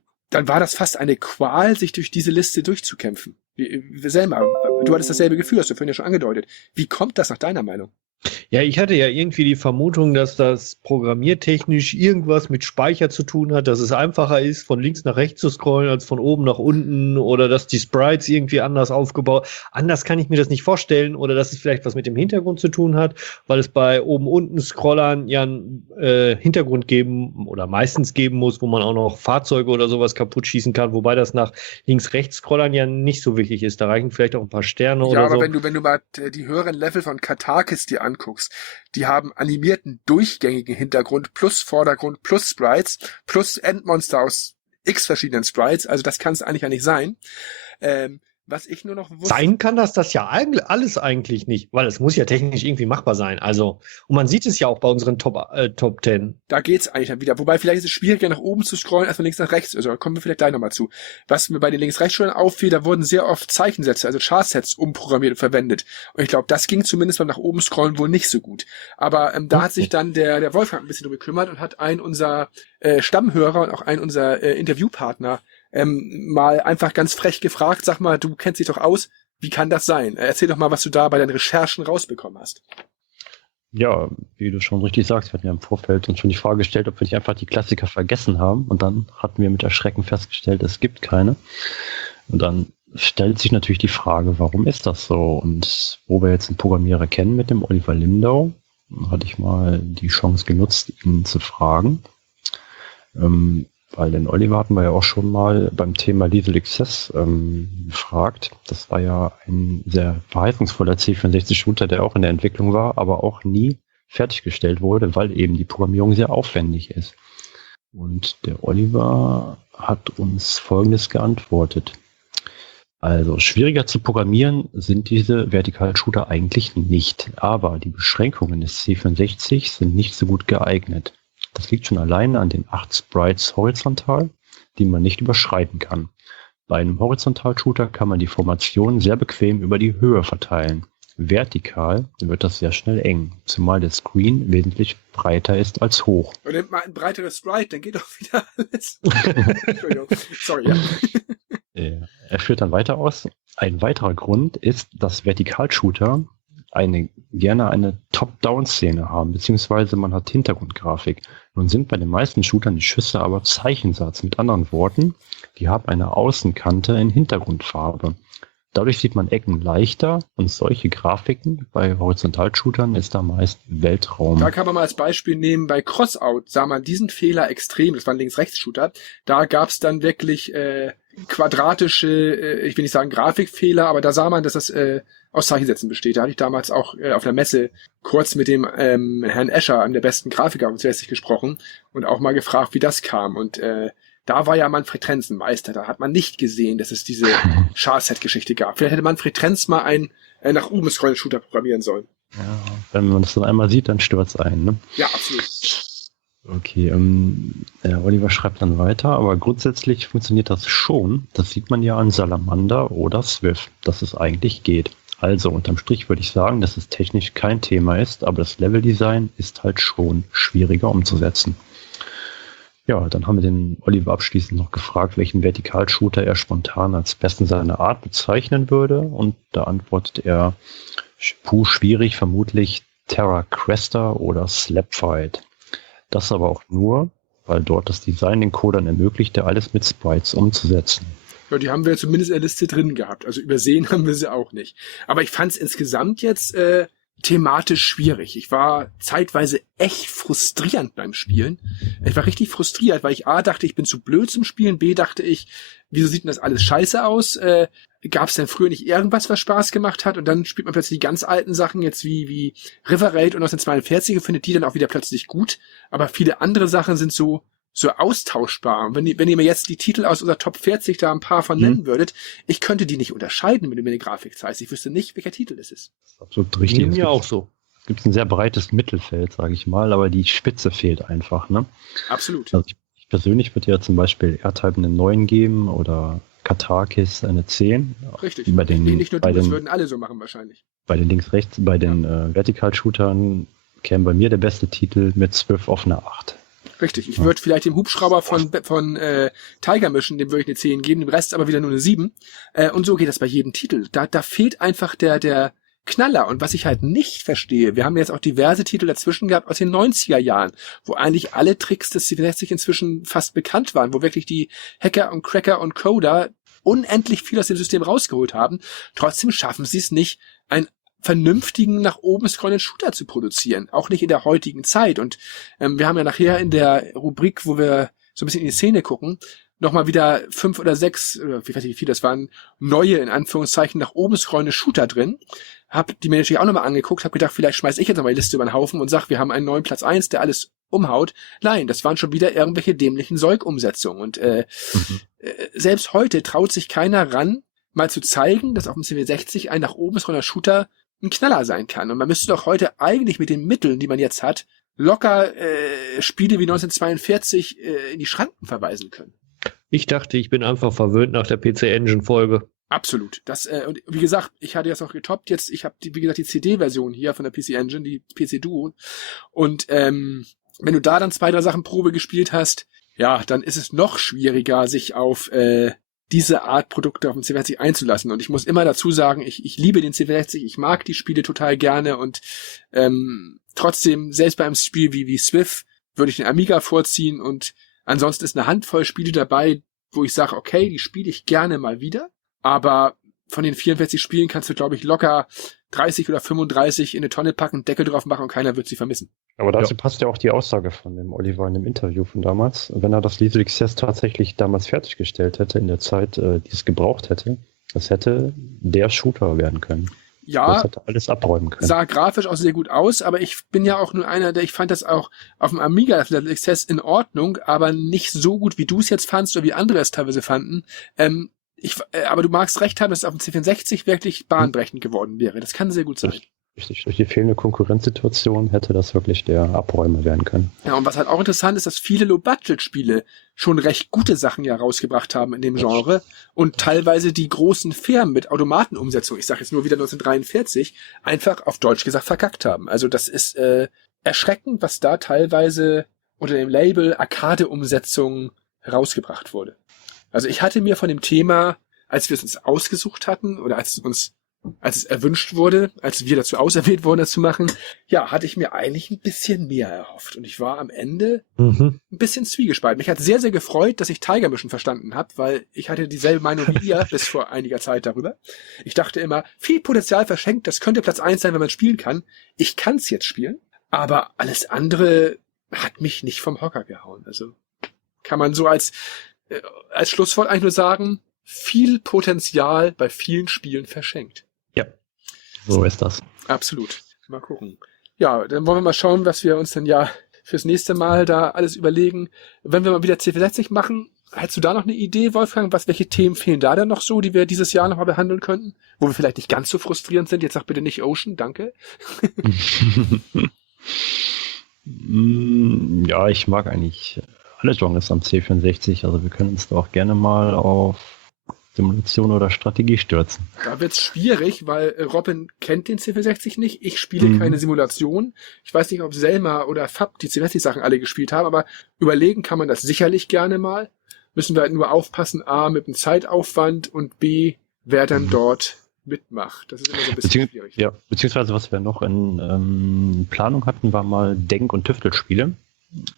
war das fast eine Qual, sich durch diese Liste durchzukämpfen. Selma, du hattest dasselbe Gefühl, hast du vorhin ja schon angedeutet. Wie kommt das nach deiner Meinung? Ja, ich hatte ja irgendwie die Vermutung, dass das programmiertechnisch irgendwas mit Speicher zu tun hat, dass es einfacher ist, von links nach rechts zu scrollen, als von oben nach unten oder dass die Sprites irgendwie anders aufgebaut. Anders kann ich mir das nicht vorstellen oder dass es vielleicht was mit dem Hintergrund zu tun hat, weil es bei oben-unten-Scrollern ja einen Hintergrund geben oder meistens geben muss, wo man auch noch Fahrzeuge oder sowas kaputt schießen kann, wobei das nach links-rechts-Scrollern ja nicht so wichtig ist. Da reichen vielleicht auch ein paar Sterne oder so. Ja, aber wenn du mal die höheren Level von Kartakis dir anguckst, die haben animierten, durchgängigen Hintergrund plus Vordergrund plus Sprites plus Endmonster aus x verschiedenen Sprites, also das kann es eigentlich ja nicht sein. Was ich nur noch wusste... Sein kann das ja alles eigentlich nicht, weil es muss ja technisch irgendwie machbar sein. Also, und man sieht es ja auch bei unseren Top 10. Da geht's eigentlich dann wieder. Wobei vielleicht ist es schwieriger, nach oben zu scrollen, als von links nach rechts. Also da kommen wir vielleicht gleich nochmal zu. Was mir bei den Links-Rechts-Scrollern auffiel, da wurden sehr oft Zeichensätze, also Chart-Sets umprogrammiert und verwendet. Und ich glaube, das ging zumindest beim nach oben scrollen wohl nicht so gut. Aber da hat sich dann der Wolfgang ein bisschen drum gekümmert und hat einen unserer Stammhörer und auch einen unserer Interviewpartner mal einfach ganz frech gefragt, sag mal, du kennst dich doch aus, wie kann das sein? Erzähl doch mal, was du da bei deinen Recherchen rausbekommen hast. Ja, wie du schon richtig sagst, wir hatten ja im Vorfeld uns schon die Frage gestellt, ob wir nicht einfach die Klassiker vergessen haben und dann hatten wir mit Erschrecken festgestellt, es gibt keine. Und dann stellt sich natürlich die Frage, warum ist das so? Und wo wir jetzt einen Programmierer kennen mit dem Oliver Lindau, hatte ich mal die Chance genutzt, ihn zu fragen. Weil den Oliver hatten wir ja auch schon mal beim Thema Lethal Access gefragt. Das war ja ein sehr verheißungsvoller C64-Shooter, der auch in der Entwicklung war, aber auch nie fertiggestellt wurde, weil eben die Programmierung sehr aufwendig ist. Und der Oliver hat uns Folgendes geantwortet. Also schwieriger zu programmieren sind diese Vertical-Shooter eigentlich nicht, aber die Beschränkungen des C64 sind nicht so gut geeignet. Das liegt schon alleine an den 8 Sprites horizontal, die man nicht überschreiten kann. Bei einem Horizontal-Shooter kann man die Formation sehr bequem über die Höhe verteilen. Vertikal wird das sehr schnell eng, zumal der Screen wesentlich breiter ist als hoch. Und nimmt mal ein breiteres Sprite, dann geht doch wieder alles. Entschuldigung, sorry, ja. Er führt dann weiter aus. Ein weiterer Grund ist, dass Vertikalshooter gerne eine Top-Down-Szene haben, beziehungsweise man hat Hintergrundgrafik. Nun sind bei den meisten Shootern die Schüsse aber Zeichensatz. Mit anderen Worten, die haben eine Außenkante in Hintergrundfarbe. Dadurch sieht man Ecken leichter und solche Grafiken bei Horizontal-Shootern ist da meist Weltraum. Da kann man mal als Beispiel nehmen, bei Crossout sah man diesen Fehler extrem, das war ein Links-Rechts-Shooter, da gab es dann wirklich quadratische, ich will nicht sagen Grafikfehler, aber da sah man, dass das aus Zeichensätzen besteht. Da hatte ich damals auch auf der Messe kurz mit dem Herrn Escher, einem der besten Grafiker, zuerst gesprochen und auch mal gefragt, wie das kam. Und da war ja Manfred Trenz ein Meister. Da hat man nicht gesehen, dass es diese Char-Set-Geschichte gab. Vielleicht hätte Manfred Trenz mal einen nach oben scrollen Shooter programmieren sollen. Ja, wenn man das dann einmal sieht, dann stört's einen, ne? Ja, absolut. Okay, Oliver schreibt dann weiter, aber grundsätzlich funktioniert das schon. Das sieht man ja an Salamander oder Swift, dass es eigentlich geht. Also unterm Strich würde ich sagen, dass es technisch kein Thema ist, aber das Leveldesign ist halt schon schwieriger umzusetzen. Ja, dann haben wir den Oliver abschließend noch gefragt, welchen Vertikalshooter er spontan als besten seiner Art bezeichnen würde. Und da antwortet er, schwierig, vermutlich Terra Cresta oder Slapfight. Das aber auch nur, weil dort das Design den Codern ermöglichte, alles mit Sprites umzusetzen. Ja, die haben wir zumindest in der Liste drin gehabt. Also übersehen haben wir sie auch nicht. Aber ich fand es insgesamt jetzt thematisch schwierig. Ich war zeitweise echt frustrierend beim Spielen. Ich war richtig frustriert, weil ich A dachte, ich bin zu blöd zum Spielen, B dachte ich, wieso sieht denn das alles scheiße aus? Gab es denn früher nicht irgendwas, was Spaß gemacht hat? Und dann spielt man plötzlich die ganz alten Sachen jetzt wie River Raid und 1942 und findet die dann auch wieder plötzlich gut. Aber viele andere Sachen sind so austauschbar. Und wenn ihr mir jetzt die Titel aus unserer Top 40 da ein paar von nennen würdet, ich könnte die nicht unterscheiden, wenn du mir eine Grafik zeigst. Ich wüsste nicht, welcher Titel es ist. Das ist absolut richtig. Mir auch so. Es gibt ein sehr breites Mittelfeld, sage ich mal, aber die Spitze fehlt einfach, ne? Absolut. Also ich persönlich würde ja zum Beispiel R-Type eine 9 geben oder Katakis eine 10. Richtig. Bei den, nicht nur bei du, das den, würden alle so machen wahrscheinlich. Bei den links-rechts, bei den Vertical-Shootern käme bei mir der beste Titel mit Swift auf eine 8. Richtig, ich würde vielleicht dem Hubschrauber von Tiger Mission, dem würde ich eine 10 geben, dem Rest aber wieder nur eine 7. Und so geht das bei jedem Titel. Da fehlt einfach der Knaller. Und was ich halt nicht verstehe, wir haben jetzt auch diverse Titel dazwischen gehabt aus den 90er Jahren, wo eigentlich alle Tricks des C64 inzwischen fast bekannt waren, wo wirklich die Hacker und Cracker und Coder unendlich viel aus dem System rausgeholt haben. Trotzdem schaffen sie es nicht, einen vernünftigen, nach oben scrollenden Shooter zu produzieren. Auch nicht in der heutigen Zeit. Und wir haben ja nachher in der Rubrik, wo wir so ein bisschen in die Szene gucken, nochmal wieder 5 oder 6, oder ich weiß nicht wie viel, das waren neue, in Anführungszeichen, nach oben scrollende Shooter drin. Hab die mir natürlich auch nochmal angeguckt, hab gedacht, vielleicht schmeiß ich jetzt nochmal die Liste über den Haufen und sag, wir haben einen neuen Platz 1, der alles umhaut. Nein, das waren schon wieder irgendwelche dämlichen Zeug-Umsetzungen. Und selbst heute traut sich keiner ran, mal zu zeigen, dass auf dem C64 ein nach oben scrollender Shooter ein Knaller sein kann. Und man müsste doch heute eigentlich mit den Mitteln, die man jetzt hat, locker Spiele wie 1942 in die Schranken verweisen können. Ich dachte, ich bin einfach verwöhnt nach der PC-Engine-Folge. Absolut. Das und wie gesagt, ich hatte das auch getoppt. Jetzt, ich habe wie gesagt die CD-Version hier von der PC Engine, die PC Duo. Und wenn du da dann 2, 3 Sachen Probe gespielt hast, ja, dann ist es noch schwieriger, sich auf diese Art Produkte auf dem C64 einzulassen. Und ich muss immer dazu sagen, ich liebe den C64, ich mag die Spiele total gerne und trotzdem, selbst bei einem Spiel wie Swift, würde ich den Amiga vorziehen und ansonsten ist eine Handvoll Spiele dabei, wo ich sage, okay, die spiele ich gerne mal wieder. aber von den 44 Spielen kannst du, glaube ich, locker 30 oder 35 in eine Tonne packen, Deckel drauf machen und keiner wird sie vermissen. Aber dazu passt ja auch die Aussage von dem Oliver in dem Interview von damals. Wenn er das Little XS tatsächlich damals fertiggestellt hätte, in der Zeit, die es gebraucht hätte, das hätte der Shooter werden können. Ja, das hätte alles abräumen können. Sah grafisch auch sehr gut aus, aber ich bin ja auch nur einer, ich fand das auch auf dem Amiga das Little XS in Ordnung, aber nicht so gut, wie du es jetzt fandst oder wie andere es teilweise fanden. Aber du magst recht haben, dass es auf dem C64 wirklich bahnbrechend geworden wäre. Das kann sehr gut sein. Richtig, durch die fehlende Konkurrenzsituation hätte das wirklich der Abräumer werden können. Ja, und was halt auch interessant ist, dass viele Low-Budget-Spiele schon recht gute Sachen ja rausgebracht haben in dem Genre und teilweise die großen Firmen mit Automatenumsetzung, ich sage jetzt nur wieder 1943, einfach auf Deutsch gesagt verkackt haben. Also das ist erschreckend, was da teilweise unter dem Label Arcade-Umsetzung herausgebracht wurde. Also ich hatte mir von dem Thema, als wir es uns ausgesucht hatten oder als es erwünscht wurde, als wir dazu auserwählt wurden, das zu machen, ja, hatte ich mir eigentlich ein bisschen mehr erhofft. Und ich war am Ende ein bisschen zwiegespalten. Mich hat sehr, sehr gefreut, dass ich Tiger Mission verstanden habe, weil ich hatte dieselbe Meinung wie ihr bis vor einiger Zeit darüber. Ich dachte immer, viel Potenzial verschenkt, das könnte Platz 1 sein, wenn man spielen kann. Ich kann es jetzt spielen, aber alles andere hat mich nicht vom Hocker gehauen. Also kann man so als Schlusswort eigentlich nur sagen, viel Potenzial bei vielen Spielen verschenkt. Ja, so ist das. Absolut. Mal gucken. Ja, dann wollen wir mal schauen, was wir uns dann ja fürs nächste Mal da alles überlegen. Wenn wir mal wieder C64 machen, hättest du da noch eine Idee, Wolfgang? Welche Themen fehlen da denn noch so, die wir dieses Jahr noch mal behandeln könnten? Wo wir vielleicht nicht ganz so frustrierend sind. Jetzt sag bitte nicht Ocean, danke. Ja, ich mag eigentlich alle Genres am C64, also wir können uns da auch gerne mal auf Simulation oder Strategie stürzen. Da wird's schwierig, weil Robin kennt den C64 nicht, ich spiele keine Simulation. Ich weiß nicht, ob Selma oder Fab die C64-Sachen alle gespielt haben, aber überlegen kann man das sicherlich gerne mal. Müssen wir halt nur aufpassen, A, mit dem Zeitaufwand und B, wer dann dort mitmacht. Das ist immer so ein bisschen schwierig. Ja, beziehungsweise was wir noch in Planung hatten, war mal Denk- und Tüftelspiele.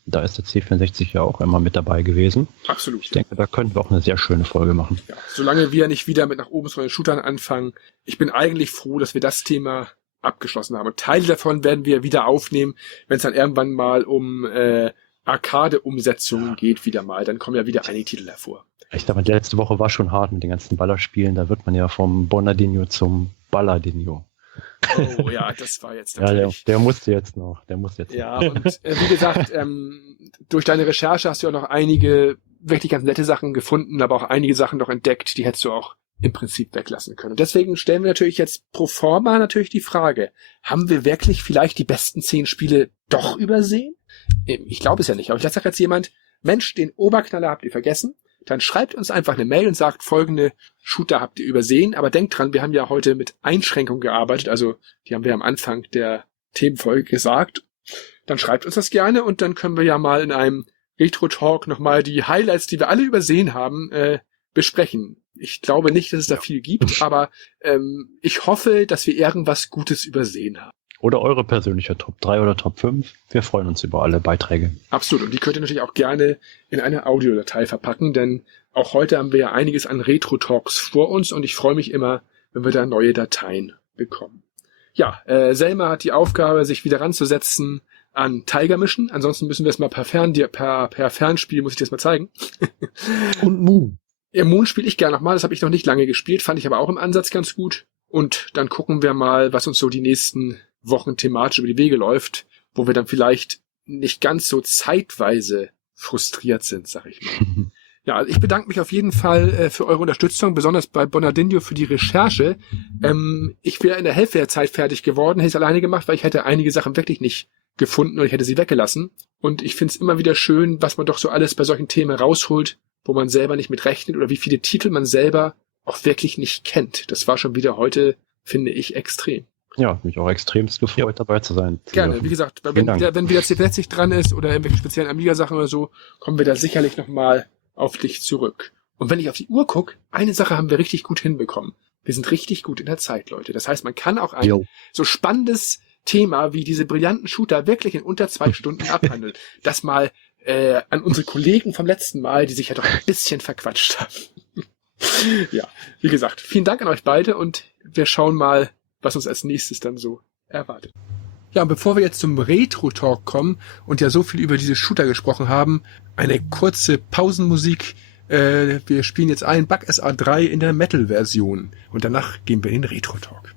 Da ist der C64 ja auch immer mit dabei gewesen. Absolut. Ich denke, da könnten wir auch eine sehr schöne Folge machen. Ja, solange wir nicht wieder mit nach oben zu den Shootern anfangen. Ich bin eigentlich froh, dass wir das Thema abgeschlossen haben. Und Teile davon werden wir wieder aufnehmen, wenn es dann irgendwann mal um Arcade-Umsetzungen geht, wieder mal. Dann kommen ja wieder einige Titel hervor. Ich glaube, die letzte Woche war schon hart mit den ganzen Ballerspielen. Da wird man ja vom Bonadinho zum Balladinho. Oh ja, das war jetzt natürlich. Ja, der musste jetzt noch. Ja, und wie gesagt, durch deine Recherche hast du ja noch einige wirklich ganz nette Sachen gefunden, aber auch einige Sachen noch entdeckt, die hättest du auch im Prinzip weglassen können. Und deswegen stellen wir natürlich jetzt pro forma natürlich die Frage, haben wir wirklich vielleicht die besten 10 Spiele doch übersehen? Ich glaube es ja nicht, aber vielleicht sagt jetzt jemand, Mensch, den Oberknaller habt ihr vergessen. Dann schreibt uns einfach eine Mail und sagt, folgende Shooter habt ihr übersehen. Aber denkt dran, wir haben ja heute mit Einschränkungen gearbeitet. Also die haben wir am Anfang der Themenfolge gesagt. Dann schreibt uns das gerne und dann können wir ja mal in einem Retro-Talk nochmal die Highlights, die wir alle übersehen haben, besprechen. Ich glaube nicht, dass es da viel gibt, aber ich hoffe, dass wir irgendwas Gutes übersehen haben. Oder eure persönliche Top 3 oder Top 5. Wir freuen uns über alle Beiträge. Absolut. Und die könnt ihr natürlich auch gerne in eine Audiodatei verpacken, denn auch heute haben wir ja einiges an Retro-Talks vor uns und ich freue mich immer, wenn wir da neue Dateien bekommen. Ja, Selma hat die Aufgabe, sich wieder ranzusetzen an Tiger Mission. Ansonsten müssen wir es mal per Fernspiel, muss ich das mal zeigen. Und Moon. Ja, Moon spiele ich gerne nochmal. Das habe ich noch nicht lange gespielt, fand ich aber auch im Ansatz ganz gut. Und dann gucken wir mal, was uns so die nächsten Wochen thematisch über die Wege läuft, wo wir dann vielleicht nicht ganz so zeitweise frustriert sind, sag ich mal. Ja, also ich bedanke mich auf jeden Fall für eure Unterstützung, besonders bei Bonadinho für die Recherche. Ich wäre in der Hälfte der Zeit fertig geworden, hätte ich es alleine gemacht, weil ich hätte einige Sachen wirklich nicht gefunden und ich hätte sie weggelassen. Und ich finde es immer wieder schön, was man doch so alles bei solchen Themen rausholt, wo man selber nicht mit rechnet oder wie viele Titel man selber auch wirklich nicht kennt. Das war schon wieder heute, finde ich, extrem. Ja, mich auch extremst gefreut, dabei zu sein. Gerne, wie gesagt, wenn wieder C40 dran ist oder irgendwelche speziellen Amiga-Sachen oder so, kommen wir da sicherlich nochmal auf dich zurück. Und wenn ich auf die Uhr gucke, eine Sache haben wir richtig gut hinbekommen. Wir sind richtig gut in der Zeit, Leute. Das heißt, man kann auch ein so spannendes Thema wie diese brillanten Shooter wirklich in unter 2 Stunden abhandeln. Das mal an unsere Kollegen vom letzten Mal, die sich ja doch ein bisschen verquatscht haben. Ja, wie gesagt, vielen Dank an euch beide und wir schauen mal, was uns als nächstes dann so erwartet. Ja, und bevor wir jetzt zum Retro-Talk kommen und ja so viel über diese Shooter gesprochen haben, eine kurze Pausenmusik. Wir spielen jetzt ein Bug SA 3 in der Metal-Version und danach gehen wir in den Retro-Talk.